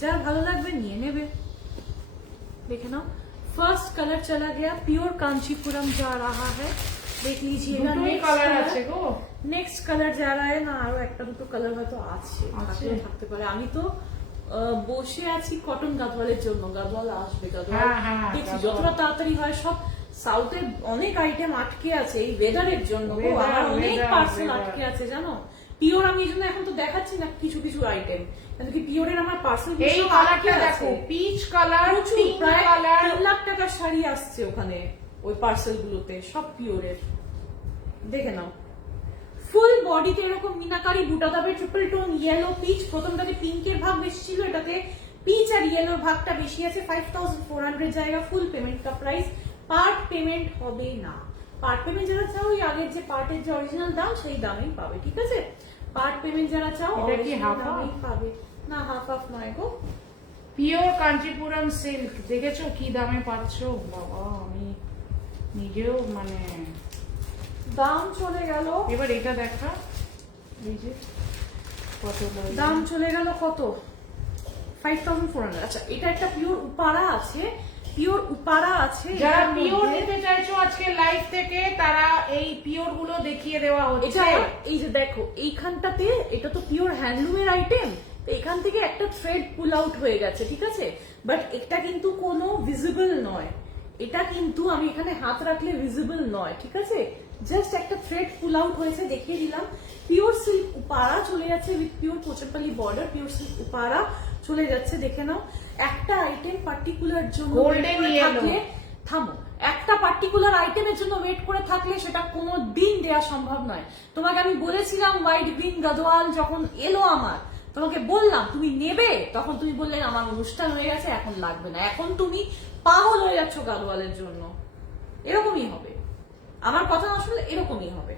যার ভালো লাগবে নিয়ে নেবে। দেখে নাও, फर्स्ट कलर चला गया, प्योर कांचीपुरम जा रहा है, देख लीजिएगा। नेक्स्ट कलर जा रहा है না, আরো একটা দুটো কালার হয়তো আছে, থাকতে পারে। আমি তো বসে আছি কটন গাদওয়ালের জন্য, গাদওয়াল আসবে, গাদওয়াল দেখছি যতটা তাড়াতাড়ি হয়। সব সাউথে অনেক আইটেম আটকে আছে এই ওয়েদারের জন্য, আমার অনেক পার্সেল আটকে আছে জানো। পিওর আমি এই জন্য এখন তো দেখাচ্ছি না কিছু কিছু আইটেম, কিন্তু কি পিওরের আমার পার্সেল এই কালারটা দেখো, peach colour, pink colour, 3 lakh টাকার শাড়ি আসছে ওখানে, ওই পার্সেল গুলোতে সব পিওরের। দেখে নাও, ফুল বডিতে এরকম মিনাকারি বুটা দাবে, ট্রিপল টোন ইয়েলো পিচ। প্রথমটাতে পিঙ্কের ভাগ বেশি ছিল, এটাতে পিচ আর ইয়েলোর ভাগটা বেশি আছে। 5400 জায়গা ফুল পেমেন্ট কা প্রাইস। পার্ট পেমেন্ট হবে না, পার্ট পেমেন্ট যারা চাও ওই আগের যে পার্টের যে অরিজিনাল দাম সেই দামেই পাবে, ঠিক আছে? পার্ট পেমেন্ট যারা চাও এটা কি হাফ পাবে না, হাফ হাফ নয় গো। পিওর কাঞ্চিপুরম সিল্ক দেখেছো কি দামে পাচ্ছ বাবা, আমি নিজেও মানে দাম চলে গেল। এবার এটা দেখা, এই যে কত দাম চলে গেল, কত 5400। আচ্ছা, এটা একটা পিওর উপারা আছে, পিওর উপারা আছে। যারা পিওর নিতে চাইছো আজকে লাইভ থেকে তারা এই পিওর গুলো দেখিয়ে দেওয়া হচ্ছে। এই যে দেখো এইখানটাতে, এটা তো পিওর হ্যান্ডলুমের আইটেম, তো এখান থেকে একটা থ্রেড পুল আউট হয়ে গেছে, ঠিক আছে, বাট এটা কিন্তু কোনো ভিজিবল নয়, এটা কিন্তু আমি এখানে হাত রাখলে ভিজিবল নয়, ঠিক আছে, জাস্ট একটা থ্রেড পুল আউট হয়েছে, দেখিয়ে দিলাম। পিওর সিল্ক উপারা চলে যাচ্ছে with pure Pochampally border, pure silk Uppada চলে যাচ্ছে, দেখে নাও। একটা আইটেম পার্টিকুলার জন্য থাকলে, থামো, একটা পার্টিকুলার আইটেমের জন্য ওয়েট করে থাকলে সেটা কোনো দিন দেওয়া সম্ভব নয়। তোমাকে আমি বলেছিলাম হোয়াইট গ্রিন গাদোয়াল যখন এলো আমার, তোমাকে বললাম তুমি নেবে, তখন তুমি বললে আমার অনুষ্ঠান হয়ে গেছে এখন লাগবে না, এখন তুমি পাগল হয়ে যাচ্ছ গাদোয়ালের জন্য। এরকমই হবে, আমার কথা না শুনলে এরকমই হবে,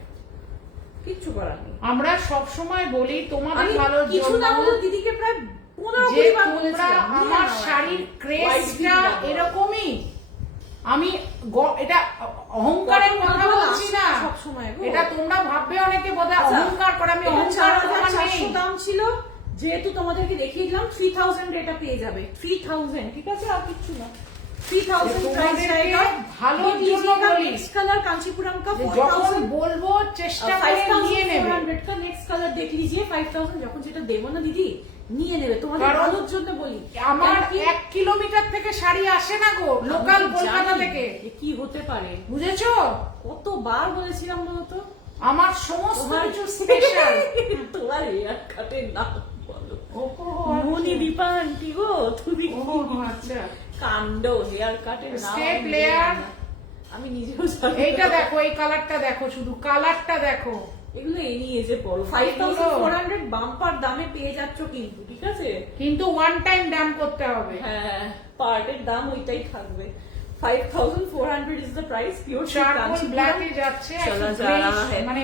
কিচ্ছু করার নেই। আমরা সব সময় বলি তোমাদের ভালো কিছু না হলে দিদিকে প্রায় 15-20 বার বলেছিলাম আমার শাড়ির ক্রেজটা এরকমই। আমি এটা অহংকারের কথা বলছি না, এটা তোমরা ভাববে অনেকে বোধহয় অহংকার করে, আমি অহংকার দাম ছিল, যেহেতু তোমাদেরকে দেখিয়ে দিলাম 3000 এটা পেয়ে যাবে, 3000, ঠিক আছে, আর কিছু না, 3000 প্রাইস জায়গা ভালো জন্য বলি। নেক্সট কালার কাঞ্চীপুরম का 4000 বলবো, চেষ্টা করে নিয়ে নেবে। 5400 का नेक्स्ट कलर देख लीजिए, 5000 যখন যেটা দেবো না দিদি নিয়ে নেবে, তোমাদের ভালোর জন্য বলি। আমার 1 কিলোমিটার থেকে শাড়ি আসে না গো, লোকাল কলকাতা থেকে। কি হতে পারে বুঝেছো? কতবার বলেছিলাম বলো তো, আমার সমস্ত কিছু স্পেশাল। তোমার হেয়ার কাটের নাম বলো। মনি দীপা আন্টি গো, তুমি আচ্ছা কাণ্ড, হেয়ার কাটের নাম স্টেপ লেয়ার আমি নিজেও জানি। এইটা দেখো, এই কালারটা দেখো, শুধু কালারটা দেখো, এগুলো এই নিয়ে যে পড়ো 5400 বাম্পার দামে পেয়ে যাচ্ছ কিন্তু, ঠিক আছে, কিন্তু ওয়ান টাইম দাম করতে হবে। হ্যাঁ, পার্টের দাম ওইটাই থাকবে। 5400 is the price, pure charcoal black এ যাচ্ছে, মানে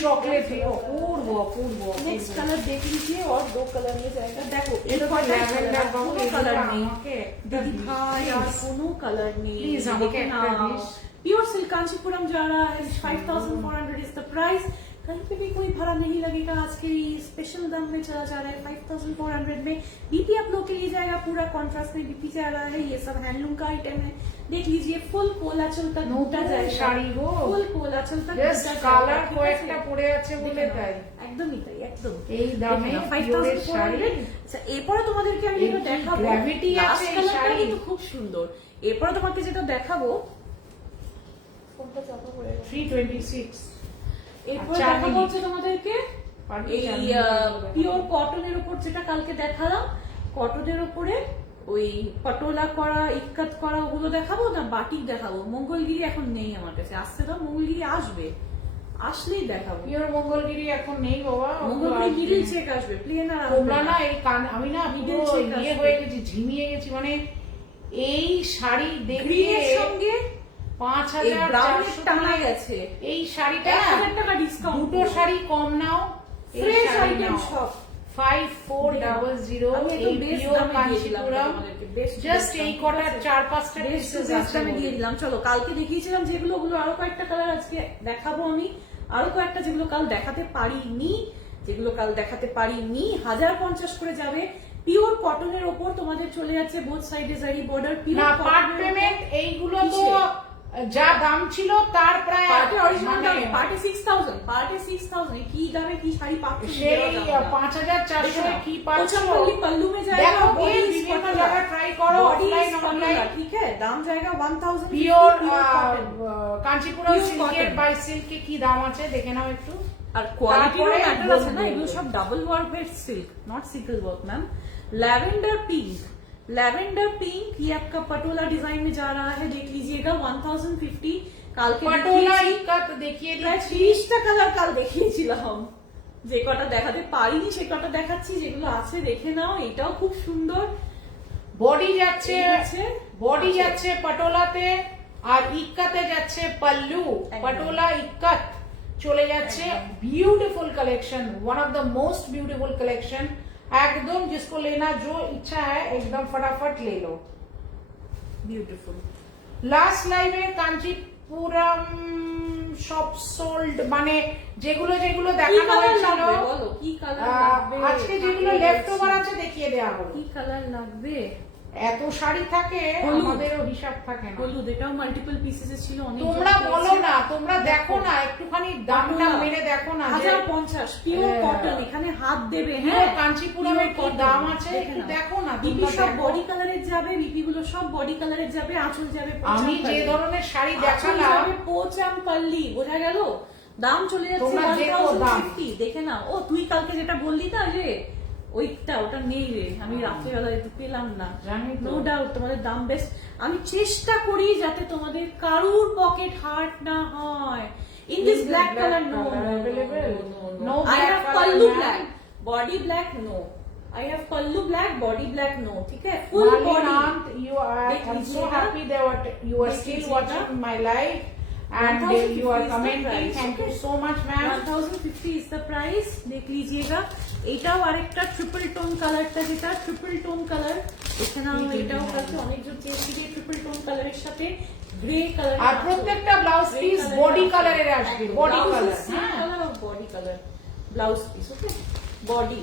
চকলেট অপূর্ব অপূর্ব। नेक्स्ट कलर देख लीजिए और 2 कलर में जाएगा, देखो এটা তো ল্যাভেন্ডার বাবু, कलर नहीं আমাকে दीदी भाई यार कोनो कलर नहीं, प्लीज আমাকে একটা দিস। प्योर सिल्क कांचीपुरम जा रहा है, 5400 is the price, कहीं पे भी कोई भाड़ा नहीं लगेगा, आज के स्पेशल दाम में चला जा रहा है 5400 में। बीपी आप लोग के लिए जाएगा, पूरा कॉन्ट्रास्ट में बीपी जा रहा है, ये सब हैंडलूम का आइटम है, देख लीजिए फुल कोलाचल तक बूटा जाएगा, শাড়ি গো, ফুল কোলাচল তক জাস্ট কালার কয়েকটা পড়ে আছে বলে তাই, একদমই তাই, একদম এই দামে পিওরের শাড়ি। আচ্ছা, এরপরে তোমাদেরকে আমি যেটা দেখাবো, গ্র্যাভিটি আছে এই শাড়ি, কিন্তু খুব সুন্দর। এরপরে তোমাকে যেটা দেখাবো, কোনটা চাপা পড়ে গেল, 326। এরপর দেখাবো হচ্ছে তোমাদেরকে এই পিওর কটনের উপর, যেটা কালকে দেখালাম, কটনের উপরে ওই পটোলা করা, ইক্কাত করা, ওগুলো দেখাবো না, বাটিক দেখাবো। মঙ্গলগিরি এখন নেই আমার কাছে, আসছে তো, মঙ্গলগিরি আসবে, আসলেই দেখাবো। পিওর মঙ্গলগিরি এখন নেই বাবা, মঙ্গলগিরি মিডিল চেক আসবে, প্লেন আর তোমরা না এই আমি না মিডিল চেক ইয়ে হয়ে গেছি, ঝিমিয়ে গেছি, মানে এই শাড়ি দেখে সঙ্গে 5400 টানা গেছে। এই শাড়িটা 1000 টাকা ডিসকাউন্ট, দুটো শাড়ি কম নাও, ফ্রেশ আইটেম সব 5400। এই পিওর কাঞ্চীপুরম, জাস্ট এই কটার 4-5টা পিসেস আছে আমি দিয়ে দিলাম। চলো, কালকে দেখিয়েছিলাম যেগুলো, ওগুলো আরো কয়েকটা কালার আজকে দেখাবো আমি, আরো কয়েকটা যেগুলো কাল দেখাতে পারিনি, 1050 করে যাবে। পিওর কটনের ওপর তোমাদের চলে যাচ্ছে বোথ সাইডে জারি বর্ডার, পিওর পার্ট পেমেন্ট। এইগুলো তো যা দাম ছিল তার প্রায় পার্টি 6000, পার্টি 6000 কি দামে কি শাড়ি পাচ্ছ, সেই 5400 কি পাচ্ছ, पल्लू में जाएगा, দেখো কি বিভিন্ন জায়গা ট্রাই করো, অফলাইন অনলাইন, ঠিক है, দাম জায়গা 1000। পিওর কাঞ্চীপুরম সিল্কের বাই সিল্কে কি দাম আছে দেখে নাও একটু, আর কোয়ালিটির ম্যাটার আছে না, এগুলো সব ডাবল ওয়ার্কের silk, not single work ma'am. Lavender pink, lavender pink ये आपका पटोला डिजाइन में जा रहा है, देख लीजिएगा 1050। কাল কে পটোলা ইকাত দেখিয়ে দিচ্ছি, 30টা কালার কাল দেখিয়েছিলাম, যে কটা দেখাতে পারিনি সে কটা দেখাচ্ছি, যেগুলো আছে দেখে নাও। এটাও খুব সুন্দর, বডি যাচ্ছে পটোলাতে, আর ইক্কাতে যাচ্ছে পল্লু, পটোলা ইক্কাত চলে যাচ্ছে। Beautiful collection, one of the most beautiful collection, एकदम जिसको लेना जो इच्छा है एकदम फटाफट ले लो, ब्यूटीफुल। लास्ट लाइव में कांचीपुरम সব সোল্ড, মানে যেগুলো যেগুলো কি দেখানো কালার হয়েছিল লাগবে বলো, কি কালার লাগবে? আজকে যেগুলো লেফট ওভার আছে দেখিয়ে দেওয়া হলো। কি কালার লাগবে? এত শাড়ি থাকে, হলুদ। আমাদেরও হিসাব থাকে না। হলুদ, এটাও মাল্টিপল পিসেস ছিল, অনেক। তোমরা বলো না, তোমরা দেখো না, একটুখানি দামটা মেরে দেখো না। 1050 পিওর কটন, এখানে হাত দেবে। হ্যাঁ, হ্যাঁ, কাঞ্চিপুরমের কি দাম আছে একটু দেখো না। বিপি তোমরা সব দেখো। বডি কালারের যাবে, বিপি গুলো সব বডি কালারের যাবে, আঁচল যাবে আমি যে ধরনের শাড়ি দেখালাম, পোচাম পাল্লি, বোঝা গেল? দাম চলে যাচ্ছে তোমরা দেখো দাম। 1050, দেখে নাও। ও তুই কালকে যেটা বললি না যে ওইটা, ওটা নেই রে, আমি রাত্রেবেলায় একটু পেলাম না। জানি তো। নো ডাউট তোমাদের দাম বেশ। আমি চেষ্টা করি যাতে তোমাদের কারুর পকেট হার্ট না হয়। In this black colour no, No I black have color, pallu ma'am. black, body black no. I have pallu black, body black no. ठीक है, full body. You are, देख I'm so लीजिएगा। happy that you are देख still लीजिएगा। watching my live and 1050 you are is the commenting. price, Thank you okay? so much, ma'am. 1050 is the price. देख लीजिएगा। এটাও আরেকটা ট্রিপল টোন কালারটা, যেটা ট্রিপল টোন কালার, এখানে এটাও কালকে অনেকজন চেয়েছি যে ট্রিপল টোন কালারের সাথে গ্রে কালার। আর প্রত্যেকটা ব্লাউজ পিস বডি কালারের আসবে, বডি কালার। হ্যাঁ, body colour blouse piece, okay? Body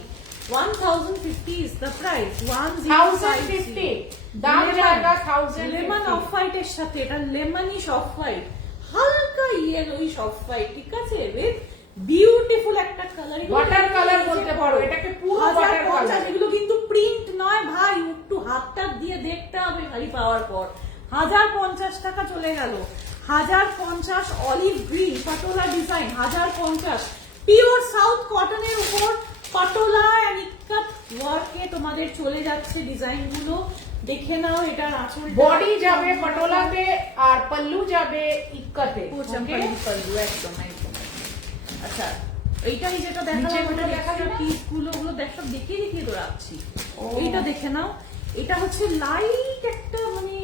1050 is the price. 1050 দাম জায়গা 1050। লেমন অফ হোয়াইট এর সাথে, এটা লেমনিশ অফ হোয়াইট, হালকা ইয়েলোইশ অফ হোয়াইট, ঠিক আছে? উইথ বিউটিফুল একটা কালার, ওয়াটার কালার বলতে পারো এটাকে, পুরো ওয়াটার কালার। এগুলো কিন্তু প্রিন্ট নয় ভাই, একটু হাতটা দিয়ে দেখতে হবে খালি পাওয়ার পর। 1050 টাকা চলে গেল। 1050 olive green patola design, 1050 pure south কটনের উপর পাটোলা এন্ড ইক্কাত ওয়ার্কে তোমাদের চলে যাচ্ছে ডিজাইন গুলো। দেখে নাও, এটার আঁচল বডি যাবে পটোলাতে আর পল্লু যাবে ইক্কাতে। পাল্লু একদম একদম। আচ্ছা, এইটাই যেটা নিচে দেখালাম, ওটা ওটা দেখালে না? পিস গুলো ওগুলো সব দেখিয়ে দেখিয়ে তো রাখছি। এইটা দেখে নাও, এটা হচ্ছে লাইট একটা মানে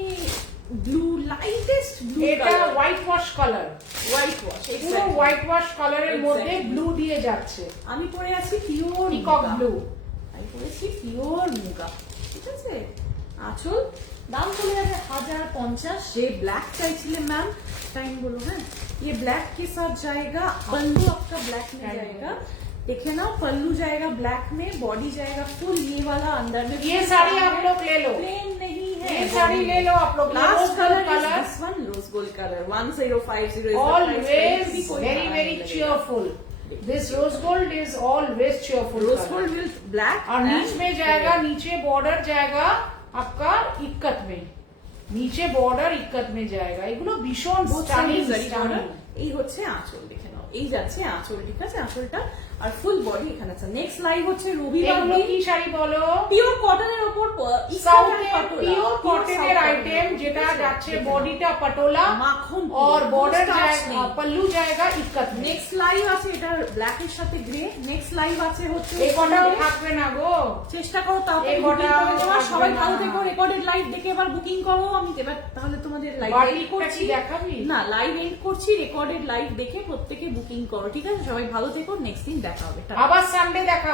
ব্লু, লাইটেস্ট ব্লু, এটা white wash colour, white wash, পুরো হোয়াইট ওয়াশ কালারের মধ্যে ব্লু দিয়ে যাচ্ছে। আমি পরে আছি পিওর পিকক ব্লু, আমি পরেছি পিওর মুগা, ঠিক আছে? আঁচল দাম চলে যাবে 1050। যে ব্ল্যাক চাইছিলে मैम, टाइम बोलो है, ये ब्लैक के साथ जाएगा, पल्लू आपका ब्लैक में जाएगा। देखे ना, पल्लू जाएगा ब्लैक में, बॉडी जाएगा फुल ये वाला, अंदर में ये साड़ी आप लोग ले लो, प्लेन नहीं है, ये साड़ी ले लो आप लोग। Last colour colour this one, rose gold colour 1050 is always very very cheerful. This rose gold is always cheerful. Rose gold with black, और नीच में जाएगा, नीचे बॉर्डर जाएगा आपका इक्कत में, नीचे बॉर्डर इक्कत में जाएगा। এগুলো ভীষণ স্টানিং স্টানিং। এই হচ্ছে আঁচল, দেখে নাও, এই যাচ্ছে আঁচল, ঠিক আছে? আঁচলটা আর ফুল বডি এখানে আছে। নেক্সট লাইভ হচ্ছে রবিবার, এগুলো কি শাড়ি বলো? পিওর কটনের উপর সাউথে পিওর কটনের আইটেম, যেটা যাচ্ছে বডিটা পটোলা মাখন और बॉर्डर जाएगा, पल्लू जाएगा इक्कत में। নেক্সট লাইভ আছে এটা ব্ল্যাক এর সাথে গ্রে। নেক্সট লাইভ আছে হচ্ছে এই কটাও থাকবে না গো, চেষ্টা করো তাও এই কটা সবাই থাকবে ভালো না। থেকো। রেকর্ডেড লাইভ দেখে এবার বুকিং করো। আমি এবার তাহলে তোমাদের লাইভ বাড়িটা এন্ড করছি, কি দেখাবি? না লাইভ এন্ড করছি, রেকর্ডেড লাইভ দেখে প্রত্যেকে বুকিং করো, ঠিক আছে? সবাই ভালো থেকো, নেক্সট দিন দেখা হবে। আবার সানডে দেখা